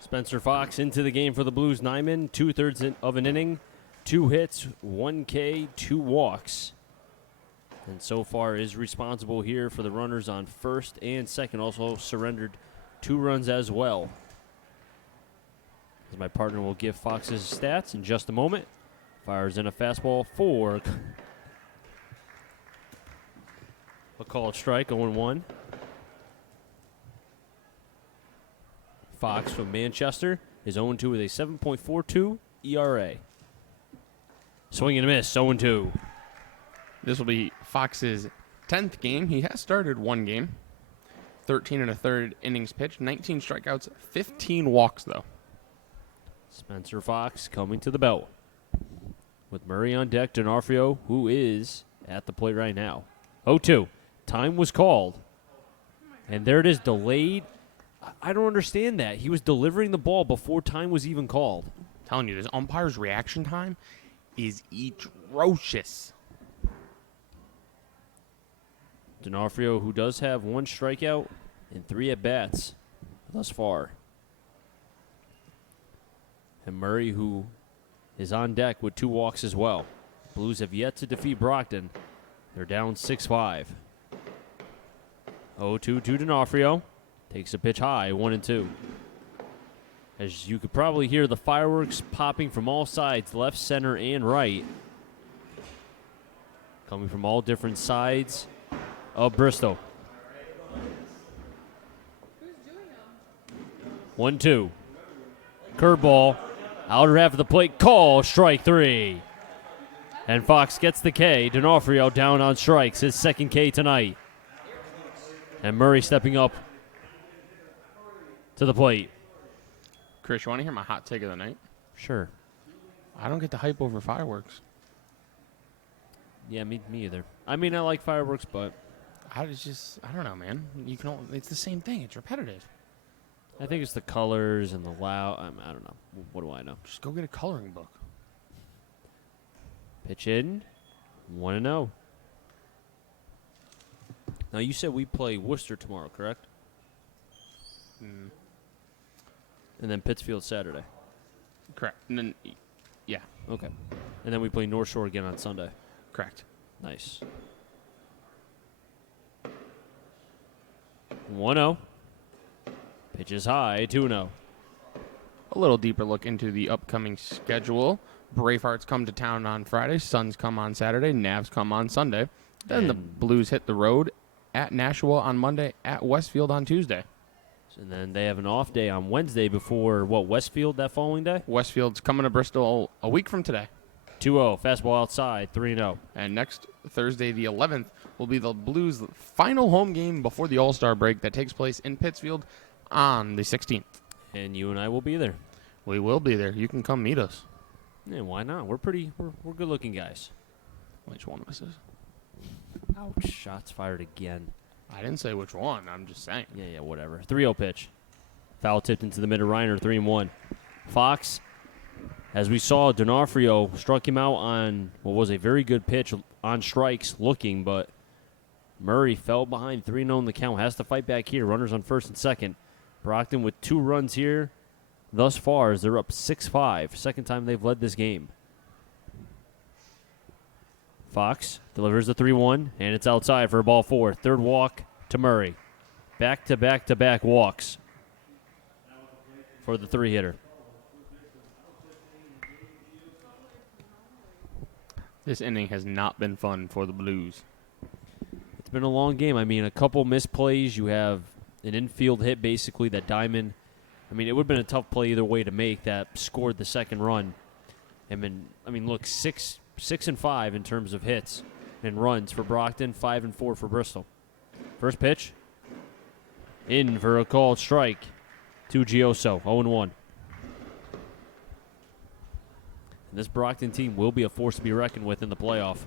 Spencer Fox into the game for the Blues. Nyman, 2/3 of an inning, 2 hits, 1 K, 2 walks. And so far is responsible here for the runners on first and second. Also surrendered 2 runs as well. As my partner will give Fox's stats in just a moment. Fires in a fastball for a called strike, 0-1. Fox from Manchester is 0-2 with a 7.42 ERA. Swing and a miss, 0-2. This will be Fox's 10th game. He has started 1 game. 13 1/3 innings pitched, 19 strikeouts, 15 walks, though. Spencer Fox coming to the belt. With Murray on deck, D'Onofrio, who is at the plate right now. 0-2. Time was called. And there it is, delayed. I don't understand that. He was delivering the ball before time was even called. Telling you, this umpire's reaction time is atrocious. D'Onofrio, who does have 1 strikeout and 3 at-bats thus far. And Murray, who is on deck with 2 walks as well. Blues have yet to defeat Brockton. They're down 6-5. 0-2 to D'Onofrio. Takes a pitch high, 1-2. As you could probably hear the fireworks popping from all sides, left, center, and right. Coming from all different sides of Bristol. Who's doing them? 1-2. Curveball. Outer half of the plate. Call. Strike 3. And Fox gets the K. D'Onofrio down on strikes. His 2nd K tonight. And Murray stepping up to the plate. Chris, you want to hear my hot take of the night? Sure. I don't get the hype over fireworks. Yeah, me either. I mean, I like fireworks, but I don't know, man. It's the same thing. It's repetitive. I think it's the colors and the loud. I don't know. What do I know? Just go get a coloring book. Pitch in. 1-0. Now, you said we play Worcester tomorrow, correct? Mm, And then Pittsfield Saturday. correct. And then, yeah, Okay. And then we play North Shore again on Sunday. correct. Nice. 1-0. Pitch is high. 2-0. A little deeper look into the upcoming schedule. Bravehearts come to town on Friday. Suns come on Saturday. Navs come on Sunday. Then the And- Blues hit the road at Nashua on Monday, at Westfield on Tuesday. And then they have an off day on Wednesday before, Westfield that following day? Westfield's coming to Bristol a week from today. 2-0. Fastball outside. 3-0. And next Thursday, the 11th, will be the Blues' final home game before the All-Star break that takes place in Pittsfield on the 16th. And you and I will be there. We will be there. You can come meet us. Yeah, why not? We're good looking guys. Which one of us is? Ouch. Shots fired again. I didn't say which one. I'm just saying. Yeah, whatever. 3-0 pitch. Foul tipped into the mid-Reiner, 3-1. Fox, as we saw, D'Onofrio struck him out on what was a very good pitch on strikes looking, but Murray fell behind 3-0 in the count. Has to fight back here. Runners on first and second. Brockton with 2 runs here thus far as they're up 6-5. Second time they've led this game. Fox delivers the 3-1, and it's outside for a ball 4. Third walk to Murray. Back-to-back walks for the 3-hitter. This inning has not been fun for the Blues. It's been a long game. I mean, a couple misplays. You have an infield hit, basically, that Diamond. I mean, it would have been a tough play either way to make that scored the second run. Look, 6-5 in terms of hits and runs for Brockton, 5-4 for Bristol. First pitch, in for a called strike to Gioso, 0-1. And this Brockton team will be a force to be reckoned with in the playoff.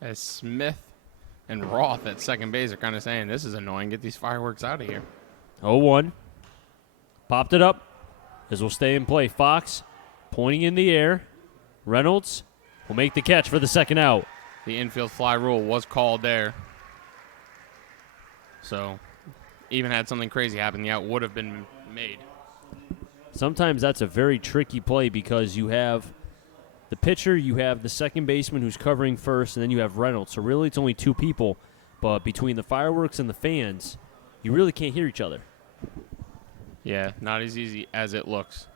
As Smith and Roth at second base are kind of saying, this is annoying. Get these fireworks out of here. 0-1. Popped it up. This will stay in play. Fox pointing in the air. Reynolds will make the catch for the second out. The infield fly rule was called there. So, even had something crazy happen, the out would have been made. Sometimes that's a very tricky play because you have the pitcher, you have the second baseman who's covering first, and then you have Reynolds. So really it's only 2 people. But between the fireworks and the fans, you really can't hear each other. Yeah, not as easy as it looks.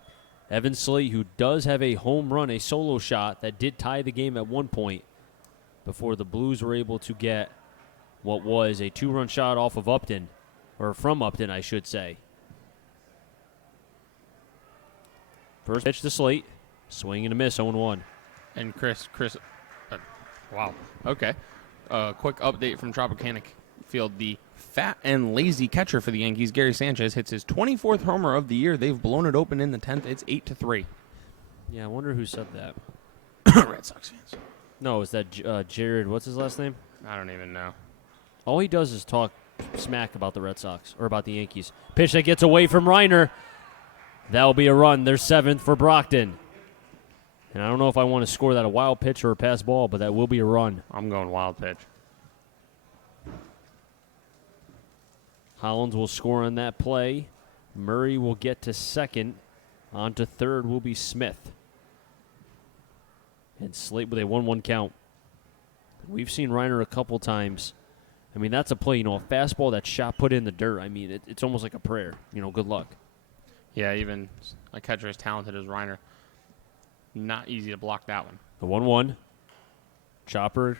Evan Slate, who does have a home run, a solo shot that did tie the game at one point before the Blues were able to get what was a 2-run shot off of Upton, or from Upton, I should say. First pitch to Slate, swing and a miss, 0-1. And Chris, wow. Okay. Quick update from Tropicana Field. The fat and lazy catcher for the Yankees, Gary Sanchez, hits his 24th homer of the year. They've blown it open in the 10th. It's 8-3. Yeah, I wonder who said that. Red Sox fans. No, is that Jared, what's his last name? I don't even know. All he does is talk smack about the Red Sox or about the Yankees. Pitch that gets away from Reiner. That'll be a run. Their 7th for Brockton. And I don't know if I want to score that a wild pitch or a pass ball, but that will be a run. I'm going wild pitch. Hollins will score on that play. Murray will get to second. On to third will be Smith. And Slate with a 1-1 count. We've seen Reiner a couple times. I mean, that's a play, a fastball that's shot put in the dirt. I mean, it's almost like a prayer. Good luck. Yeah, even a catcher as talented as Reiner, not easy to block that one. The 1-1. Chopper.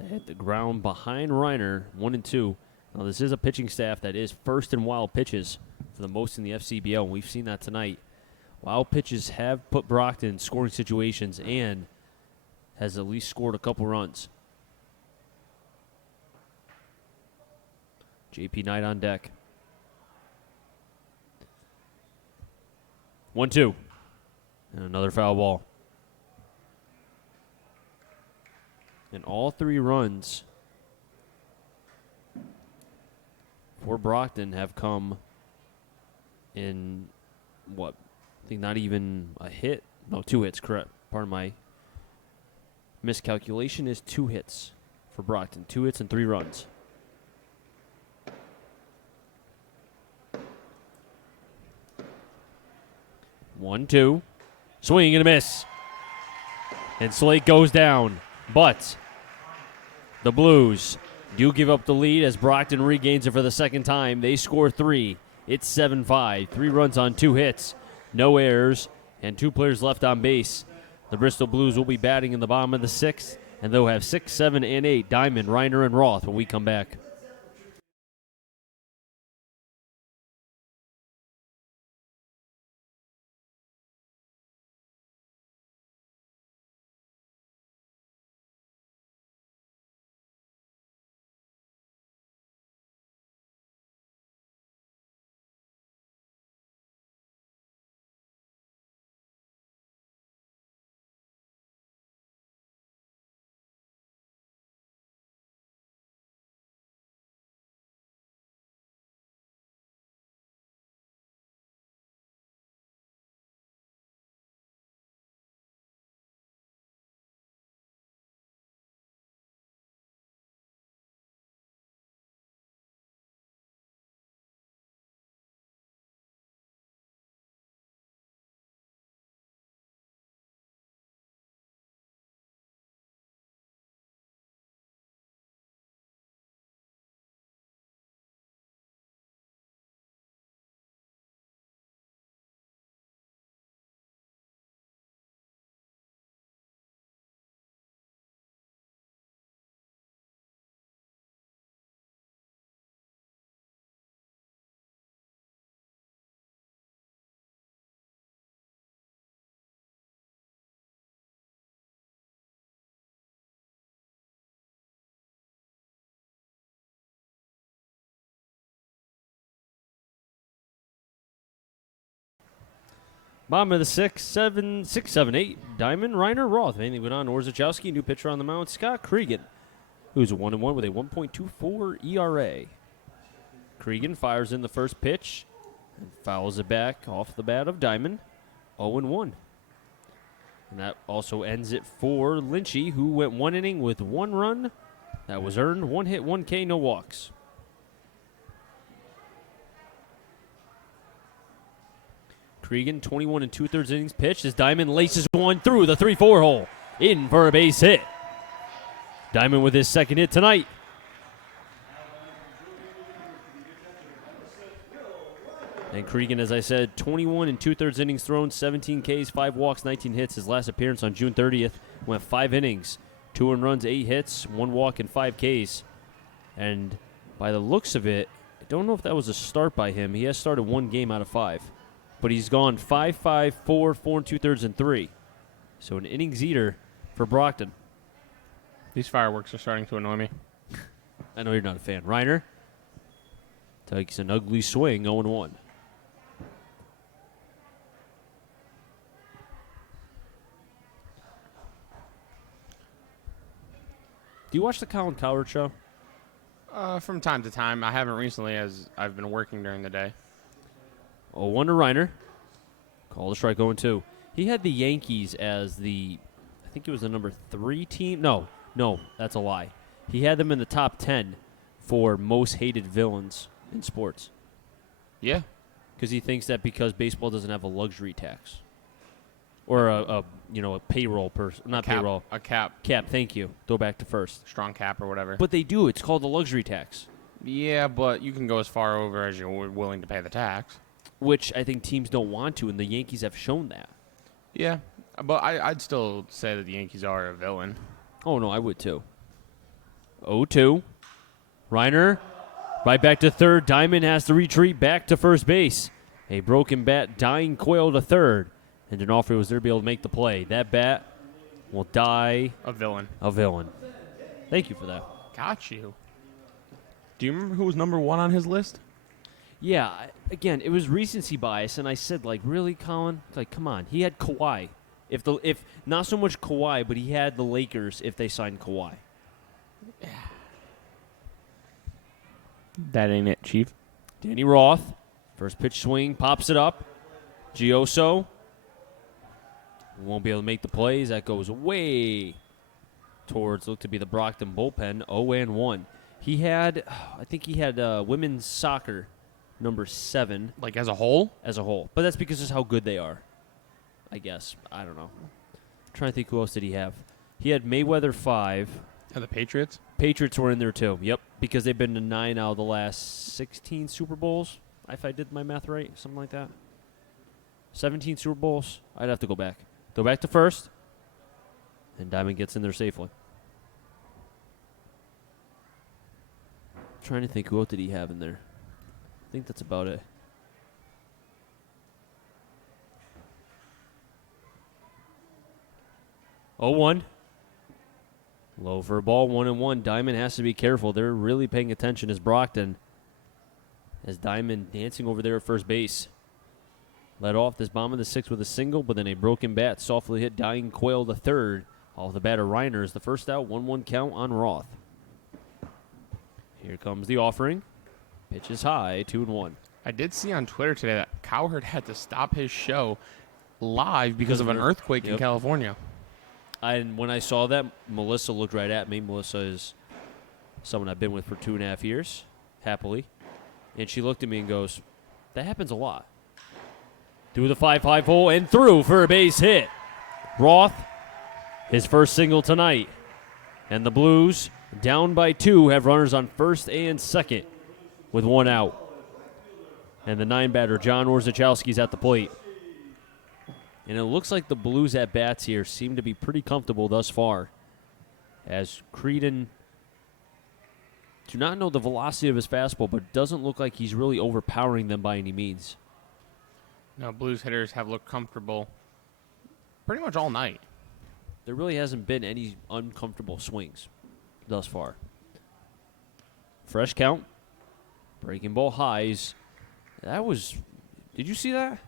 They hit the ground behind Reiner, 1-2. Now, this is a pitching staff that is first in wild pitches for the most in the FCBO, and we've seen that tonight. Wild pitches have put Brockton in scoring situations and has at least scored a couple runs. JP Knight on deck. 1-2. And another foul ball. And all 3 runs for Brockton have come in, I think not even a hit. No, 2 hits, correct. Pardon my miscalculation, is 2 hits for Brockton. 2 hits and 3 runs. One, two. Swing and a miss. And Slate goes down. But the Blues do give up the lead as Brockton regains it for the second time. They score 3. It's 7-5. 3 runs on 2 hits. No errors. And 2 players left on base. The Bristol Blues will be batting in the bottom of the 6th. And they'll have 6, 7, and 8. Diamond, Reiner, and Roth when we come back. Bottom of the 6, 7, 6, 7, 8. Diamond, Reiner, Roth. Mainly went on. Orzechowski, new pitcher on the mound. Scott Cregan, who's 1-1 with a 1.24 ERA. Cregan fires in the first pitch and fouls it back off the bat of Diamond. 0-1. And that also ends it for Lynchy, who went 1 inning with 1 run. That was earned. 1 hit, 1 K, no walks. Cregan, 21 2/3 innings pitched as Diamond laces one through the 3-4 hole. In for a base hit. Diamond with his second hit tonight. And Cregan, as I said, 21 2/3 innings thrown, 17 Ks, 5 walks, 19 hits. His last appearance on June 30th went 5 innings, 2 earned runs, 8 hits, 1 walk, and 5 Ks. And by the looks of it, I don't know if that was a start by him. He has started 1 game out of 5. But he's gone 5-5, 4, 4 2/3, and 3. So an innings eater for Brockton. These fireworks are starting to annoy me. I know you're not a fan. Reiner takes an ugly swing, 0-1. Do you watch the Colin Cowherd show? From time to time. I haven't recently as I've been working during the day. 0-1 to Reiner. Call the strike 0-2. He had the Yankees as I think it was the number 3 team. No, that's a lie. He had them in the top 10 for most hated villains in sports. Yeah. Because he thinks that because baseball doesn't have a luxury tax. Or a payroll person. Not payroll. A cap. Cap, thank you. Go back to first. Strong cap or whatever. But they do. It's called a luxury tax. Yeah, but you can go as far over as you're willing to pay the tax. Which I think teams don't want to, and the Yankees have shown that. Yeah, but I'd still say that the Yankees are a villain. Oh, no, I would too. 0-2. Reiner, right back to third. Diamond has to retreat back to first base. A broken bat, dying Coyle to third. And D'Onofrio was there to be able to make the play. That bat will die A villain. a villain. Thank you for that. Got you. Do you remember who was number 1 on his list? Yeah, again, it was recency bias, and I said, like, really, Colin? Like, come on. He had Kawhi. If not so much Kawhi, but he had the Lakers if they signed Kawhi. That ain't it, Chief. Danny Roth, first pitch swing, pops it up. Gioso won't be able to make the plays. That goes way towards, look to be the Brockton bullpen, 0-1. He had, I think he had women's soccer, number 7. Like as a whole? As a whole. But that's because of how good they are, I guess. I don't know. I'm trying to think who else did he have. He had Mayweather 5. And the Patriots? Patriots were in there too. Yep, because they've been to 9 out of the last 16 Super Bowls, if I did my math right, something like that. 17 Super Bowls. I'd have to go back. Go back to first, and Diamond gets in there safely. Trying to think, who else did he have in there? I think that's about it. Oh, 1. Low for a ball, 1-1. Diamond has to be careful. They're really paying attention as Brockton. As Diamond dancing over there at first base. Led off this bottom of the 6th with a single, but then a broken bat softly hit dying Coyle the third. Off the batter Reiner is the first out, 1-1 count on Roth. Here comes the offering. Pitch is high, 2-1. I did see on Twitter today that Cowherd had to stop his show live because of an earthquake in California. And when I saw that, Melissa looked right at me. Melissa is someone I've been with for 2.5 years, happily. And she looked at me and goes, that happens a lot. Through the 5-5 hole and through for a base hit. Roth, his first single tonight. And the Blues, down by 2, have runners on first and second with 1 out. And the 9-batter, John Orzechowski's at the plate. And it looks like the Blues at bats here seem to be pretty comfortable thus far. As Creedon, do not know the velocity of his fastball, but doesn't look like he's really overpowering them by any means. No, Blues hitters have looked comfortable pretty much all night. There really hasn't been any uncomfortable swings thus far. Fresh count. Breaking ball highs. That was, did you see that?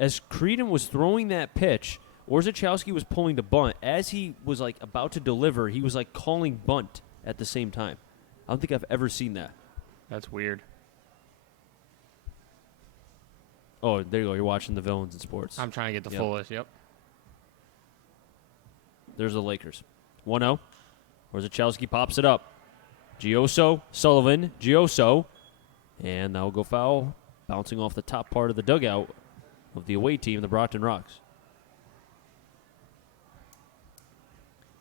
As Creedon was throwing that pitch, Orzechowski was pulling the bunt. As he was like about to deliver, he was like calling bunt at the same time. I don't think I've ever seen that. That's weird. Oh, there you go. You're watching the villains in sports. I'm trying to get the full list, yep. There's the Lakers. 1-0. Orzechowski pops it up. Gioso, Sullivan, Gioso. And that'll go foul, bouncing off the top part of the dugout of the away team, the Brockton Rocks.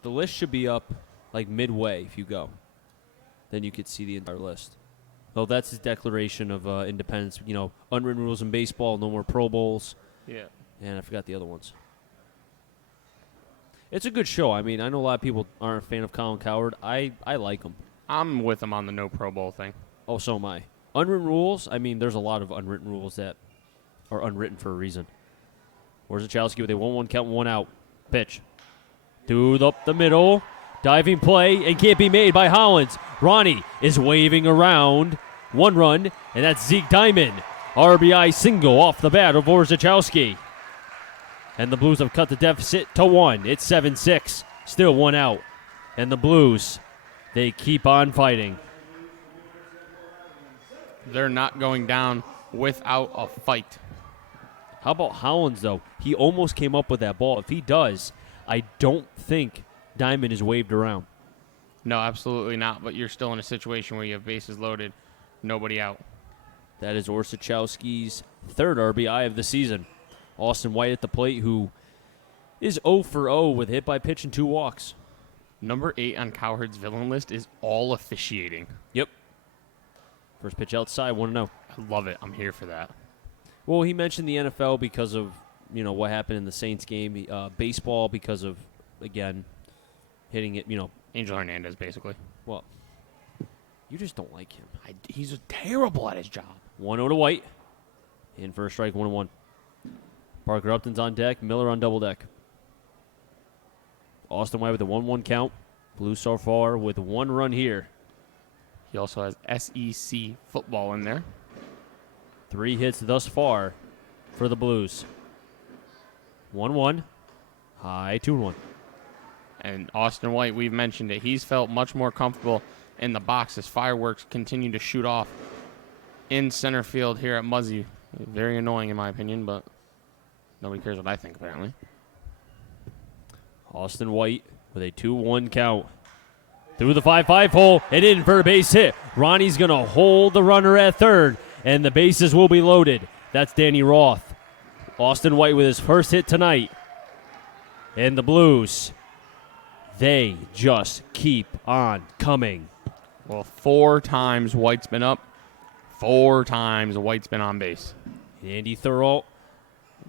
The list should be up like midway if you go. Then you could see the entire list. Well, that's his declaration of independence. You know, unwritten rules in baseball, no more Pro Bowls. Yeah. And I forgot the other ones. It's a good show. I mean, I know a lot of people aren't a fan of Colin Cowherd. I like him. I'm with him on the no Pro Bowl thing. Oh, so am I. Unwritten rules, I mean, there's a lot of unwritten rules that are unwritten for a reason. Orzechowski with a 1-1 count, 1 out. Pitch. Through up the middle. Diving play, and can't be made by Hollins. Ronnie is waving around. 1 run, and that's Zeke Diamond. RBI single off the bat of Orzechowski. And the Blues have cut the deficit to 1. It's 7-6. Still 1 out. And the Blues, they keep on fighting. They're not going down without a fight. How about Hollins, though? He almost came up with that ball. If he does, I don't think Diamond is waved around. No, absolutely not. But you're still in a situation where you have bases loaded, nobody out. That is Orsachowski's third RBI of the season. Austin White at the plate, who is 0 for 0 with hit by pitch and 2 walks. Number 8 on Cowherd's villain list is all officiating. Yep. First pitch outside, 1-0. I love it. I'm here for that. Well, he mentioned the NFL because of, what happened in the Saints game. Baseball because of, again, hitting it, Angel Hernandez, basically. Well, you just don't like him. He's terrible at his job. 1-0 to White. In for a strike, 1-1. Parker Upton's on deck. Miller on double deck. Austin White with a 1-1 count. Blues so far with 1 run here. He also has SEC football in there. 3 hits thus far for the Blues. 1-1. High 2-1. And Austin White, we've mentioned it. He's felt much more comfortable in the box as fireworks continue to shoot off in center field here at Muzzy. Very annoying in my opinion, but nobody cares what I think apparently. Austin White with a 2-1 count. Through the 5-5 hole and in for a base hit. Ronnie's going to hold the runner at third, and the bases will be loaded. That's Danny Roth. Austin White with his first hit tonight. And the Blues, they just keep on coming. Well, 4 times White's been up. 4 times White's been on base. Andy Thurl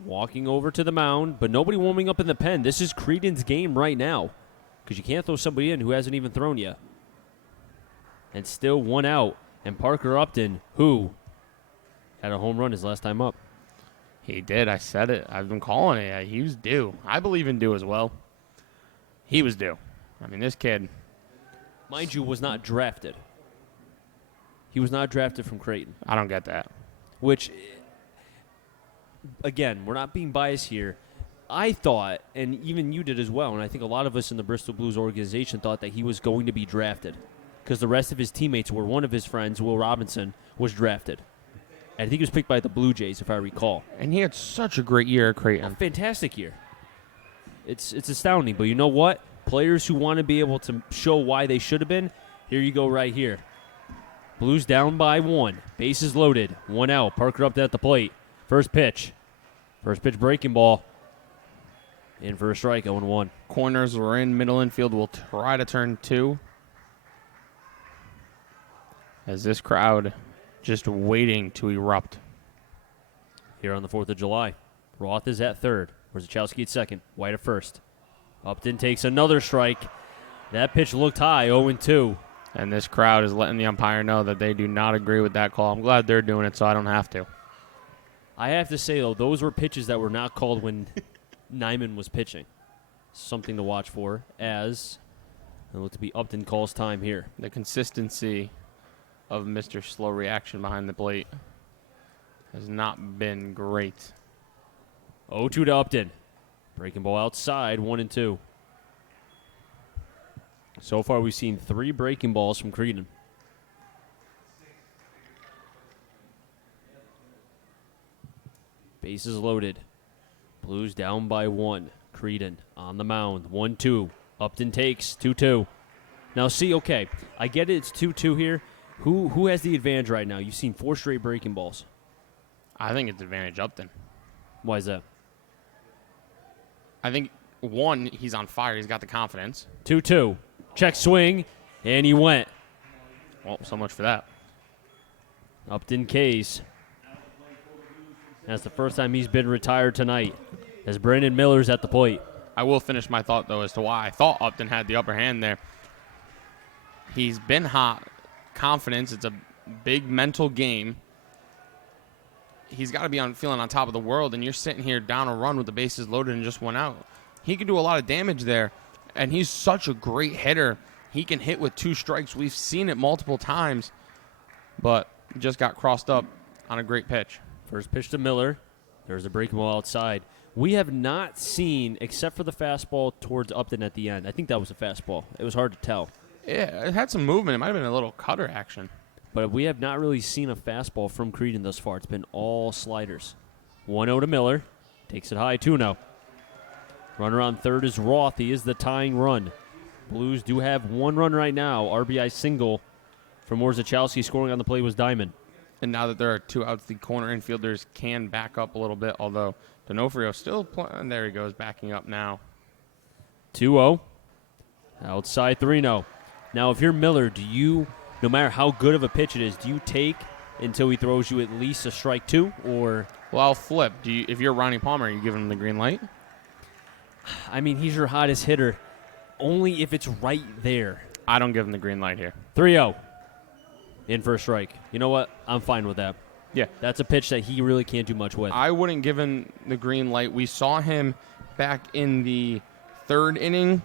walking over to the mound, but nobody warming up in the pen. This is Creedon's game right now because you can't throw somebody in who hasn't even thrown yet. And still 1 out. And Parker Upton, who had a home run his last time up. He did. I said it. I've been calling it. He was due. I believe in due as well. He was due. I mean, this kid. Mind you, was not drafted. He was not drafted from Creighton. I don't get that. Which, again, we're not being biased here. I thought, and even you did as well, and I think a lot of us in the Bristol Blues organization thought that he was going to be drafted because the rest of his teammates were. One of his friends, Will Robinson, was drafted. And I think he was picked by the Blue Jays, if I recall. And he had such a great year at Creighton. A fantastic year. It's astounding, but you know what? Players who want to be able to show why they should have been, here you go right here. Blues down by 1. Bases loaded. 1 out. Parker up at the plate. First pitch. First pitch breaking ball. In for a strike, 0-1. Corners were in. Middle infield will try to turn 2. As this crowd just waiting to erupt. Here on the 4th of July. Roth is at third. Orzechowski at second. White at first. Upton takes another strike. That pitch looked high, 0-2. And this crowd is letting the umpire know that they do not agree with that call. I'm glad they're doing it so I don't have to. I have to say, though, those were pitches that were not called when Nyman was pitching. Something to watch for as it looked to be Upton calls time here. The consistency of Mr. Slow Reaction behind the plate has not been great. 0-2 to Upton. Breaking ball outside, 1-2. So far, we've seen 3 breaking balls from Creedon. Bases loaded. Blues down by 1. Creedon on the mound. 1-2. Upton takes 2-2. Now, see, okay, I get it. It's 2-2 here. Who has the advantage right now? You've seen 4 straight breaking balls. I think it's advantage Upton. Why is that? I think, 1, he's on fire. He's got the confidence. 2-2. Check swing, and he went. Well, so much for that. Upton K's. That's the first time he's been retired tonight as Brandon Miller's at the plate. I will finish my thought, though, as to why I thought Upton had the upper hand there. He's been hot. Confidence. It's a big mental game. He's got to be feeling on top of the world, and you're sitting here down a run with the bases loaded and just 1 out. He could do a lot of damage there, and he's such a great hitter. He can hit with 2 strikes. We've seen it multiple times, but just got crossed up on a great pitch. First pitch to Miller. There's a breaking ball outside. We have not seen, except for the fastball towards Upton at the end. I think that was a fastball. It was hard to tell. Yeah, it had some movement. It might have been a little cutter action. But we have not really seen a fastball from Creedon thus far. It's been all sliders. 1-0 to Miller. Takes it high, 2-0. Runner on third is Roth. He is the tying run. Blues do have one run right now. RBI single from Morzachowski. Scoring on the play was Diamond. And now that there are 2 outs, the corner infielders can back up a little bit, although D'Onofrio still playing. There he goes, backing up now. 2-0. Outside 3-0. Now, if you're Miller, do you, no matter how good of a pitch it is, do you take until he throws you at least a strike 2? Or, Well, I'll flip. If you're Ronnie Palmer, are you giving him the green light? I mean, he's your hottest hitter. Only if it's right there. I don't give him the green light here. 3-0. In for a strike. You know what? I'm fine with that. Yeah. That's a pitch that he really can't do much with. I wouldn't give him the green light. We saw him back in the 3rd inning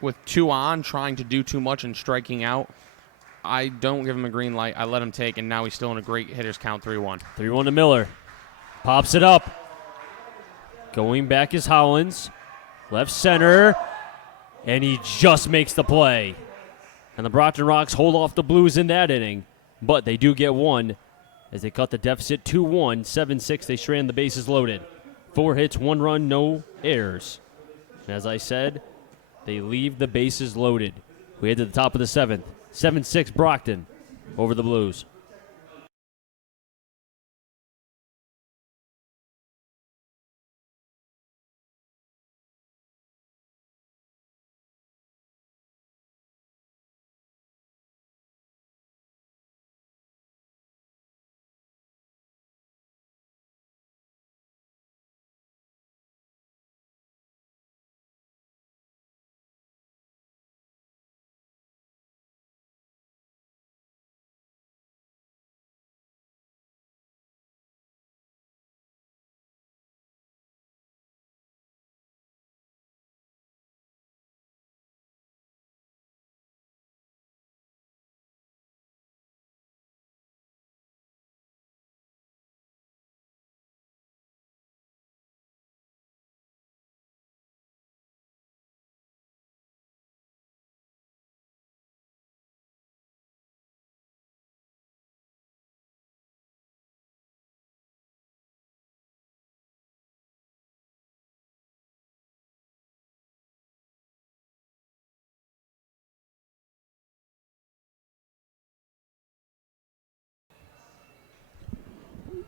with 2 on, trying to do too much and striking out. I don't give him a green light. I let him take, and now he's still in a great hitter's count, 3-1. 3-1 to Miller. Pops it up. Going back is Hollins. Left center. And he just makes the play. And the Brockton Rocks hold off the Blues in that inning. But they do get one as they cut the deficit 2-1. 7-6, they strand the bases loaded. 4 hits, 1 run, no errors. And as I said, they leave the bases loaded. We head to the top of the 7th. 7-6 Brockton over the Blues.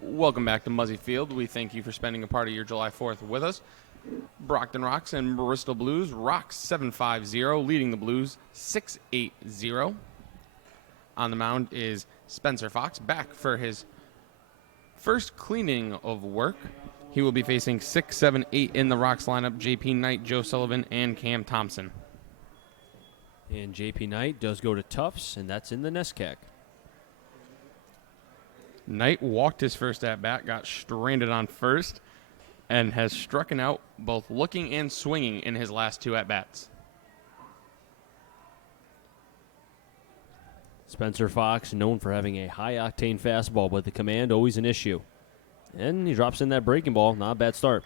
Welcome back to Muzzy Field. We thank you for spending a part of your July 4th with us. Brockton Rocks and Bristol Blues. Rocks 7-5-0, leading the Blues 6-8-0. On the mound is Spencer Fox, back for his first cleaning of work. He will be facing 6, 7, 8 in the Rocks lineup, J.P. Knight, Joe Sullivan, and Cam Thompson. And J.P. Knight does go to Tufts, and that's in the NESCAC. Knight walked his first at-bat, got stranded on first, and has struck out both looking and swinging in his last 2 at-bats. Spencer Fox, known for having a high-octane fastball, but the command always an issue. And he drops in that breaking ball. Not a bad start.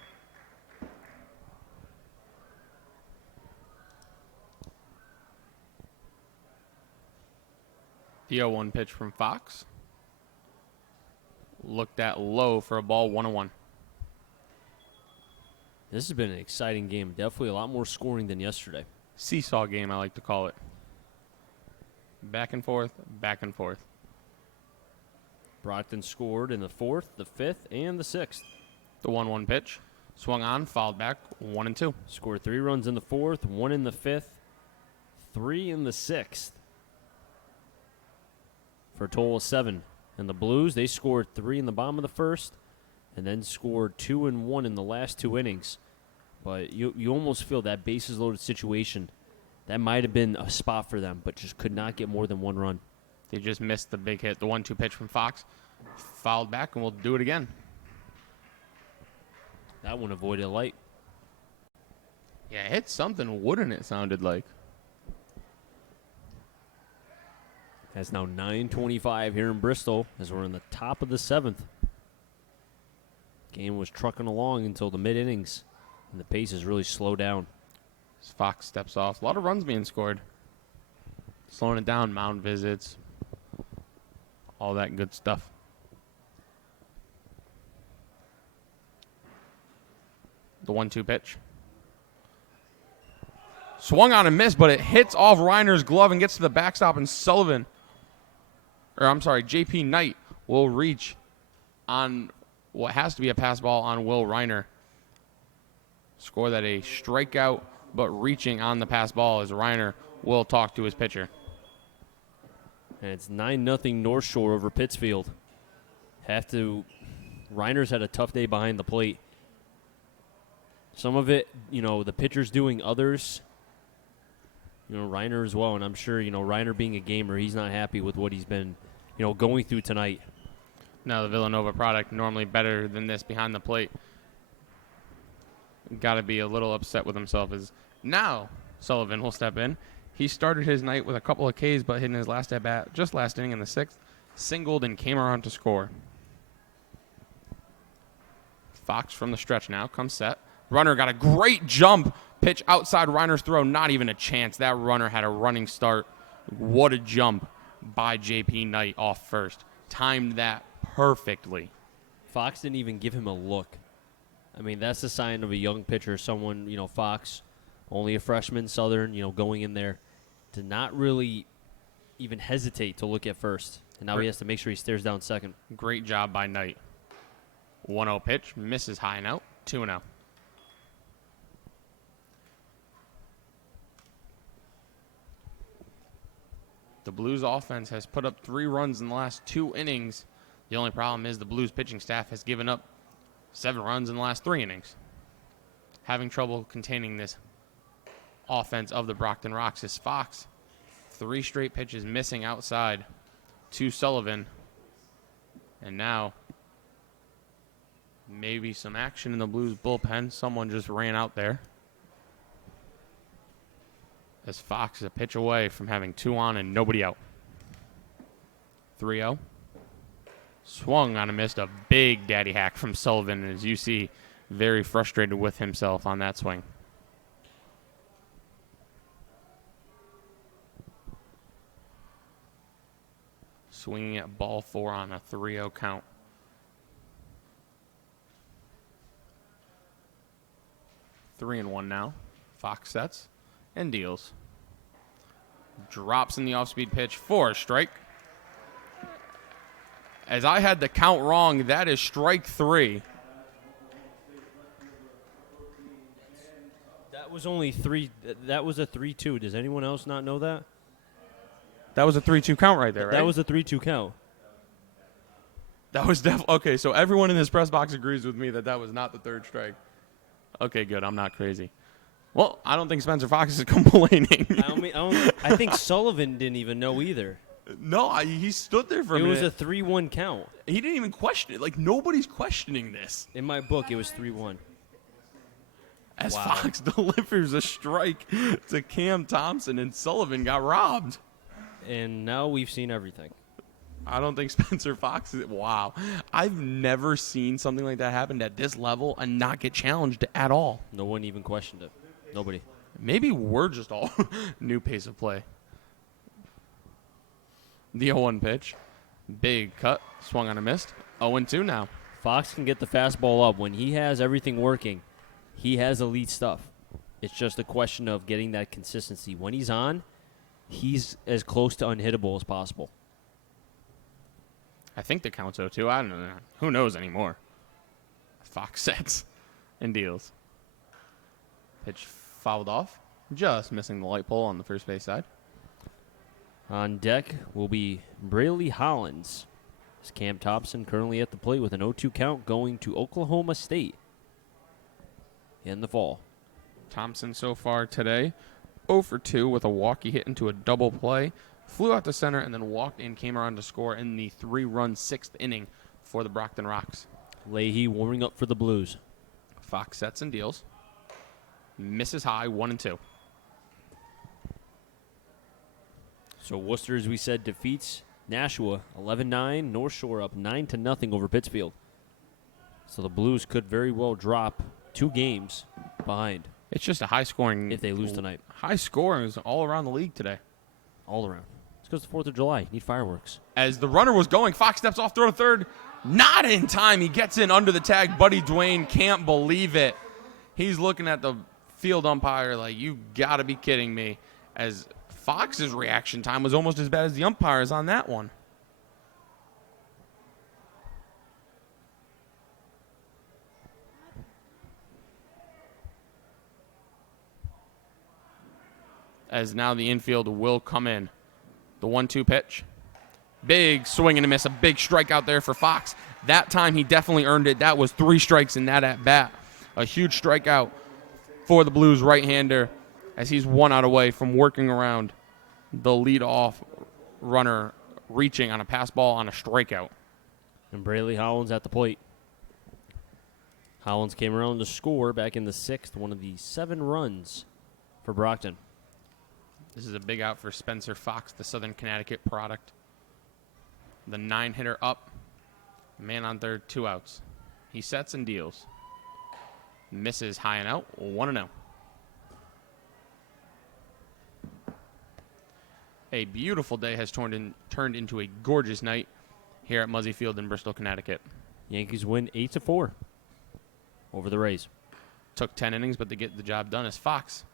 The 0-1 pitch from Fox. Looked at low for a ball, 1-1. This has been an exciting game. Definitely a lot more scoring than yesterday. Seesaw game, I like to call it. Back and forth, back and forth. Brockton scored in the 4th, the 5th, and the 6th. The 1-1 pitch. Swung on, fouled back, 1-2. Scored 3 runs in the 4th, 1 in the 5th, 3 in the 6th. For a total of 7. And the Blues, they scored 3 in the bottom of the 1st and then scored 2 and 1 in the last 2 innings. But you almost feel that bases loaded situation, that might have been a spot for them, but just could not get more than 1 run. They just missed the big hit. The 1-2 pitch from Fox. Fouled back, and we'll do it again. That one avoided light. Yeah, it hit something wooden, it sounded like. That's now 9:25 here in Bristol as we're in the top of the 7th. Game was trucking along until the mid-innings, and the pace has really slowed down. As Fox steps off. A lot of runs being scored. Slowing it down, mound visits. all that good stuff. The 1-2 pitch. Swung on and missed, but it hits off Reiner's glove and gets to the backstop, and JP Knight will reach on what has to be a pass ball on Will Reiner. Score that a strikeout, but reaching on the pass ball as Reiner will talk to his pitcher. And it's 9-0 North Shore over Pittsfield. Reiner's had a tough day behind the plate. Some of it, the pitcher's doing, others, Reiner as well. And I'm sure, Reiner being a gamer, he's not happy with what he's been, going through tonight. Now the Villanova product, normally better than this behind the plate, got to be a little upset with himself. As now Sullivan will step in. He started his night with a couple of Ks, but hitting his last at bat, just last inning in the 6th, singled and came around to score. Fox from the stretch now, comes set. Runner got a great jump. Pitch outside Reiner's throw, not even a chance. That runner had a running start. What a jump by JP Knight off first. Timed that perfectly. Fox didn't even give him a look. I mean, that's a sign of a young pitcher. Someone, Fox, only a freshman, Southern, going in there, to not really even hesitate to look at first. And now he has to make sure he stares down second. Great job by Knight. 1-0 pitch, misses high and out, 2-0. The Blues offense has put up 3 runs in the last 2 innings. The only problem is the Blues pitching staff has given up 7 runs in the last 3 innings. Having trouble containing this offense of the Brockton Rocks is Fox. 3 straight pitches missing outside to Sullivan. And now maybe some action in the Blues bullpen. Someone just ran out there. As Fox is a pitch away from having 2 on and nobody out. 3-0. Swung on and missed. A big daddy hack from Sullivan, as you see, very frustrated with himself on that swing. Swinging at ball 4 on a 3-0 count. 3-1 now. Fox sets and deals. Drops in the off-speed pitch for a strike. As I had the count wrong, that is strike 3. That was only 3. That was a 3-2. Does anyone else not know that? That was a 3-2 count right there, right? That was a 3-2 count. That was definitely okay. So everyone in this press box agrees with me that that was not the 3rd strike. Okay, good. I'm not crazy. Well, I don't think Spencer Fox is complaining. I think Sullivan didn't even know either. No, he stood there for a minute. It was a 3-1 count. He didn't even question it. Like, nobody's questioning this. In my book, it was 3-1. As Fox delivers a strike to Cam Thompson, and Sullivan got robbed. And now we've seen everything. I don't think Spencer Fox is. Wow. I've never seen something like that happen at this level and not get challenged at all. No one even questioned it. Nobody. Maybe we're just all new pace of play. The 0-1 pitch. Big cut. Swung on and missed. 0-2 now. Fox can get the fastball up. When he has everything working, he has elite stuff. It's just a question of getting that consistency. When he's on, he's as close to unhittable as possible. I think the count's 0-2. I don't know. Who knows anymore? Fox sets and deals. Pitch fouled off. Just missing the light pole on the first base side. On deck will be Braley Hollins. It's Cam Thompson currently at the plate with an 0-2 count going to Oklahoma State in the fall. Thompson so far today 0 for 2 with a walk. He hit into a double play. Flew out to center and then walked in, came around to score in the 3-run 6th inning for the Brockton Rocks. Leahy warming up for the Blues. Fox sets and deals. Misses high, 1-2. So Worcester, as we said, defeats Nashua 11-9. North Shore up 9-0 over Pittsfield. So the Blues could very well drop 2 games behind. It's just a high scoring. If they lose tonight. High scoring is all around the league today. All around. It's because it's the 4th of July. You need fireworks. As the runner was going, Fox steps off, throw to third. Not in time. He gets in under the tag. Buddy Dwayne can't believe it. He's looking at the field umpire like, you got to be kidding me. As Fox's reaction time was almost as bad as the umpire's on that one. As now the infield will come in. The 1-2 pitch. Big swing and a miss. A big strikeout there for Fox. That time he definitely earned it. That was 3 strikes in that at bat. A huge strikeout for the Blues right-hander as he's 1 out away from working around the leadoff runner reaching on a pass ball on a strikeout. And Braley Hollins at the plate. Hollins came around to score back in the 6th, one of the 7 runs for Brockton. This is a big out for Spencer Fox, the Southern Connecticut product. The 9-hitter up. Man on third, 2 outs. He sets and deals. Misses high and out, 1-0. A beautiful day has turned into a gorgeous night here at Muzzy Field in Bristol, Connecticut. Yankees win 8-4 over the Rays. Took 10 innings, but they get the job done as Fox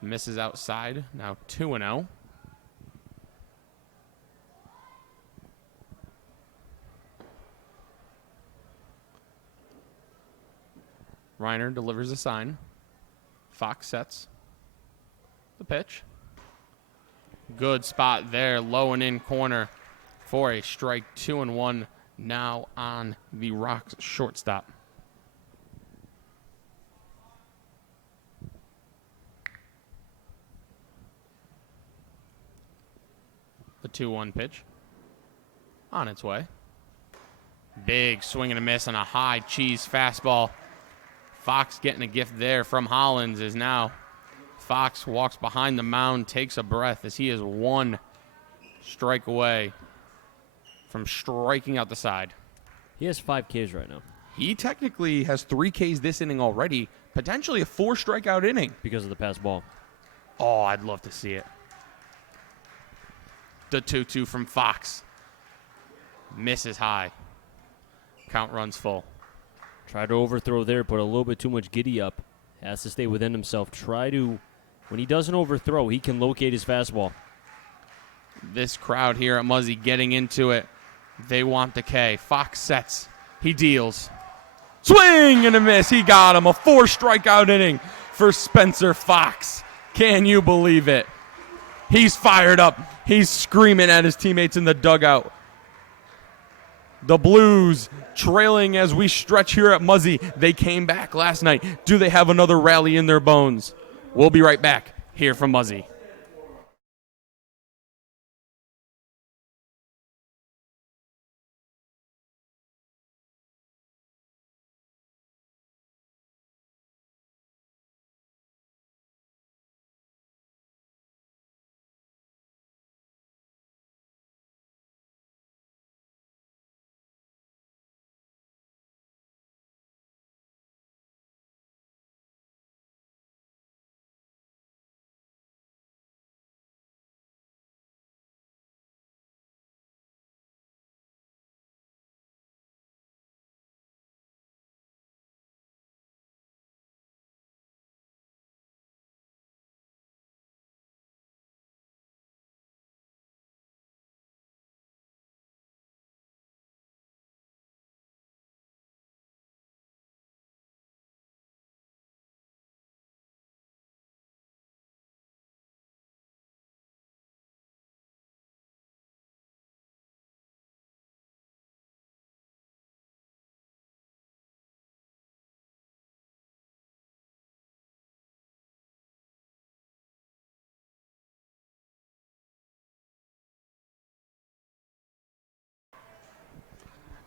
misses outside, now 2-0. Reiner delivers a sign. Fox sets the pitch. Good spot there, low and in corner for a strike. 2-1 now on the Rocks shortstop. The 2-1 pitch on its way. Big swing and a miss on a high cheese fastball. Fox getting a gift there from Hollins is now Fox walks behind the mound, takes a breath as he is 1 strike away from striking out the side. He has 5 Ks right now. He technically has 3 Ks this inning already, potentially a 4 strikeout inning. Because of the pass ball. Oh, I'd love to see it. The 2-2 from Fox. Misses high. Count runs full. Tried to overthrow there, put a little bit too much giddy up. Has to stay within himself. When he doesn't overthrow, he can locate his fastball. This crowd here at Muzzy getting into it. They want the K. Fox sets. He deals. Swing and a miss. He got him. A 4 strikeout inning for Spencer Fox. Can you believe it? He's fired up. He's screaming at his teammates in the dugout. The Blues trailing as we stretch here at Muzzy. They came back last night. Do they have another rally in their bones? We'll be right back here from Muzzy.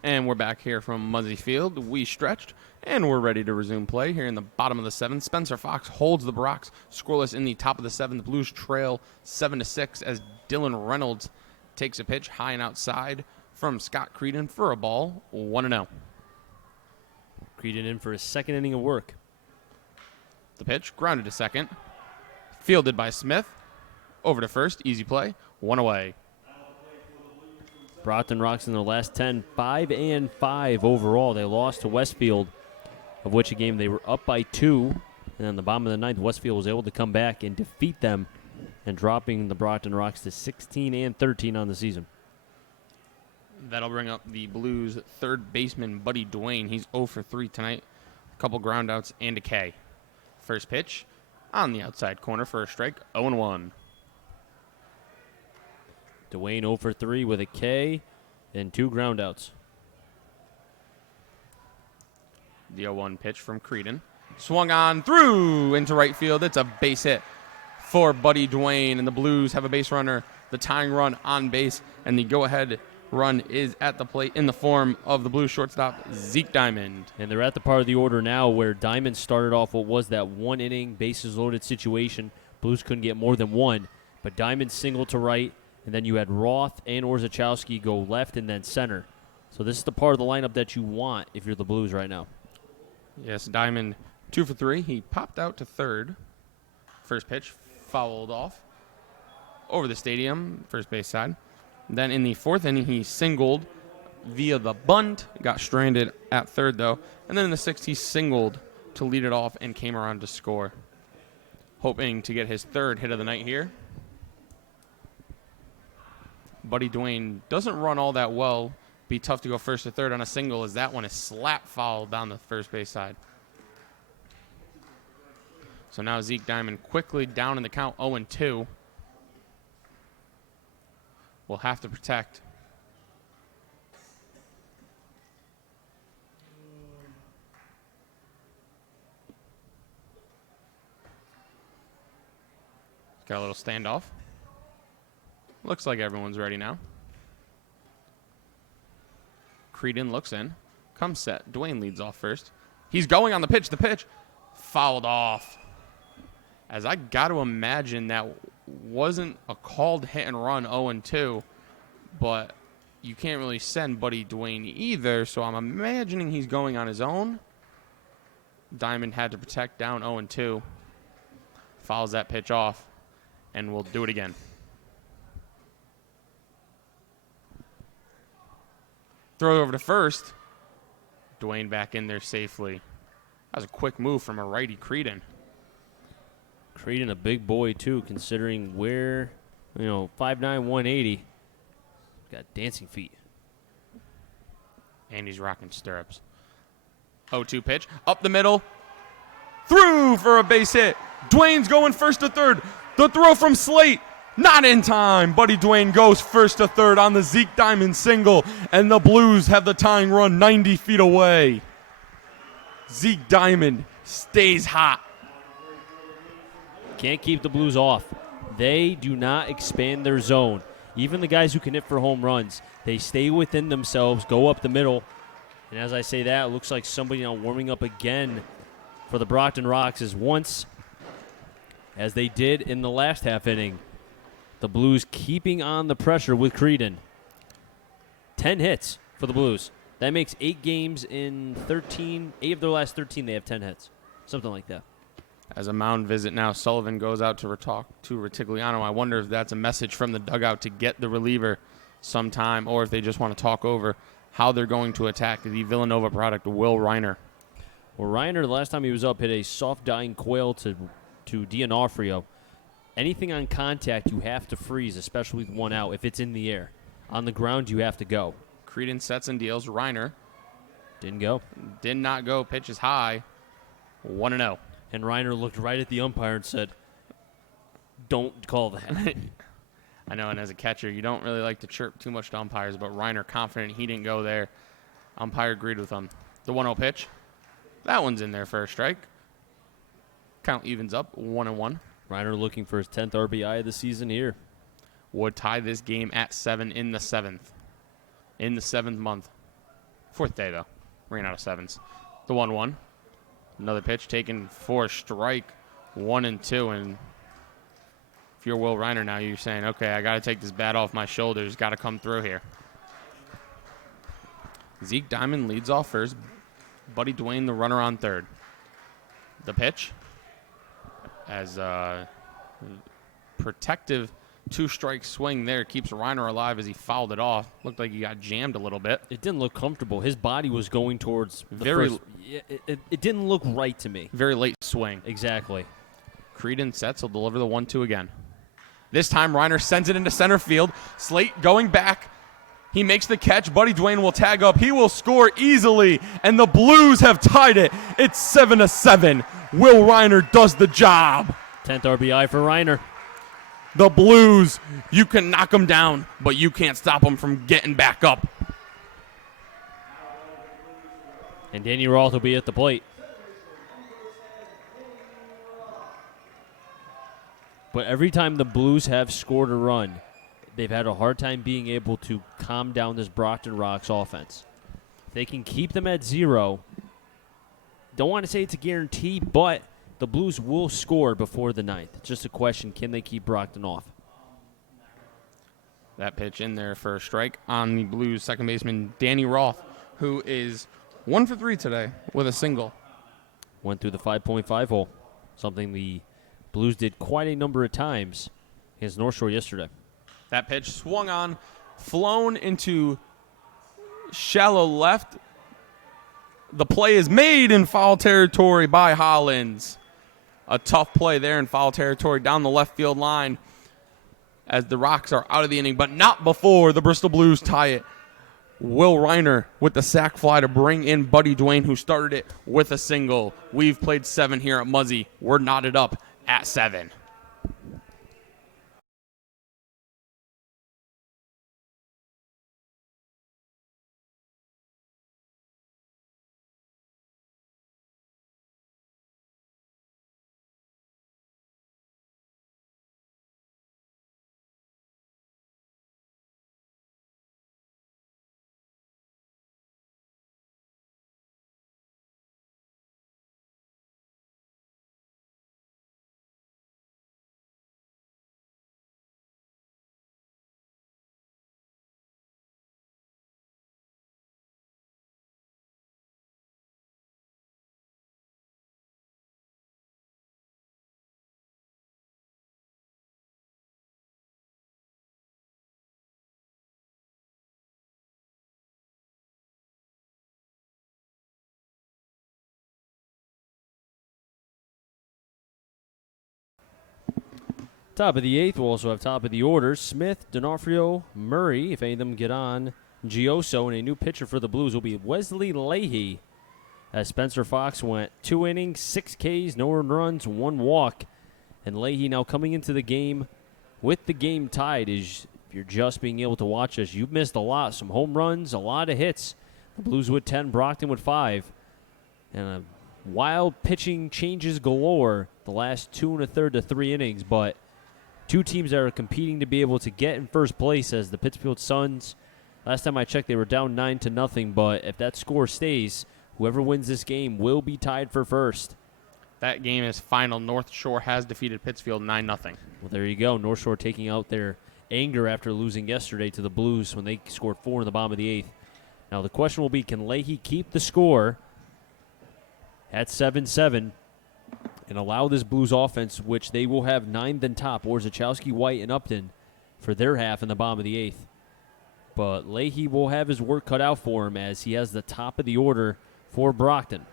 And we're back here from Muzzy Field. We stretched, and we're ready to resume play here in the bottom of the 7th. Spencer Fox holds the Brocks scoreless in the top of the 7th. Blues trail 7-6 as Dylan Reynolds takes a pitch high and outside from Scott Creedon for a ball, 1-0. Creedon in for his 2nd inning of work. The pitch grounded to second. Fielded by Smith. Over to first. Easy play. 1 away. Brockton Rocks in their last 10, 5-5 overall. They lost to Westfield, of which a game they were up by 2. And then the bottom of the ninth, Westfield was able to come back and defeat them, and dropping the Brockton Rocks to 16-13 on the season. That'll bring up the Blues' third baseman, Buddy Dwayne. He's 0 for 3 tonight. A couple groundouts and a K. First pitch on the outside corner for a strike, 0-1. Dwayne 0 for 3 with a K and 2 groundouts. The 0-1 pitch from Creedon. Swung on through into right field. It's a base hit for Buddy Dwayne, and the Blues have a base runner, the tying run on base, and the go-ahead run is at the plate in the form of the Blues shortstop, Zeke Diamond. And they're at the part of the order now where Diamond started off what was that one-inning, bases-loaded situation. Blues couldn't get more than one, but Diamond singled to right, and then you had Roth and Orzechowski go left and then center. So this is the part of the lineup that you want if you're the Blues right now. Yes, Diamond 2 for 3. He popped out to third. First pitch fouled off over the stadium, first base side. Then in the fourth inning, he singled via the bunt, got stranded at third though. And then in the sixth, he singled to lead it off and came around to score. Hoping to get his third hit of the night here. Buddy Dwayne doesn't run all that well. Be tough to go first or third on a single, as that one is slap fouled down the first base side. So now Zeke Diamond quickly down in the count, 0-2. Will have to protect. Got a little standoff. Looks like everyone's ready now. Creedon looks in. Comes set. Dwayne leads off first. He's going on the pitch. The pitch fouled off. As I got to imagine that wasn't a called hit and run 0-2, but you can't really send Buddy Dwayne either, so I'm imagining he's going on his own. Diamond had to protect down 0-2. Fouls that pitch off, and we'll do it again. Throw it over to first. Dwayne back in there safely. That was a quick move from a righty, Creedon. Creedon, a big boy, too, considering where, 5'9", 180. Got dancing feet. And he's rocking stirrups. 0-2 pitch. Up the middle. Through for a base hit. Dwayne's going first to third. The throw from Slate. Not in time. Buddy Dwayne goes first to third on the Zeke Diamond single. And the Blues have the tying run 90 feet away. Zeke Diamond stays hot. Can't keep the Blues off. They do not expand their zone. Even the guys who can hit for home runs, they stay within themselves, go up the middle. And as I say that, it looks like somebody now warming up again for the Brockton Rocks is once, as they did in the last half inning, the Blues keeping on the pressure with Creedon. 10 hits for the Blues. That makes 8 games in 13. 8 of their last 13, they have 10 hits. Something like that. As a mound visit now, Sullivan goes out to talk to Retigliano. I wonder if that's a message from the dugout to get the reliever sometime, or if they just want to talk over how they're going to attack the Villanova product, Will Reiner. Well, Reiner, the last time he was up, hit a soft dying quail to D'Onofrio. Anything on contact, you have to freeze, especially with one out, if it's in the air. On the ground, you have to go. Creedon sets and deals. Reiner Didn't go. did not go. Pitch is high. 1-0. And Reiner looked right at the umpire and said, "Don't call that." I know, and as a catcher, you don't really like to chirp too much to umpires, but Reiner confident he didn't go there. Umpire agreed with him. The 1-0 pitch. That one's in there for a strike. Count evens up, 1-1. Reiner looking for his 10th RBI of the season here. Would tie this game at 7 in the 7th. In the 7th month. 4th day, though. Ran out of 7s. The 1-1. Another pitch taken for a strike. 1-2. And if you're Will Reiner now, you're saying, okay, I got to take this bat off my shoulders. Got to come through here. Zeke Diamond leads off first. Buddy Dwayne, the runner on third. The pitch. As protective two-strike swing there keeps Reiner alive as he fouled it off. Looked like he got jammed a little bit. It didn't look comfortable. His body was going towards the Very- first. It didn't look right to me. Very late swing. Exactly. Creedon sets. He'll deliver the 1-2 again. This time, Reiner sends it into center field. Slate going back. He makes the catch. Buddy Dwayne will tag up. He will score easily, and the Blues have tied it. It's 7-7. Will Reiner does the job. 10th RBI for Reiner. The Blues, you can knock them down, but you can't stop them from getting back up. And Danny Roth will be at the plate. But every time the Blues have scored a run, they've had a hard time being able to calm down this Brockton Rocks offense. They can keep them at 0. Don't want to say it's a guarantee, but the Blues will score before the 9th. It's just a question, can they keep Brockton off? That pitch in there for a strike on the Blues second baseman Danny Roth, who is 1 for 3 today with a single. Went through the 5.5 hole, something the Blues did quite a number of times against North Shore yesterday. That pitch swung on, flown into shallow left. The play is made in foul territory by Hollins. A tough play there in foul territory down the left field line as the Rocks are out of the inning, but not before the Bristol Blues tie it. Will Reiner with the sac fly to bring in Buddy Dwayne, who started it with a single. We've played 7 here at Muzzy. We're knotted up at 7. Top of the 8th, we'll also have top of the order. Smith, D'Onofrio, Murray, if any of them get on. Gioso, and a new pitcher for the Blues will be Wesley Leahy. As Spencer Fox went 2 innings, 6 Ks, no earned runs, 1 walk. And Leahy now coming into the game with the game tied. Is if you're just being able to watch us, you've missed a lot. Some home runs, a lot of hits. The Blues with 10, Brockton with 5. And a wild pitching changes galore the last 2 1/3 to 3 innings. But two teams that are competing to be able to get in first place as the Pittsfield Suns. Last time I checked, they were down 9-0, but if that score stays, whoever wins this game will be tied for first. That game is final. North Shore has defeated Pittsfield 9-0. Well, there you go. North Shore taking out their anger after losing yesterday to the Blues when they scored 4 in the bottom of the 8th. Now the question will be, can Leahy keep the score at 7-7 and allow this Blues offense, which they will have 9th and top, Orzechowski, White, and Upton for their half in the bottom of the 8th. But Leahy will have his work cut out for him as he has the top of the order for Brockton.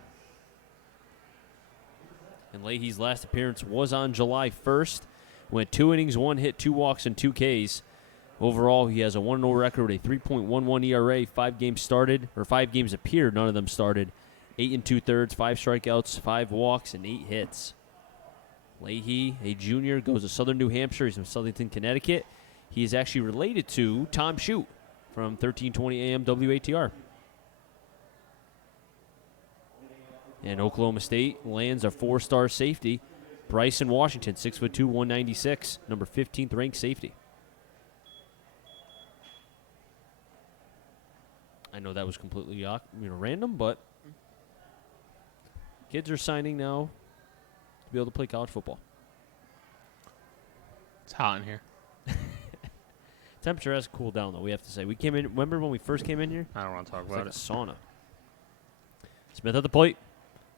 And Leahy's last appearance was on July 1st. Went 2 innings, 1 hit, 2 walks, and 2 Ks. Overall, he has a 1-0 record with a 3.11 ERA, 5 games started, or 5 games appeared, none of them started. 8 2/3, 5 strikeouts, 5 walks, and 8 hits. Leahy, a junior, goes to Southern New Hampshire. He's from Southington, Connecticut. He is actually related to Tom Shute from 1320 AM WATR. And Oklahoma State lands a 4-star safety, Bryson Washington, 6'2", 196, number 15th ranked safety. I know that was completely random, but kids are signing now to be able to play college football. It's hot in here. Temperature has cooled down, though, we have to say. We came in, remember when we first came in here? I don't want to talk It's about like it. a sauna. Smith at the plate.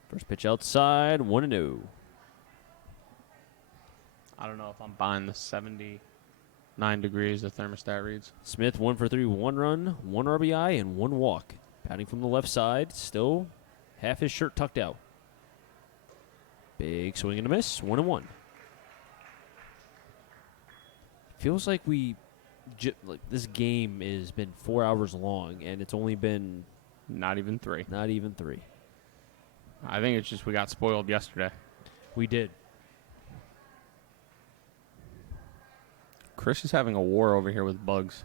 First pitch outside, 1-0. I don't know if I'm buying the 70 9 degrees, the thermostat reads. Smith 1 for 3, 1 run, 1 RBI, and 1 walk. Batting from the left side, still half his shirt tucked out. Big swing and a miss, 1-1. Feels like this game has been 4 hours long, and it's only been Not even 3. not even 3. I think it's just we got spoiled yesterday. We did. Chris is having a war over here with bugs.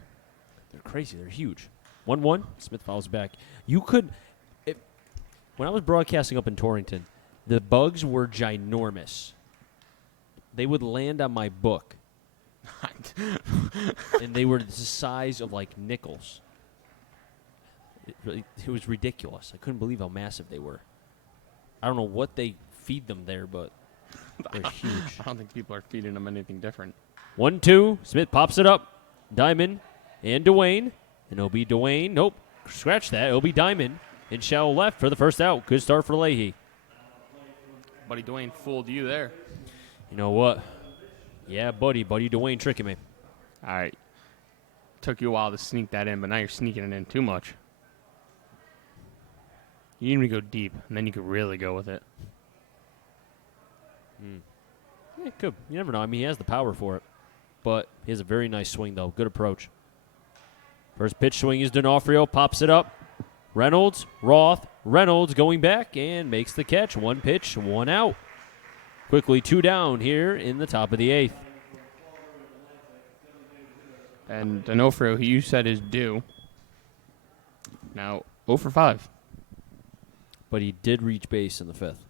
They're crazy. They're huge. 1-1. Smith fouls back. When I was broadcasting up in Torrington, the bugs were ginormous. They would land on my book, and they were the size of like nickels. It was ridiculous. I couldn't believe how massive they were. I don't know what they feed them there, but they're huge. I don't think people are feeding them anything different. 1-2. Smith pops it up. Diamond and Dwayne. And it'll be Dwayne. Nope. Scratch that. It'll be Diamond. In shallow left for the first out. Good start for Leahy. Buddy Dwayne fooled you there. You know what? Yeah, buddy Dwayne tricking me. All right. Took you a while to sneak that in, but now you're sneaking it in too much. You need to go deep, and then you could really go with it. Yeah, could. You never know. I mean, he has the power for it. But he has a very nice swing, though. Good approach. First pitch swing is D'Onofrio. Pops it up. Reynolds, Roth, Reynolds going back and makes the catch. 1 pitch, 1 out. Quickly 2 down here in the top of the 8th. And D'Onofrio, who you said is due, now 0 for 5. But he did reach base in the 5th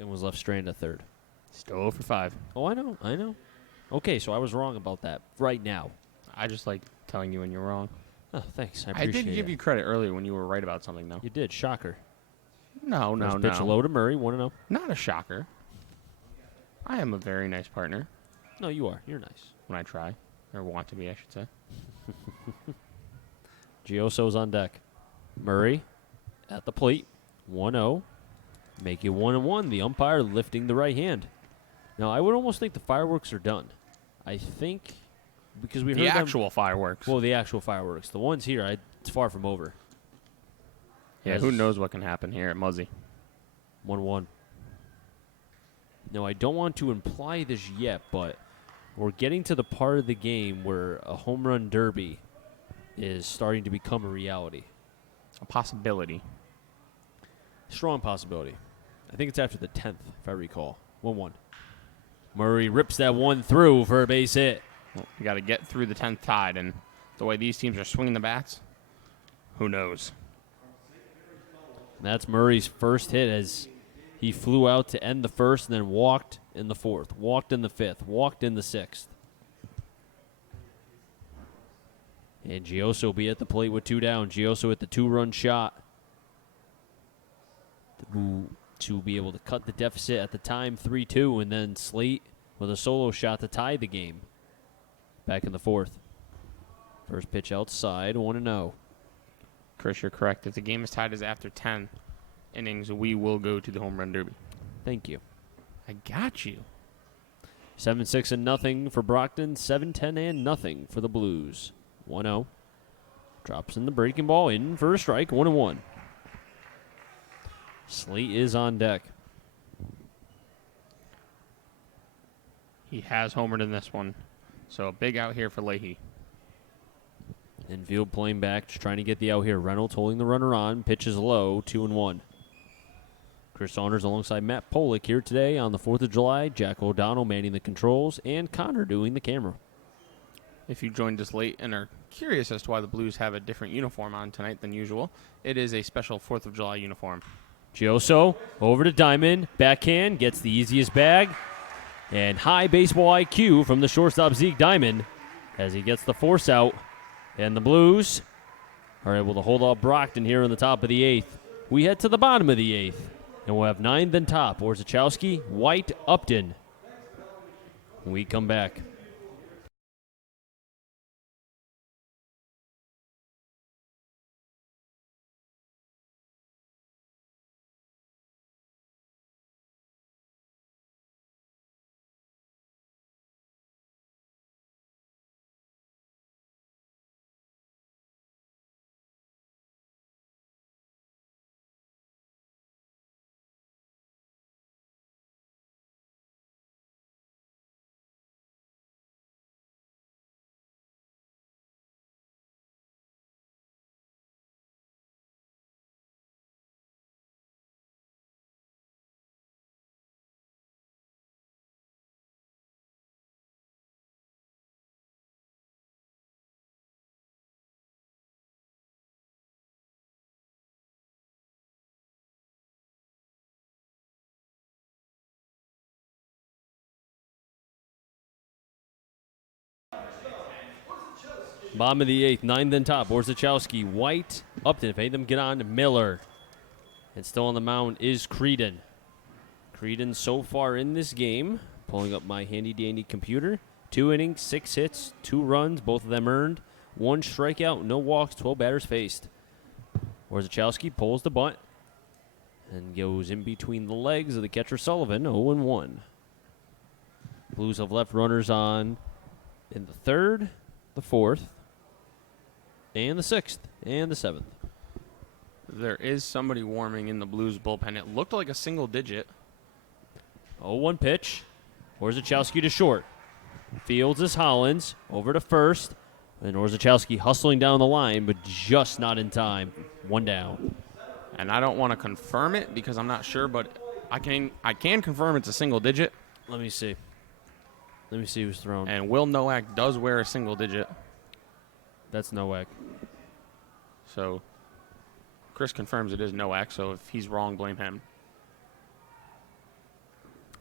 and was left stranded at 3rd. Still 0 for 5. Oh, I know. Okay, so I was wrong about that right now. I just like telling you when you're wrong. Oh, thanks. I I appreciate did give it. you credit earlier when you were right about something, though. You did. Shocker. No. First pitch low to Murray. 1-0. Not a shocker. I am a very nice partner No, you are. You're nice. when I try, or want to be, I should say. Gioso's on deck. Murray at the plate. 1-0. Make it 1-1. The umpire lifting the right hand. Now, I would almost think the fireworks are done. I think because we heard The them. actual fireworks. Well, the actual fireworks. The ones here, it's far from over. Yeah, who knows what can happen here at Muzzy. 1-1. No, I don't want to imply this yet, but we're getting to the part of the game where a home run derby is starting to become a reality. A possibility. Strong possibility. I think it's after the 10th, if I recall. 1-1. Murray rips that one through for a base hit. Well, you got to get through the 10th tide, and the way these teams are swinging the bats, who knows? That's Murray's first hit as he flew out to end the 1st and then walked in the 4th, walked in the 5th, walked in the 6th. And Gioso will be at the plate with 2 down. Gioso with the 2-run shot to be able to cut the deficit at the time 3-2, and then Slate with a solo shot to tie the game back in the 4th. First pitch outside, 1-0. Chris, you're correct. If the game is tied as after 10 innings, we will go to the home run derby. Thank you. I got you. 7-6 and nothing for Brockton. 7-10 and nothing for the Blues. 1-0. Drops in the breaking ball, in for a strike, 1-1. Slate is on deck. He has homered in this one. So a big out here for Leahy. Infield playing back, just trying to get the out here. Reynolds holding the runner on. Pitches low, 2-1. Chris Saunders alongside Matt Polick here today on the 4th of July. Jack O'Donnell manning the controls, and Connor doing the camera. If you joined us late and are curious as to why the Blues have a different uniform on tonight than usual, it is a special 4th of July uniform. Gioso over to Diamond. Backhand gets the easiest bag. And high baseball IQ from the shortstop Zeke Diamond as he gets the force out. And the Blues are able to hold off Brockton here in the top of the 8th. We head to the bottom of the 8th. And we'll have 9th and top. Orzechowski, White, Upton. When we come back. Bottom of the 8th, 9th and top. Orzechowski, White, Upton. If any of them get on, Miller. And still on the mound is Creedon. Creedon so far in this game, pulling up my handy-dandy computer. 2 innings, 6 hits, 2 runs, both of them earned. 1 strikeout, no walks, 12 batters faced. Orzechowski pulls the bunt and goes in between the legs of the catcher Sullivan, 0-1. Blues have left runners on in the 3rd, the 4th, and the 6th, and the 7th. There is somebody warming in the Blues bullpen. It looked like a single digit. 0-1 pitch. Orzechowski to short. Fields is Hollins over to first. And Orzechowski hustling down the line, but just not in time. 1 down. And I don't want to confirm it because I'm not sure, but I can confirm it's a single digit. Let me see. Let me see who's thrown. And Will Nowak does wear a single digit. That's Nowak. So Chris confirms it is Nowak, so if he's wrong, blame him.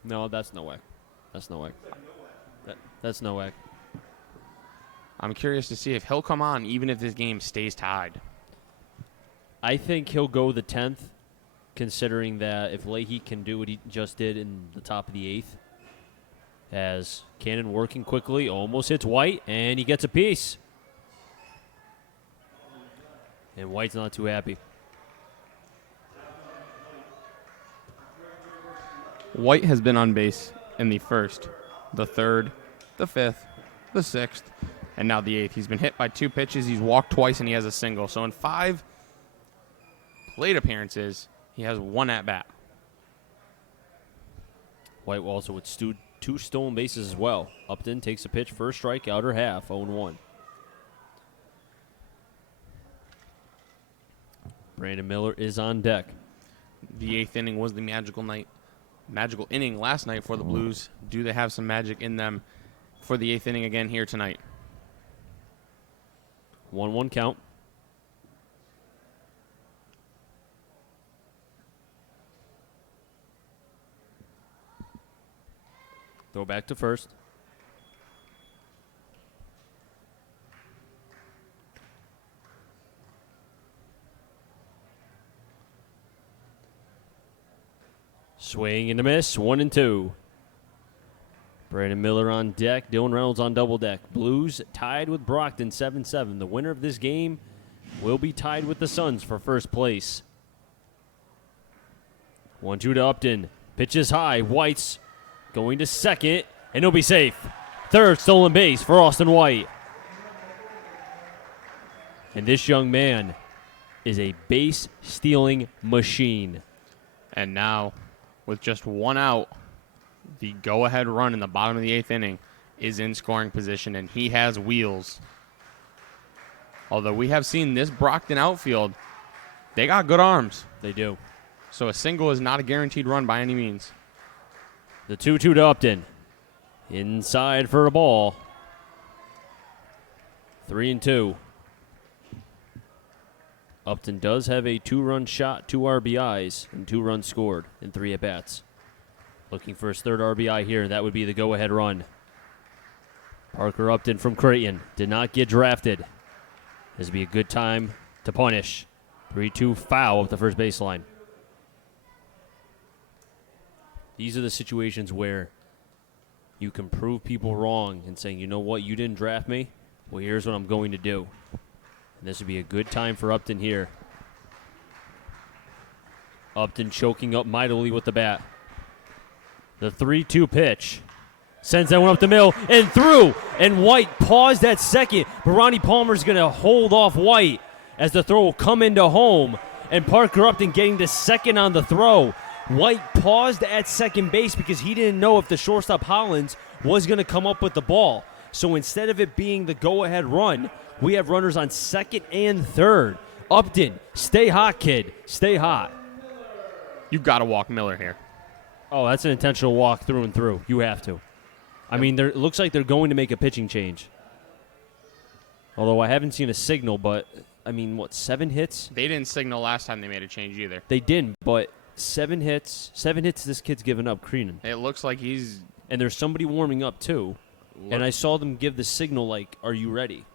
No, that's Nowak. That's Nowak. That's Nowak. I'm curious to see if he'll come on even if this game stays tied. I think he'll go the 10th, considering that if Leahy can do what he just did in the top of the 8th, as Cannon working quickly, almost hits White, and he gets a piece. And White's not too happy. White has been on base in the 1st, the 3rd, the 5th, the 6th, and now the 8th. He's been hit by 2 pitches. He's walked twice, and he has a single. So in 5 plate appearances, he has 1 at-bat. White also with 2 stolen bases as well. Upton takes a pitch, first strikeout or half, 0-1. Brandon Miller is on deck. The 8th inning was the magical inning last night for the Blues. Do they have some magic in them for the 8th inning again here tonight? 1-1 count. Throw back to first. Swing and a miss, 1-2. Brandon Miller on deck, Dylan Reynolds on double deck. Blues tied with Brockton 7-7. The winner of this game will be tied with the Suns for first place. 1-2 to Upton. Pitches high. White's going to second, and he'll be safe. Third stolen base for Austin White. And this young man is a base-stealing machine. And now, with just 1 out, the go-ahead run in the bottom of the 8th inning is in scoring position, and he has wheels. Although we have seen this Brockton outfield, they got good arms. They do. So a single is not a guaranteed run by any means. The 2-2 to Upton. Inside for a ball. 3-2. Upton does have a 2-run shot, 2 RBIs, and 2 runs scored in 3 at-bats. Looking for his 3rd RBI here, and that would be the go-ahead run. Parker Upton from Creighton did not get drafted. This would be a good time to punish. 3-2 foul at the first baseline. These are the situations where you can prove people wrong and saying, you know what, you didn't draft me? Well, here's what I'm going to do. And this would be a good time for Upton here. Upton choking up mightily with the bat. The 3-2 pitch. Sends that one up the middle and through. And White paused at second. But Ronnie Palmer's going to hold off White as the throw will come into home. And Parker Upton getting to second on the throw. White paused at second base because he didn't know if the shortstop Hollins was going to come up with the ball. So instead of it being the go-ahead run, we have runners on second and third. Upton, stay hot, kid. Stay hot. You've got to walk Miller here. Oh, that's an intentional walk through and through. You have to. I mean, it looks like they're going to make a pitching change. Although I haven't seen a signal, but, 7 hits? They didn't signal last time they made a change either. They didn't, but 7 hits this kid's given up, Creenan. It looks like he's... And there's somebody warming up, too. And I saw them give the signal like, are you ready?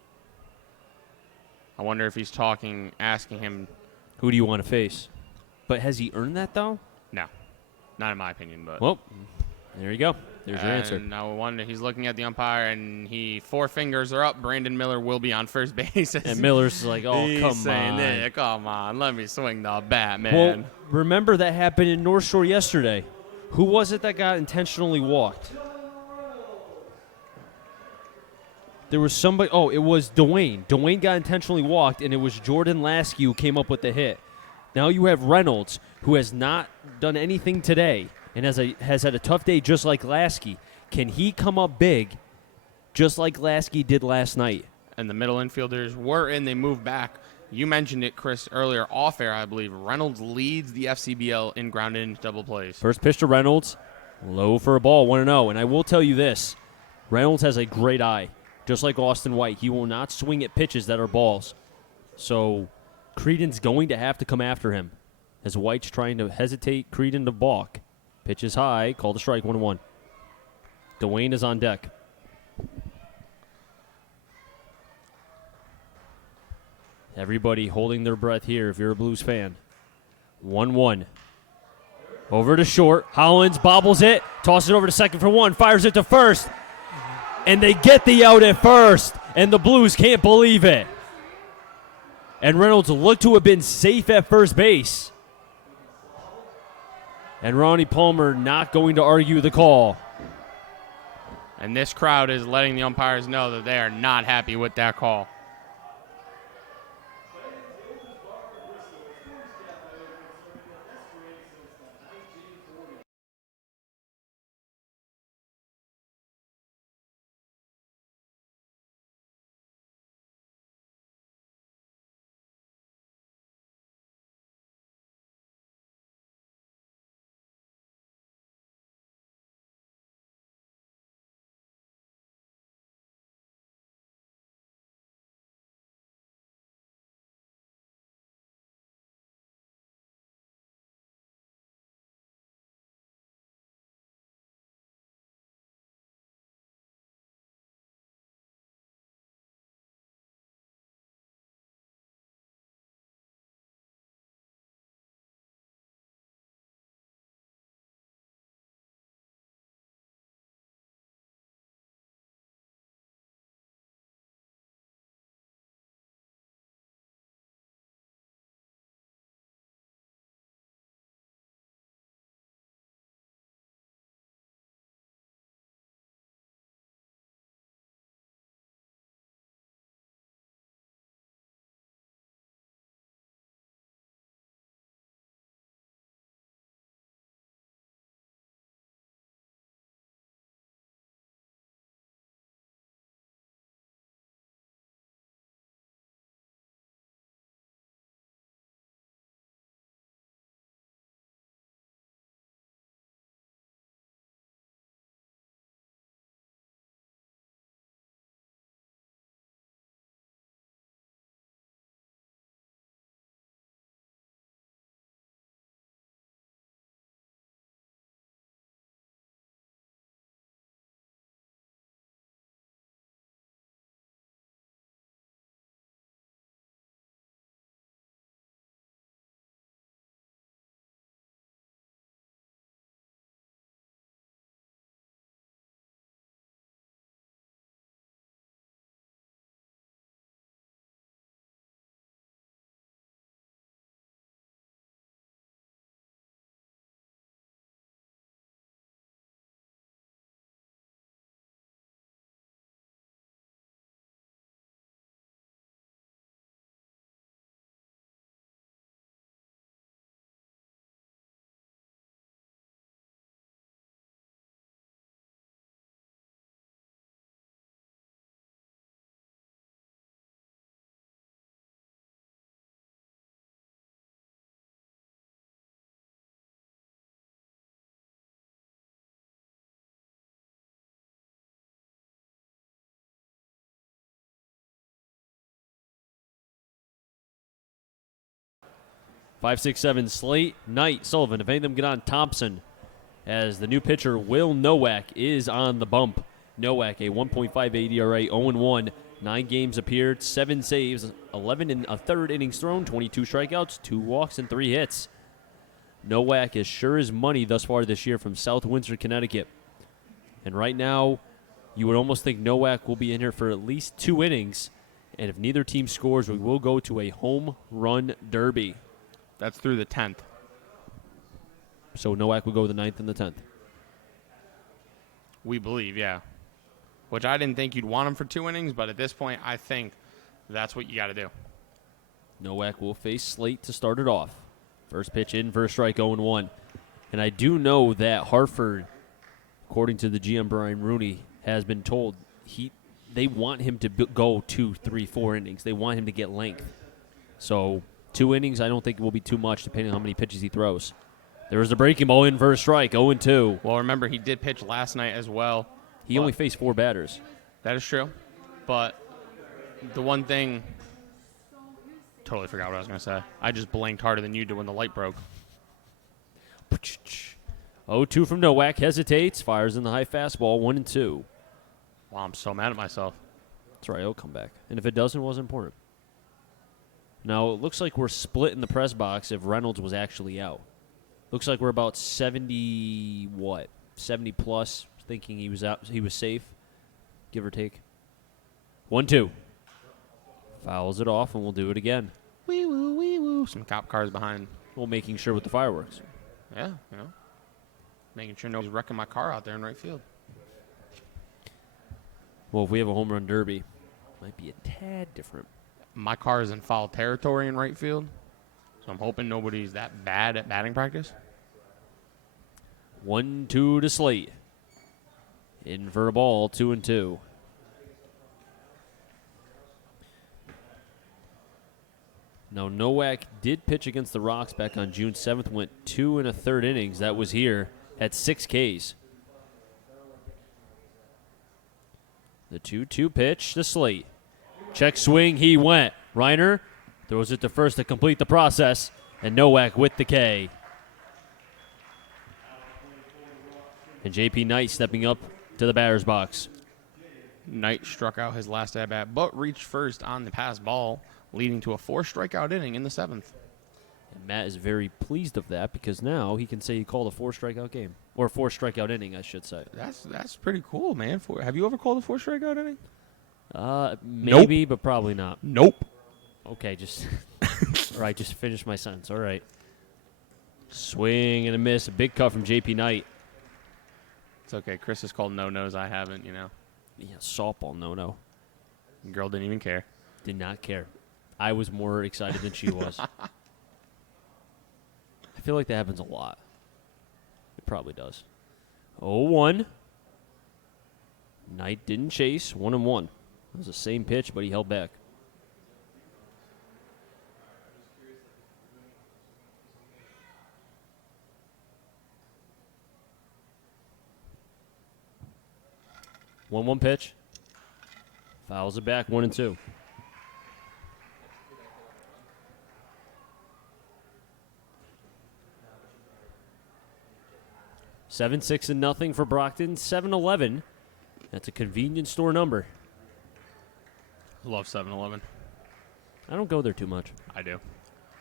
I wonder if he's asking him. Who do you want to face? But has he earned that, though? No, not in my opinion. But well, there you go. There's your answer. Now wonder he's looking at the umpire, and 4 fingers are up. Brandon Miller will be on first base. And Miller's like, oh, he's come saying, on. Come on, let me swing the bat, man. Well, remember that happened in North Shore yesterday. Who was it that got intentionally walked? There was somebody. Oh, it was Dwayne. Dwayne got intentionally walked, and it was Jordan Lasky who came up with the hit. Now you have Reynolds, who has not done anything today and has had a tough day just like Lasky. Can he come up big just like Lasky did last night? And the middle infielders were in. They moved back. You mentioned it, Chris, earlier off air, I believe. Reynolds leads the FCBL in grounded into double plays. First pitch to Reynolds, low for a ball, 1-0. And I will tell you this, Reynolds has a great eye. Just like Austin White, he will not swing at pitches that are balls. So Creedon's going to have to come after him. As White's trying to hesitate Creedon to balk. Pitch is high, called a strike, 1-1. Dwayne is on deck. Everybody holding their breath here if you're a Blues fan. 1-1. Over to short. Hollins bobbles it, tosses it over to second for 1, fires it to first. And they get the out at first, and the Blues can't believe it. And Reynolds looked to have been safe at first base. And Ronnie Palmer not going to argue the call. And this crowd is letting the umpires know that they are not happy with that call. Five, six, seven, Slate, Knight, Sullivan. If any of them get on, Thompson. As the new pitcher, Will Nowak, is on the bump. Nowak, a 1.58 ERA, 0-1, 9 games appeared, 7 saves, 11 in a third innings thrown, 22 strikeouts, 2 walks, and 3 hits. Nowak is sure as money thus far this year from South Windsor, Connecticut. And right now, you would almost think Nowak will be in here for at least 2 innings. And if neither team scores, we will go to a home run derby. That's through the 10th. So Nowak will go the 9th and the 10th. We believe, yeah. Which I didn't think you'd want him for 2 innings, but at this point, I think that's what you got to do. Nowak will face Slate to start it off. First pitch in, first strike, 0-1. And I do know that Hartford, according to the GM Brian Rooney, has been told they want him to go 2, 3, 4 innings. They want him to get length. So 2 innings I don't think will be too much depending on how many pitches he throws. There was a breaking ball in for a strike, 0-2. Well, remember, he did pitch last night as well. He only faced 4 batters. That is true. But the one thing, totally forgot what I was going to say. I just blinked harder than you did when the light broke. 0-2 from Nowak, hesitates, fires in the high fastball, 1-2. Wow, I'm so mad at myself. That's right, it'll come back. And if it doesn't, it wasn't important. Now, it looks like we're split in the press box if Reynolds was actually out. Looks like we're about 70 plus, thinking he was out, he was safe, give or take. 1-2. Fouls it off, and we'll do it again. Wee woo, wee woo. Some cop cars behind. Well, making sure with the fireworks. Yeah, making sure nobody's wrecking my car out there in right field. Well, if we have a home run derby, might be a tad different. My car is in foul territory in right field, so I'm hoping nobody's that bad at batting practice. 1-2 to Slate. In for a ball, 2-2. Now, Nowak did pitch against the Rocks back on June 7th, went 2 1/3 innings. That was here at 6 Ks. The 2-2 pitch to Slate. Check swing, he went. Reiner throws it to first to complete the process, and Nowak with the K. And J.P. Knight stepping up to the batter's box. Knight struck out his last at-bat, but reached first on the pass ball, leading to a 4-strikeout inning in the 7th. And Matt is very pleased of that because now he can say he called a 4-strikeout game. Or a 4-strikeout inning, I should say. That's pretty cool, man. Have you ever called a 4-strikeout inning? Maybe, but probably not. Nope. Okay, just all right, just finish my sentence. All right. Swing and a miss. A big cut from J.P. Knight. It's okay. Chris has called no-nos. I haven't, Yeah, softball no-no. Girl didn't even care. Did not care. I was more excited than she was. I feel like that happens a lot. It probably does. 0-1. Knight didn't chase. 1-1. It was the same pitch, but he held back. One pitch. Fouls it back, 1-2. Seven, 6-0 for Brockton. 7-11. That's a convenience store number. Love 7-Eleven. I don't go there too much. I do.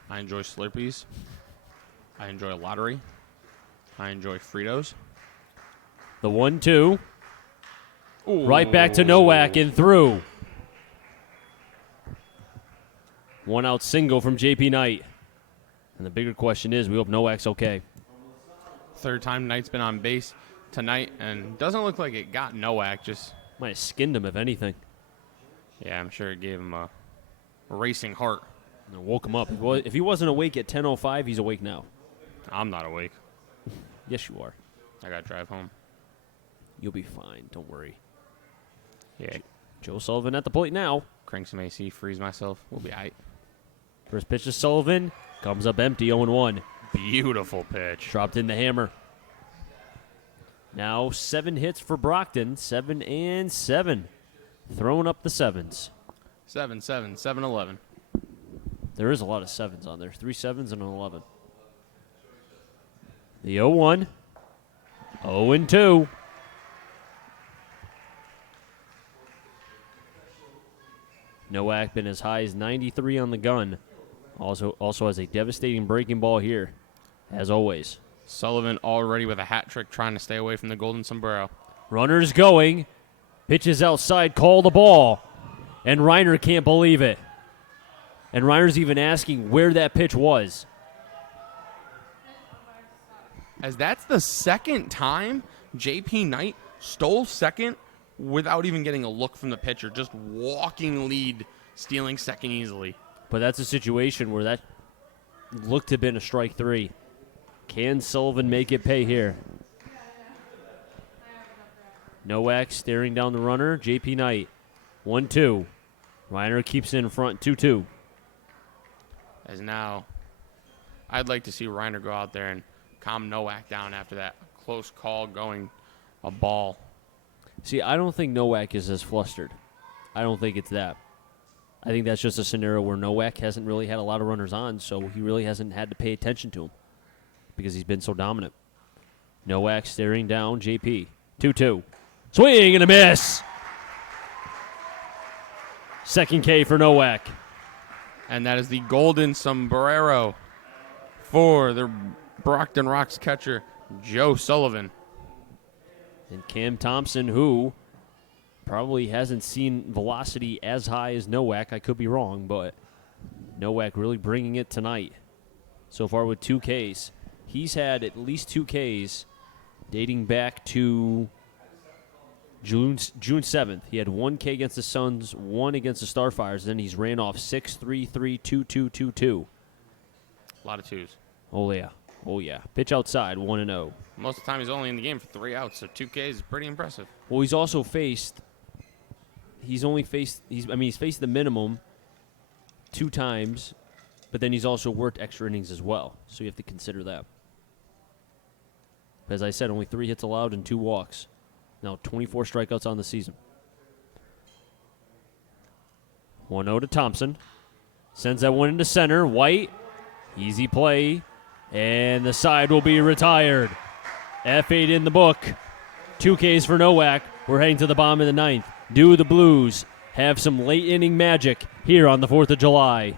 I enjoy Slurpees. I enjoy lottery. I enjoy Fritos. The 1-2. Ooh. Right back to Nowak and through. 1-out single from J.P. Knight. And the bigger question is, we hope Nowak's okay. Third time Knight's been on base tonight, and doesn't look like it got Nowak. Just might have skinned him, if anything. Yeah, I'm sure it gave him a racing heart. And woke him up. If he wasn't awake at 10:05, he's awake now. I'm not awake. Yes, you are. I got to drive home. You'll be fine. Don't worry. Yeah. Joe Sullivan at the plate now. Crank some AC, freeze myself. We'll be all right. First pitch to Sullivan. Comes up empty, 0-1. Beautiful pitch. Dropped in the hammer. Now 7 hits for Brockton. 7 and 7. Throwing up the 7s. 7-11. There is a lot of 7s on there. 3 7s and an 11. The 0-1. 0-2. Nowak been as high as 93 on the gun. Also has a devastating breaking ball here, as always. Sullivan already with a hat trick trying to stay away from the golden sombrero. Runners going. Pitches outside, call the ball. And Reiner can't believe it. And Reiner's even asking where that pitch was. As that's the second time J.P. Knight stole second without even getting a look from the pitcher, just walking lead, stealing second easily. But that's a situation where that looked to have been a strike 3. Can Sullivan make it pay here? Nowak staring down the runner. J.P. Knight. 1-2. Reiner keeps it in front. 2-2. As now, I'd like to see Reiner go out there and calm Nowak down after that close call going a ball. See, I don't think Nowak is as flustered. I don't think it's that. I think that's just a scenario where Nowak hasn't really had a lot of runners on, so he really hasn't had to pay attention to him because he's been so dominant. Nowak staring down JP. 2-2. Swing and a miss. Second K for Nowak. And that is the golden sombrero for the Brockton Rocks catcher, Joe Sullivan. And Cam Thompson, who probably hasn't seen velocity as high as Nowak. I could be wrong, but Nowak really bringing it tonight. So far with 2 Ks. He's had at least 2 Ks dating back to June 7th. He had 1 K against the Suns, 1 against the Starfires. Then he's ran off 6-3-3, 2-2, 2-2. A lot of twos. Oh, yeah. Oh, yeah. Pitch outside, 1-0. Most of the time he's only in the game for 3 outs, so 2 Ks is pretty impressive. Well, he's also faced he's faced the minimum 2 times, but then he's also worked extra innings as well. So you have to consider that. As I said, only 3 hits allowed and 2 walks. Now 24 strikeouts on the season. 1-0 to Thompson. Sends that one into center. White. Easy play. And the side will be retired. F8 in the book. 2 Ks for Nowak. We're heading to the bottom of the 9th. Do the Blues have some late inning magic here on the 4th of July?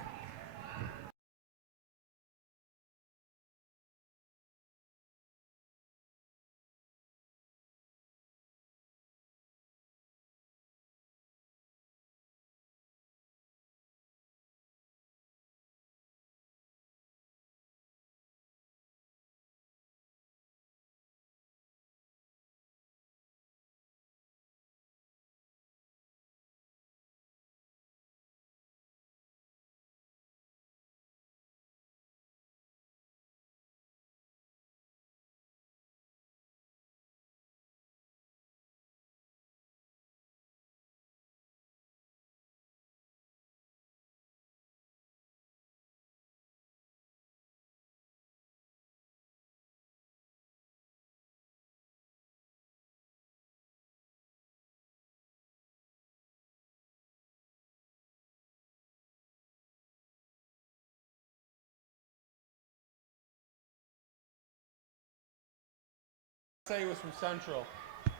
Say he was from Central.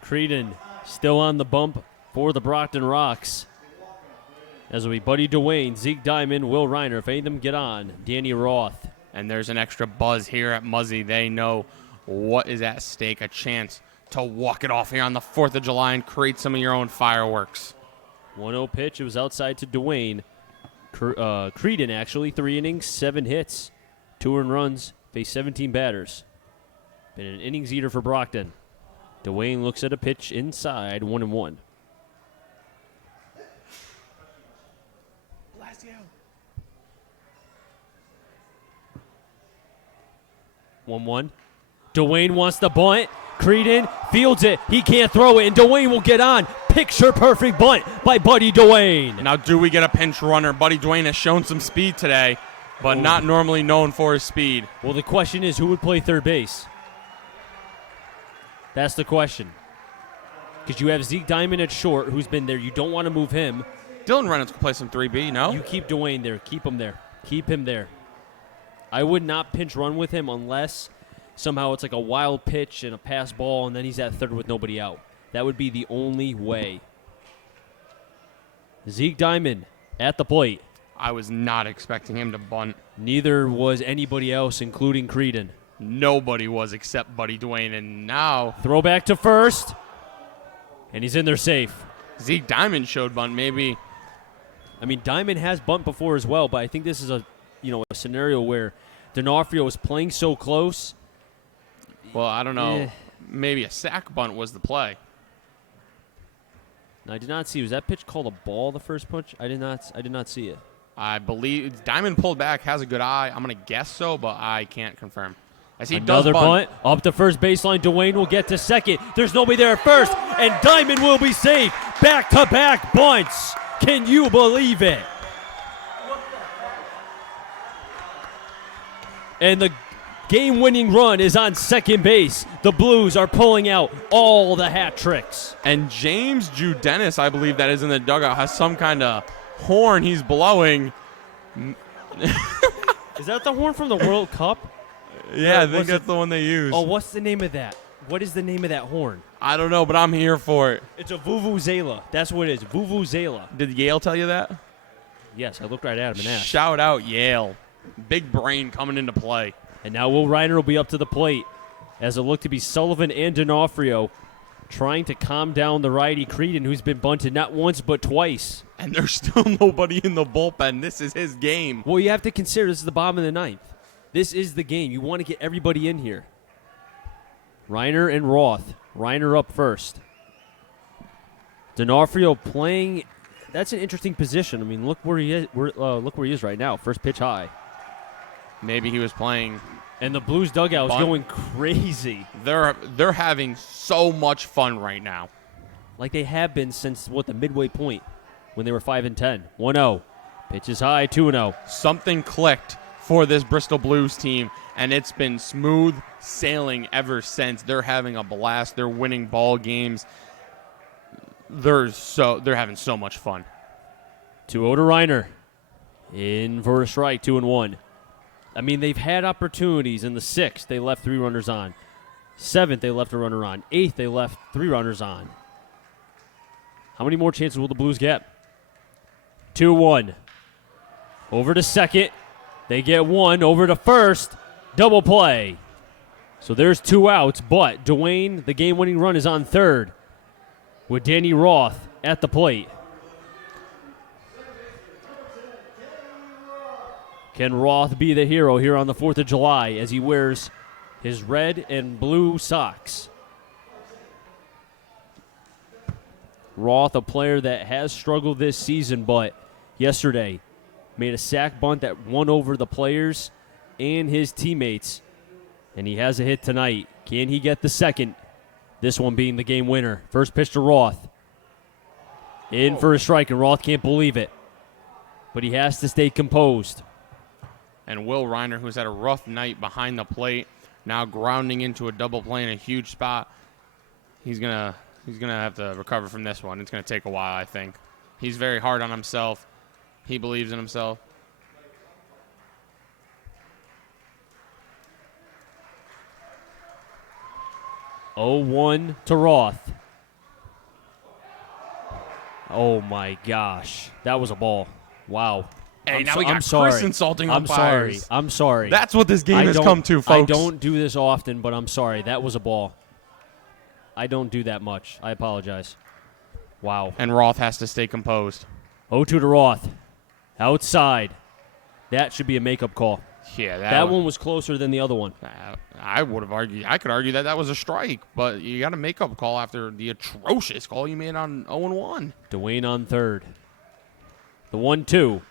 Creedon still on the bump for the Brockton Rocks. As will be Buddy Dwayne, Zeke Diamond, Will Reiner. If any of them get on, Danny Roth. And there's an extra buzz here at Muzzy. They know what is at stake, a chance to walk it off here on the 4th of July and create some of your own fireworks. 1-0 pitch. It was outside to Dwayne. Creedon, actually, 3 innings, 7 hits, 2 earned runs, faced 17 batters. Been an innings eater for Brockton. Dwayne looks at a pitch inside, 1-1. Blast you. 1-1. Dwayne wants the bunt. Creedon fields it. He can't throw it, and Dwayne will get on. Picture-perfect bunt by Buddy Dwayne. Now, do we get a pinch runner? Buddy Dwayne has shown some speed today, but not normally known for his speed. Well, the question is, who would play third base? That's the question. Because you have Zeke Diamond at short, who's been there. You don't want to move him. Dylan Reynolds could play some 3B, no? You keep Dwayne there. Keep him there. Keep him there. I would not pinch run with him unless somehow it's like a wild pitch and a pass ball, and then he's at third with nobody out. That would be the only way. Zeke Diamond at the plate. I was not expecting him to bunt. Neither was anybody else, including Creedon. Nobody was except Buddy Dwayne, and now Throw back to first, and he's in there safe. Zeke Diamond showed bunt. Maybe I mean, Diamond has bunt before as well, but I think this is a scenario where D'Onofrio is playing so close. Well, I don't know. Maybe a sack bunt was the play. I did not see. Was that pitch called a ball? The first punch? I did not see it. I believe Diamond pulled back, has a good eye. I'm gonna guess so, but I can't confirm. As he Another does bunt. up the first baseline. Dwayne will get to second. There's nobody there at first, and Diamond will be safe. Back-to-back bunts. Can you believe it? And the game-winning run is on second base. The Blues are pulling out all the hat tricks. And James Judenis, I believe that is in the dugout, has some kind of horn he's blowing. Is that the horn from the World Cup? Yeah, I think that's the one they use. Oh, what's the name of that? What is the name of that horn? I don't know, but I'm here for it. It's a vuvuzela. That's what it is. Vuvuzela. Did Yale tell you that? Yes, I looked right at him and asked. Shout out Yale. Big brain coming into play. And now Will Reiner will be up to the plate as it looked to be Sullivan and D'Onofrio trying to calm down the righty Creedon, who's been bunted not once but twice. And there's still nobody in the bullpen. This is his game. Well, you have to consider this is the bottom of the ninth. This is the game. You want to get everybody in here. Reiner and Roth. Reiner up first. D'Onofrio playing. That's an interesting position. I mean, look where he is. Look where he is right now. First pitch high. Maybe he was playing. And the Blues dugout is Bunt. going crazy. They're having so much fun right now. Like they have been since, the midway point when they were 5-10. 1-0. Pitch is high, 2-0. Something clicked for this Bristol Blues team, and it's been smooth sailing ever since. They're having a blast. They're winning ball games. They're having so much fun. 2-0 to Reiner. In for a strike, 2-1. I mean, they've had opportunities. In the 6th, they left 3 runners on. 7th, they left a runner on. 8th, they left 3 runners on. How many more chances will the Blues get? 2-1. Over to second. They get 1. Over to first. Double play. So there's 2 outs, but Dwayne, the game-winning run, is on third with Danny Roth at the plate. Can Roth be the hero here on the 4th of July as he wears his red and blue socks? Roth, a player that has struggled this season, but yesterday made a sack bunt that won over the players and his teammates, and he has a hit tonight. Can he get the second? This one being the game winner. First pitch to Roth. In for a strike, and Roth can't believe it, but he has to stay composed. And Will Reiner, who's had a rough night behind the plate, now grounding into a double play in a huge spot. He's gonna have to recover from this one. It's gonna take a while, I think. He's very hard on himself. He believes in himself. Oh, 0-1 to Roth. Oh my gosh, that was a ball! Wow. Hey, now so- we got I'm sorry. Chris insulting I'm umpires. sorry. I'm sorry. That's what this game has come to, folks. I don't do this often, but I'm sorry. That was a ball. I don't do that much. I apologize. Wow. And Roth has to stay composed. 0-2 to Roth. Outside. That should be a makeup call. Yeah, That one was closer than the other one. I would have argued. I could argue that was a strike, but you got a makeup call after the atrocious call you made on 0-1. Dwayne on third. The 1-2.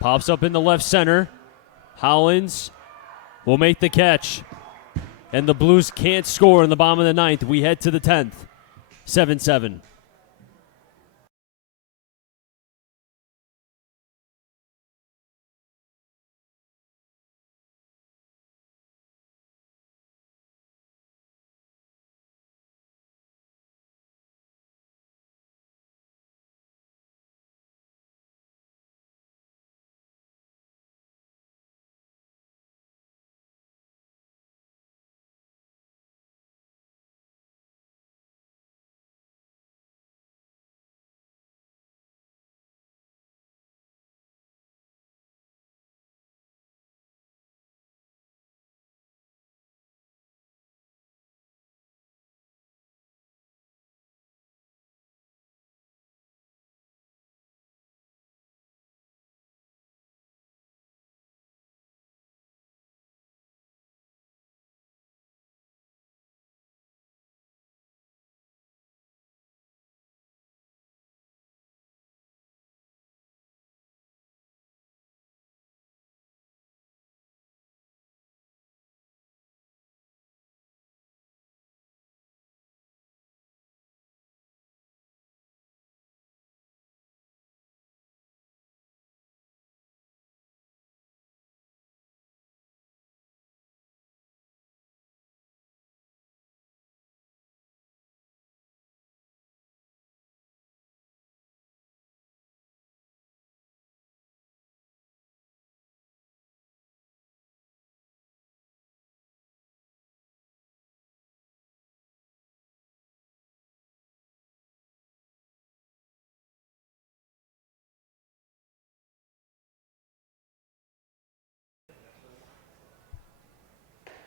Pops up in the left center. Hollins will make the catch. And the Blues can't score in the bottom of the 9th. We head to the 10th. 7-7.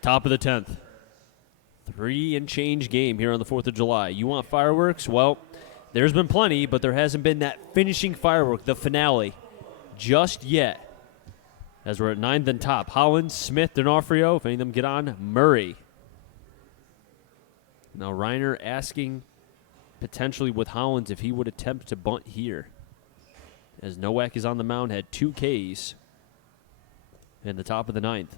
Top of the 10th. 3 and change game here on the 4th of July. You want fireworks? Well, there's been plenty, but there hasn't been that finishing firework, the finale, just yet. As we're at 9th and top. Hollins, Smith, D'Onofrio, if any of them get on, Murray. Now Reiner asking potentially with Hollins if he would attempt to bunt here. As Nowak is on the mound, had 2 Ks in the top of the 9th.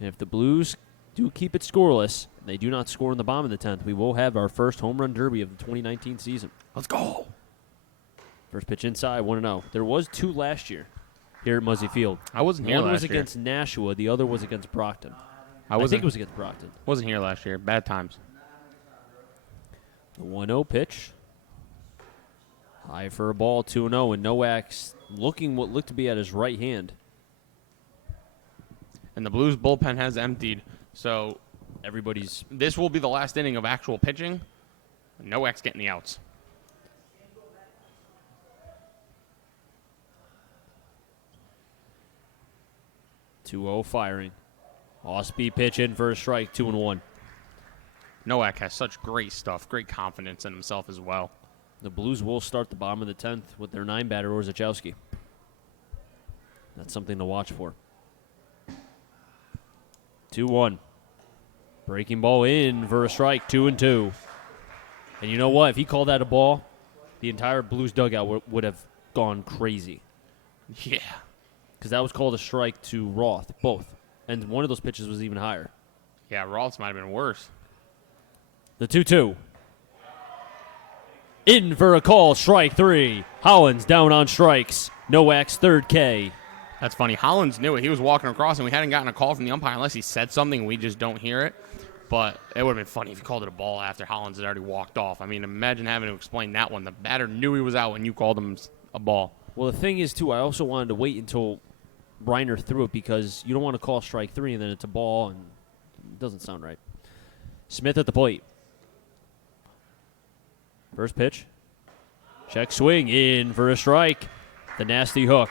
And if the Blues do keep it scoreless, and they do not score in the bottom of the 10th, we will have our first home run derby of the 2019 season. Let's go. First pitch inside, 1-0. There was 2 last year here at Muzzy Field. I wasn't here One last was year. against Nashua. The other was against Brockton. I think it was against Brockton. Wasn't here last year. Bad times. The 1-0 pitch. High for a ball, 2-0, and Nowak's looking what looked to be at his right hand. And the Blues bullpen has emptied, so this will be the last inning of actual pitching. Nowak's getting the outs. Two-0 firing. Off-speed pitch in for a strike, 2-1. Nowak has such great stuff, great confidence in himself as well. The Blues will start the bottom of the 10th with their 9-batter, Orzechowski. That's something to watch for. 2-1. Breaking ball in for a strike, 2-2. And you know what? If he called that a ball, the entire Blues dugout would have gone crazy. Yeah. Because that was called a strike to Roth, both. And one of those pitches was even higher. Yeah, Roth's might have been worse. The 2-2. In for a call, strike 3. Hollins down on strikes. Nowak's 3rd K. That's funny. Hollins knew it. He was walking across, and we hadn't gotten a call from the umpire unless he said something and we just don't hear it. But it would have been funny if he called it a ball after Hollins had already walked off. I mean, imagine having to explain that one. The batter knew he was out when you called him a ball. Well, the thing is, too, I also wanted to wait until Reiner threw it because you don't want to call strike 3 and then it's a ball, and it doesn't sound right. Smith at the plate. First pitch. Check swing in for a strike. The nasty hook.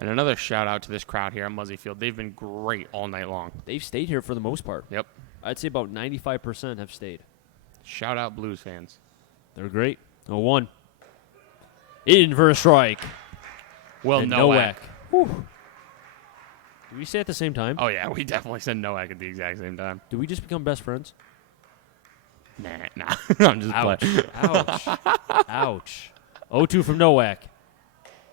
And another shout-out to this crowd here at Muzzy Field. They've been great all night long. They've stayed here for the most part. Yep. I'd say about 95% have stayed. Shout-out Blues fans. They're great. 0-1. In for a strike. Well, And Nowak. Did we say at the same time? Oh, yeah, we definitely said Nowak at the exact same time. Did we just become best friends? Nah. I'm just Ouch. playing. Ouch. Ouch. 0-2 from Nowak.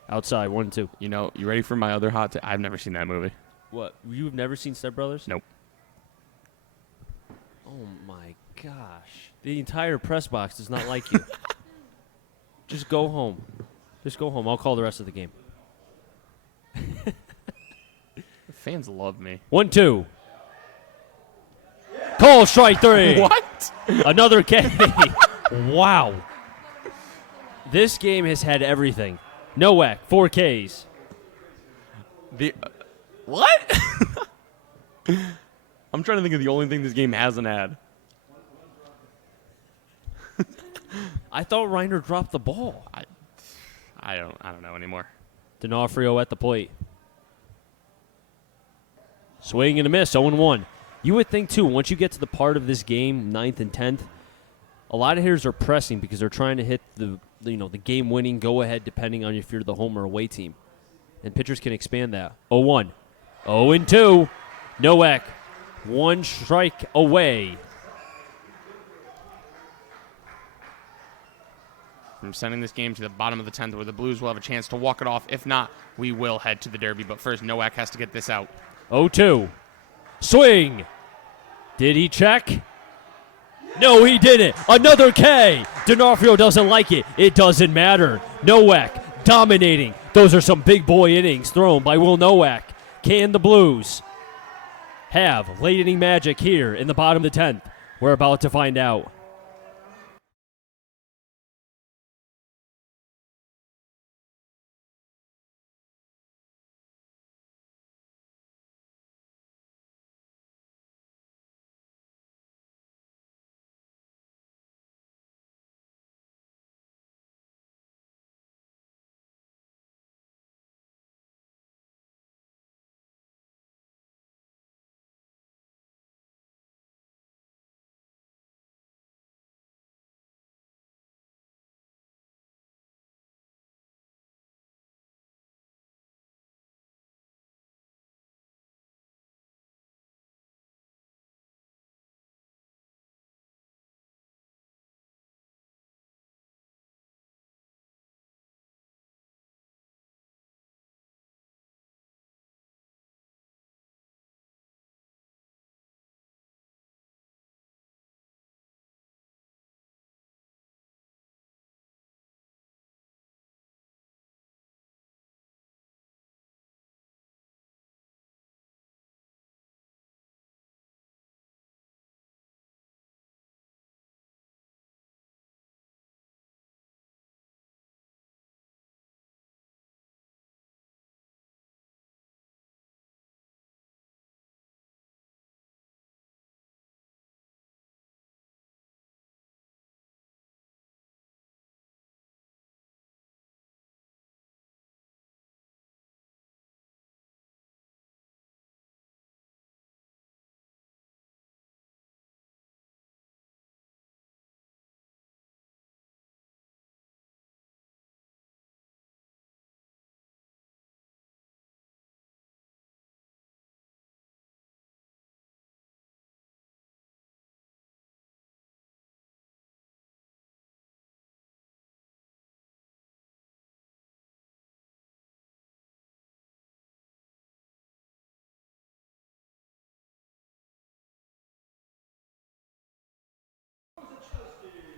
Outside, 1-2. You know, you ready for my other hot take? I've never seen that movie. What? You've never seen Step Brothers? Nope. Oh, my gosh. The entire press box does not like you. Just go home. Just go home. I'll call the rest of the game. The fans love me. 1-2. Call strike 3. What? Another K. Wow. This game has had everything. Nowak, 4 Ks. What? I'm trying to think of the only thing this game hasn't had. I thought Reiner dropped the ball. I don't know anymore. D'Onofrio at the plate. Swing and a miss, 0-1. You would think, too, once you get to the part of this game, 9th and 10th, a lot of hitters are pressing because they're trying to hit the game-winning go-ahead depending on if you're the home or away team. And pitchers can expand that. 0-1. 0-2. Nowak, 1 strike away. From sending this game to the bottom of the 10th where the Blues will have a chance to walk it off. If not, we will head to the Derby. But first, Nowak has to get this out. 0-2. Swing. Did he check? No, he didn't. Another K. D'Onofrio doesn't like it. It doesn't matter. Nowak dominating. Those are some big boy innings thrown by Will Nowak. Can the Blues have late inning magic here in the bottom of the 10th? We're about to find out.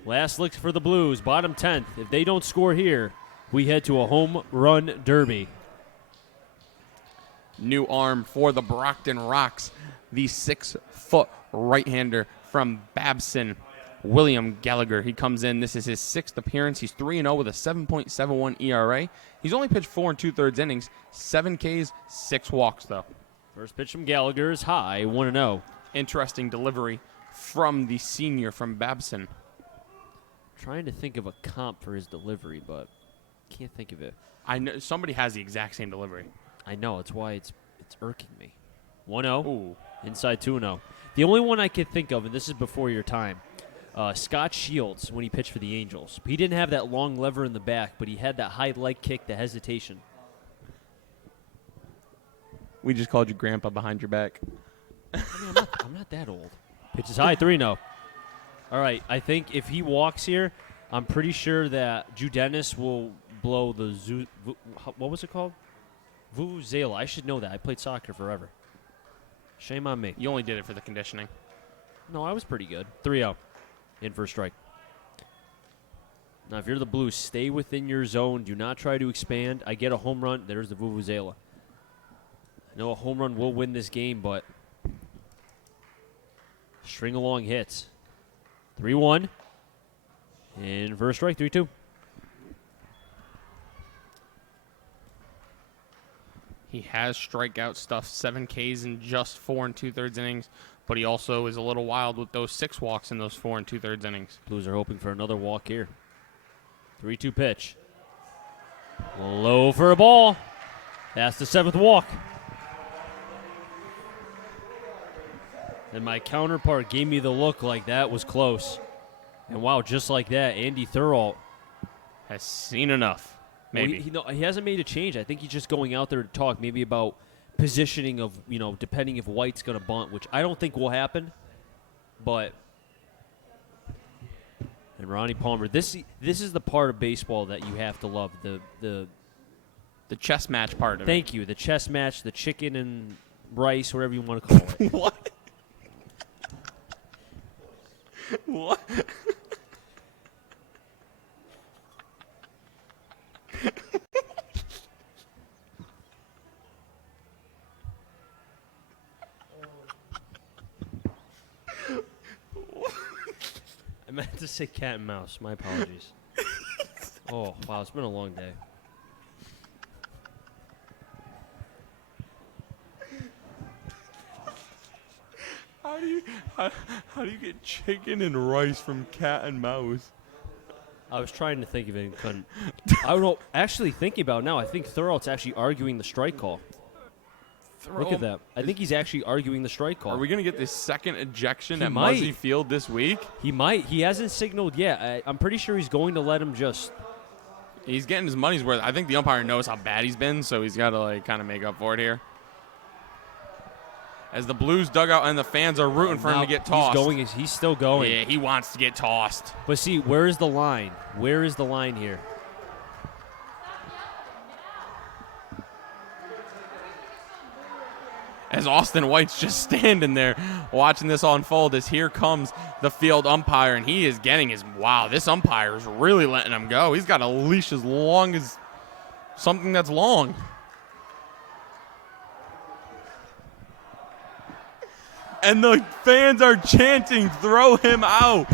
Last licks for the Blues, bottom 10th. If they don't score here, we head to a home run derby. New arm for the Brockton Rocks. The 6-foot right-hander from Babson, William Gallagher. He comes in. This is his 6th appearance. He's 3-0 with a 7.71 ERA. He's only pitched 4 2/3 innings, 7 Ks, 6 walks, though. First pitch from Gallagher is high, 1-0. Interesting delivery from the senior from Babson. Trying to think of a comp for his delivery, but can't think of it. I know somebody has the exact same delivery. I know. It's why it's irking me. 1-0. Ooh. Inside 2-0. The only one I could think of, and this is before your time, Scott Shields when he pitched for the Angels. He didn't have that long lever in the back, but he had that high leg kick, the hesitation. We just called you Grandpa behind your back. I mean, I'm not that old. Pitch is high, 3-0. All right, I think if he walks here, I'm pretty sure that Drew Dennis will blow the what was it called? Vuvuzela. I should know that. I played soccer forever. Shame on me. You only did it for the conditioning. No, I was pretty good. 3-0. In for a strike. Now, if you're the Blues, stay within your zone. Do not try to expand. I get a home run. There's the Vuvuzela. I know a home run will win this game, but string along hits. 3-1. In for a strike, 3-2. He has strikeout stuff, 7 Ks in just 4 2/3 innings, but he also is a little wild with those 6 walks in those 4 2/3 innings. Blues are hoping for another walk here. 3-2 pitch. Low for a ball. That's the 7th walk. And my counterpart gave me the look like that was close. And wow, just like that, Andy Thurl Has seen enough. Maybe. Well, he hasn't made a change. I think he's just going out there to talk maybe about positioning of, depending if White's going to bunt, which I don't think will happen. But, and Ronnie Palmer, this is the part of baseball that you have to love, the chess match part of thank you, the chess match, the chicken and rice, whatever you want to call it. What? What? I meant to say cat and mouse. My apologies. Oh, wow, it's been a long day. How do you get chicken and rice from cat and mouse? I was trying to think of it and couldn't. I don't know. Actually, thinking about it now, I think Thurl's actually arguing the strike call. Look at that. I think he's actually arguing the strike call. Are we going to get this second ejection He at might. Muzzy Field this week? He might. He hasn't signaled yet. I'm pretty sure he's going to let him just. He's getting his money's worth. I think the umpire knows how bad he's been, so he's got to kind of make up for it here. As the Blues dugout and the fans are rooting for him to get tossed. He's still going. Yeah, he wants to get tossed. But see, where is the line? Where is the line here? As Austin White's just standing there watching this unfold as here comes the field umpire, and he is getting his, wow, this umpire is really letting him go. He's got a leash as long as something that's long. And the fans are chanting, throw him out.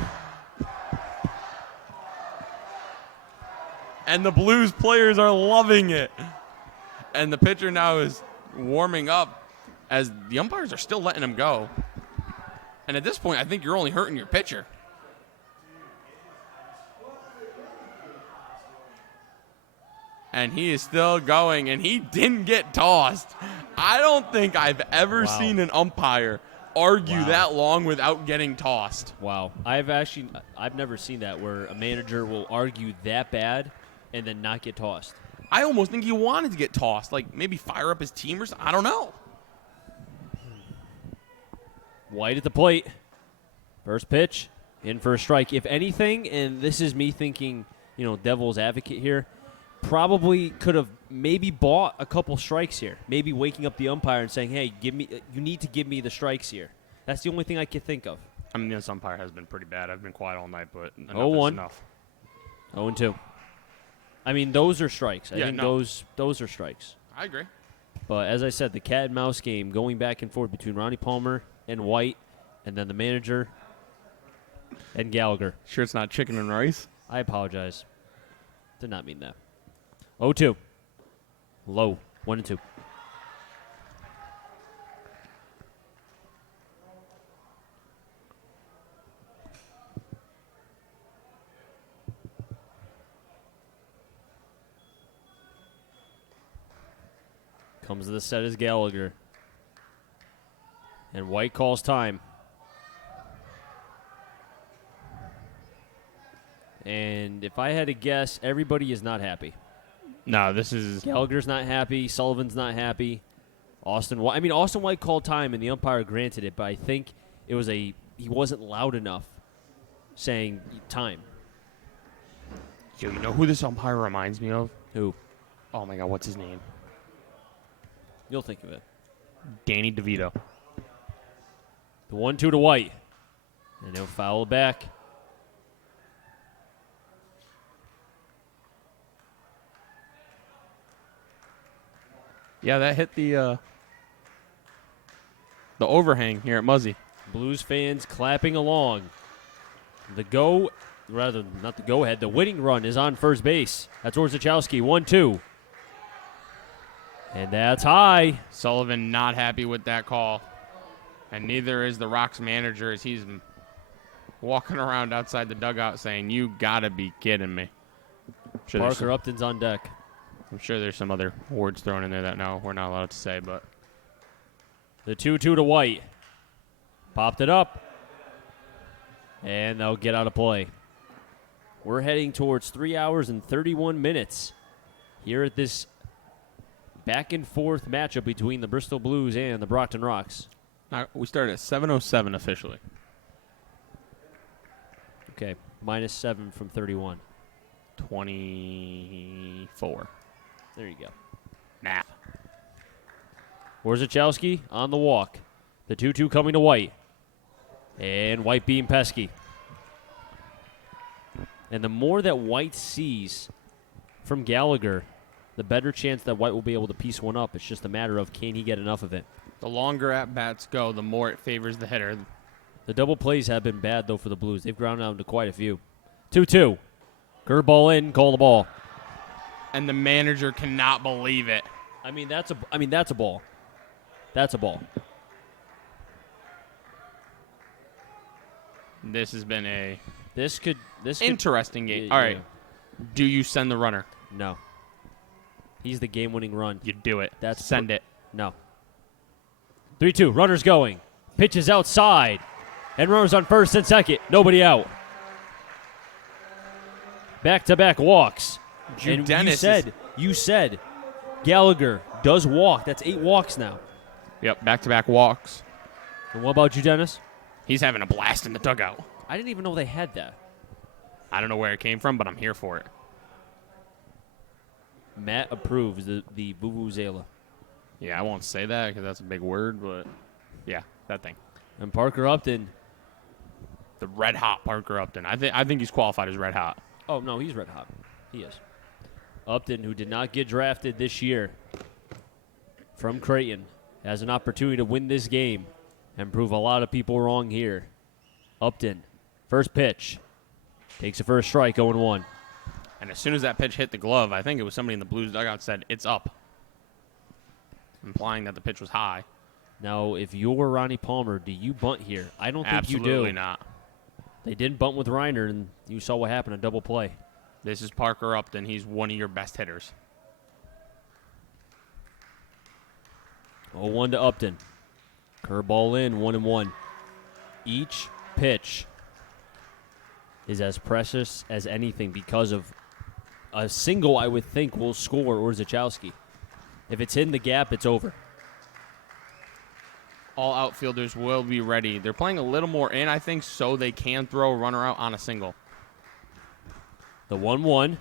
And the Blues players are loving it. And the pitcher now is warming up as the umpires are still letting him go. And at this point, I think you're only hurting your pitcher. And he is still going, and he didn't get tossed. I don't think I've ever seen an umpire argue that long without getting tossed. Wow. I've never seen that where a manager will argue that bad and then not get tossed. I almost think he wanted to get tossed, like maybe fire up his team or something. I don't know. White at the plate. First pitch, in for a strike. If anything, and this is me thinking, devil's advocate here, probably could have maybe bought a couple strikes here. Maybe waking up the umpire and saying, hey, you need to give me the strikes here. That's the only thing I could think of. I mean, this umpire has been pretty bad. I've been quiet all night, but enough 0-1. is enough. 0-2. I mean, those are strikes. I think no. those are strikes. I agree. But as I said, the cat and mouse game going back and forth between Ronnie Palmer and White, and then the manager and Gallagher. Sure it's not chicken and rice? I apologize. Did not mean that. 0-2. Low. 1-2. Comes to the set as Gallagher. And White calls time. And if I had to guess, everybody is not happy. No, this is... Gallagher's not happy. Sullivan's not happy. Austin White called time, and the umpire granted it, but I think it was he wasn't loud enough saying time. Yo, you know who this umpire reminds me of? Who? Oh, my God, what's his name? You'll think of it. Danny DeVito. The 1-2 to White. And he'll foul it back. Yeah, that hit the overhang here at Muzzy. Blues fans clapping along. The winning run is on first base. That's Orzechowski, 1-2. And that's high. Sullivan not happy with that call. And neither is the Rocks manager as he's walking around outside the dugout saying, "You gotta be kidding me." Parker Upton's on deck. I'm sure there's some other words thrown in there that we're not allowed to say, but. The 2-2 to White. Popped it up. And they'll get out of play. We're heading towards 3 hours and 31 minutes here at this back and forth matchup between the Bristol Blues and the Brockton Rocks. Now, we started at 7:07 officially. Okay, -7 from 31. 24. There you go. Math. Orzechowski on the walk. The 2-2 coming to White. And White being pesky. And the more that White sees from Gallagher, the better chance that White will be able to piece one up. It's just a matter of can he get enough of it. The longer at-bats go, the more it favors the hitter. The double plays have been bad, though, for the Blues. They've ground out to quite a few. 2-2. Curveball in, call the ball. And the manager cannot believe it. I mean, that's a ball. That's a ball. This has been a This could interesting game. Yeah, All right. yeah. Do you send the runner? No. He's the game-winning run. You do it. That's Send it. No. 3-2. Runners going. Pitches outside. And runners on first and second. Nobody out. Back-to-back walks. And you said Gallagher does walk. That's 8 walks now. Yep, back-to-back walks. And what about you, Dennis? He's having a blast in the dugout. I didn't even know they had that. I don't know where it came from, but I'm here for it. Matt approves the vuvuzela. Yeah, I won't say that because that's a big word, but yeah, that thing. And Parker Upton. The red hot Parker Upton. I think he's qualified as red hot. Oh, no, he's red hot. He is. Upton, who did not get drafted this year from Creighton, has an opportunity to win this game and prove a lot of people wrong here. Upton, first pitch. Takes a first strike, 0-1. And as soon as that pitch hit the glove, I think it was somebody in the Blues dugout said, "It's up," implying that the pitch was high. Now, if you're Ronnie Palmer, do you bunt here? I don't think you do. Absolutely not. They didn't bunt with Reiner, and you saw what happened, a double play. This is Parker Upton. He's one of your best hitters. 0-1 to Upton. Curveball in, 1-1. Each pitch is as precious as anything because of a single, I would think, will score Orzechowski. If it's in the gap, it's over. All outfielders will be ready. They're playing a little more in, I think, so they can throw a runner out on a single. The 1-1.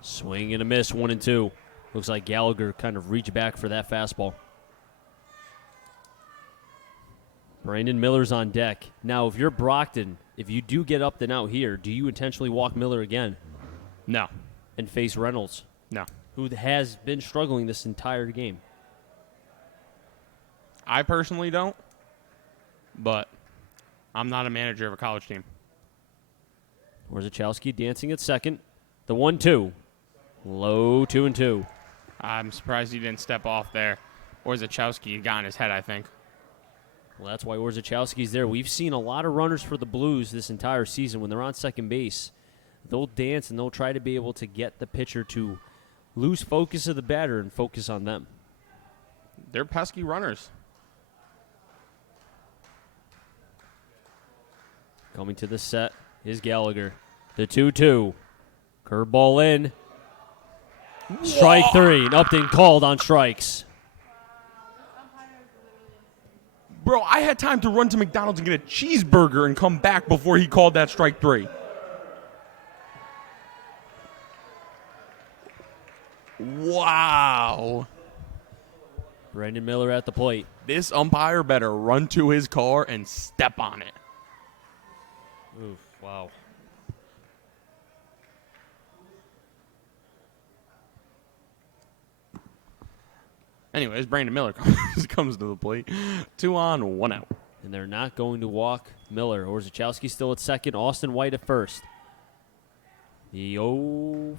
Swing and a miss, 1-2. Looks like Gallagher kind of reached back for that fastball. Brandon Miller's on deck. Now, if you're Brockton, if you do get up and out here, do you intentionally walk Miller again No. and face Reynolds, No. who has been struggling this entire game? I personally don't, but I'm not a manager of a college team. Warzachowski dancing at second. The 1-2. Low 2-2. I'm surprised he didn't step off there. Or Zachowski got in his head, I think. Well, that's why Warzachowski's there. We've seen a lot of runners for the Blues this entire season. When they're on second base, they'll dance and they'll try to be able to get the pitcher to lose focus of the batter and focus on them. They're pesky runners. Coming to the set is Gallagher. The 2-2. Curveball in. Strike 3. And Upton called on strikes. Bro, I had time to run to McDonald's and get a cheeseburger and come back before he called that strike 3. Wow. Brandon Miller at the plate. This umpire better run to his car and step on it. Oof, wow. Anyways, Brandon Miller comes to the plate. 2 on, 1 out. And they're not going to walk Miller. Warzachowski still at second. Austin White at first. The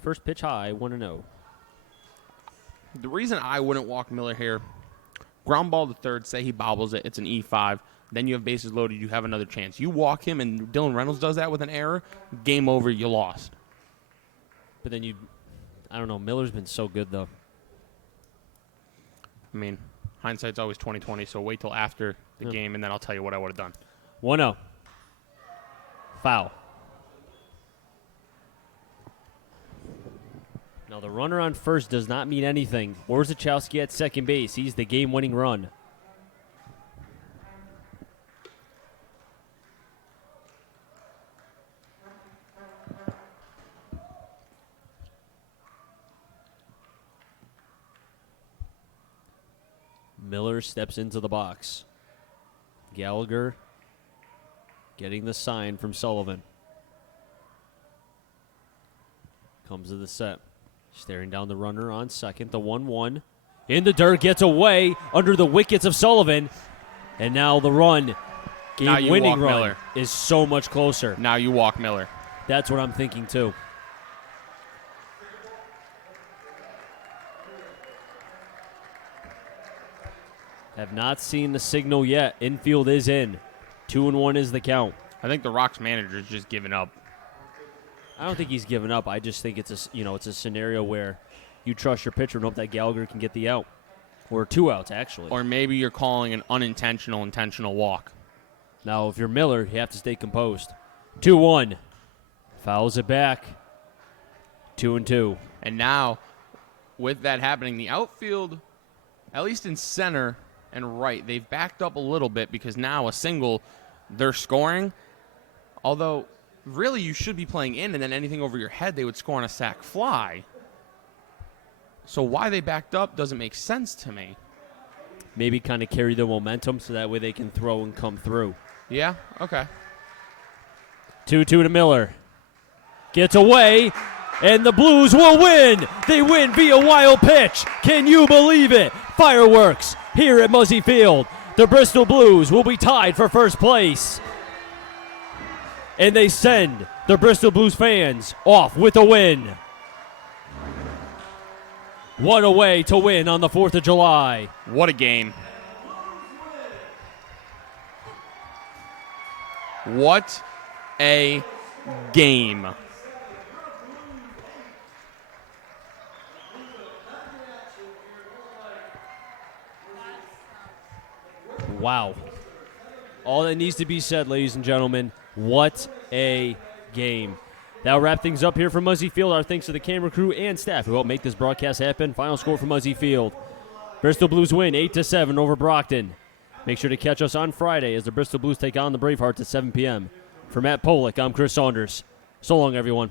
first pitch high, 1-0. The reason I wouldn't walk Miller here, ground ball to third, say he bobbles it, it's an E5. Then you have bases loaded, you have another chance. You walk him, and Dylan Reynolds does that with an error, game over, you lost. But then I don't know, Miller's been so good, though. I mean, hindsight's always 20/20, so wait till after the game, and then I'll tell you what I would have done. 1-0. Foul. Now, the runner on first does not mean anything. Warzachowski at second base. He's the game-winning run. Miller steps into the box. Gallagher getting the sign from Sullivan. Comes to the set. Staring down the runner on second. The 1-1. In the dirt. Gets away under the wickets of Sullivan. And now the run. Game-winning run Miller. is so much closer. Now you walk Miller. That's what I'm thinking, too. Have not seen the signal yet. Infield is in. 2-1 is the count. I think the Rocks manager is just giving up. I don't think he's given up. I just think it's a scenario where you trust your pitcher and hope that Gallagher can get the out. Or 2 outs, actually. Or maybe you're calling an intentional walk. Now, if you're Miller, you have to stay composed. 2-1. Fouls it back. 2-2. And now, with that happening, the outfield, at least in center and right, they've backed up a little bit because now a single, they're scoring. Although, really, you should be playing in, and then anything over your head, they would score on a sac fly. So why they backed up doesn't make sense to me. Maybe kind of carry the momentum so that way they can throw and come through. Yeah, okay. 2-2 to Miller. Gets away, and the Blues will win. They win via wild pitch. Can you believe it? Fireworks here at Muzzy Field. The Bristol Blues will be tied for first place. And they send the Bristol Blues fans off with a win. What a way to win on the 4th of July. What a game. What a game. Wow. All that needs to be said, ladies and gentlemen, what a game. That'll wrap things up here from Muzzy Field. Our thanks to the camera crew and staff who helped make this broadcast happen. Final score for Muzzy Field. Bristol Blues win 8-7 over Brockton. Make sure to catch us on Friday as the Bristol Blues take on the Bravehearts at 7 p.m. For Matt Polick, I'm Chris Saunders. So long, everyone.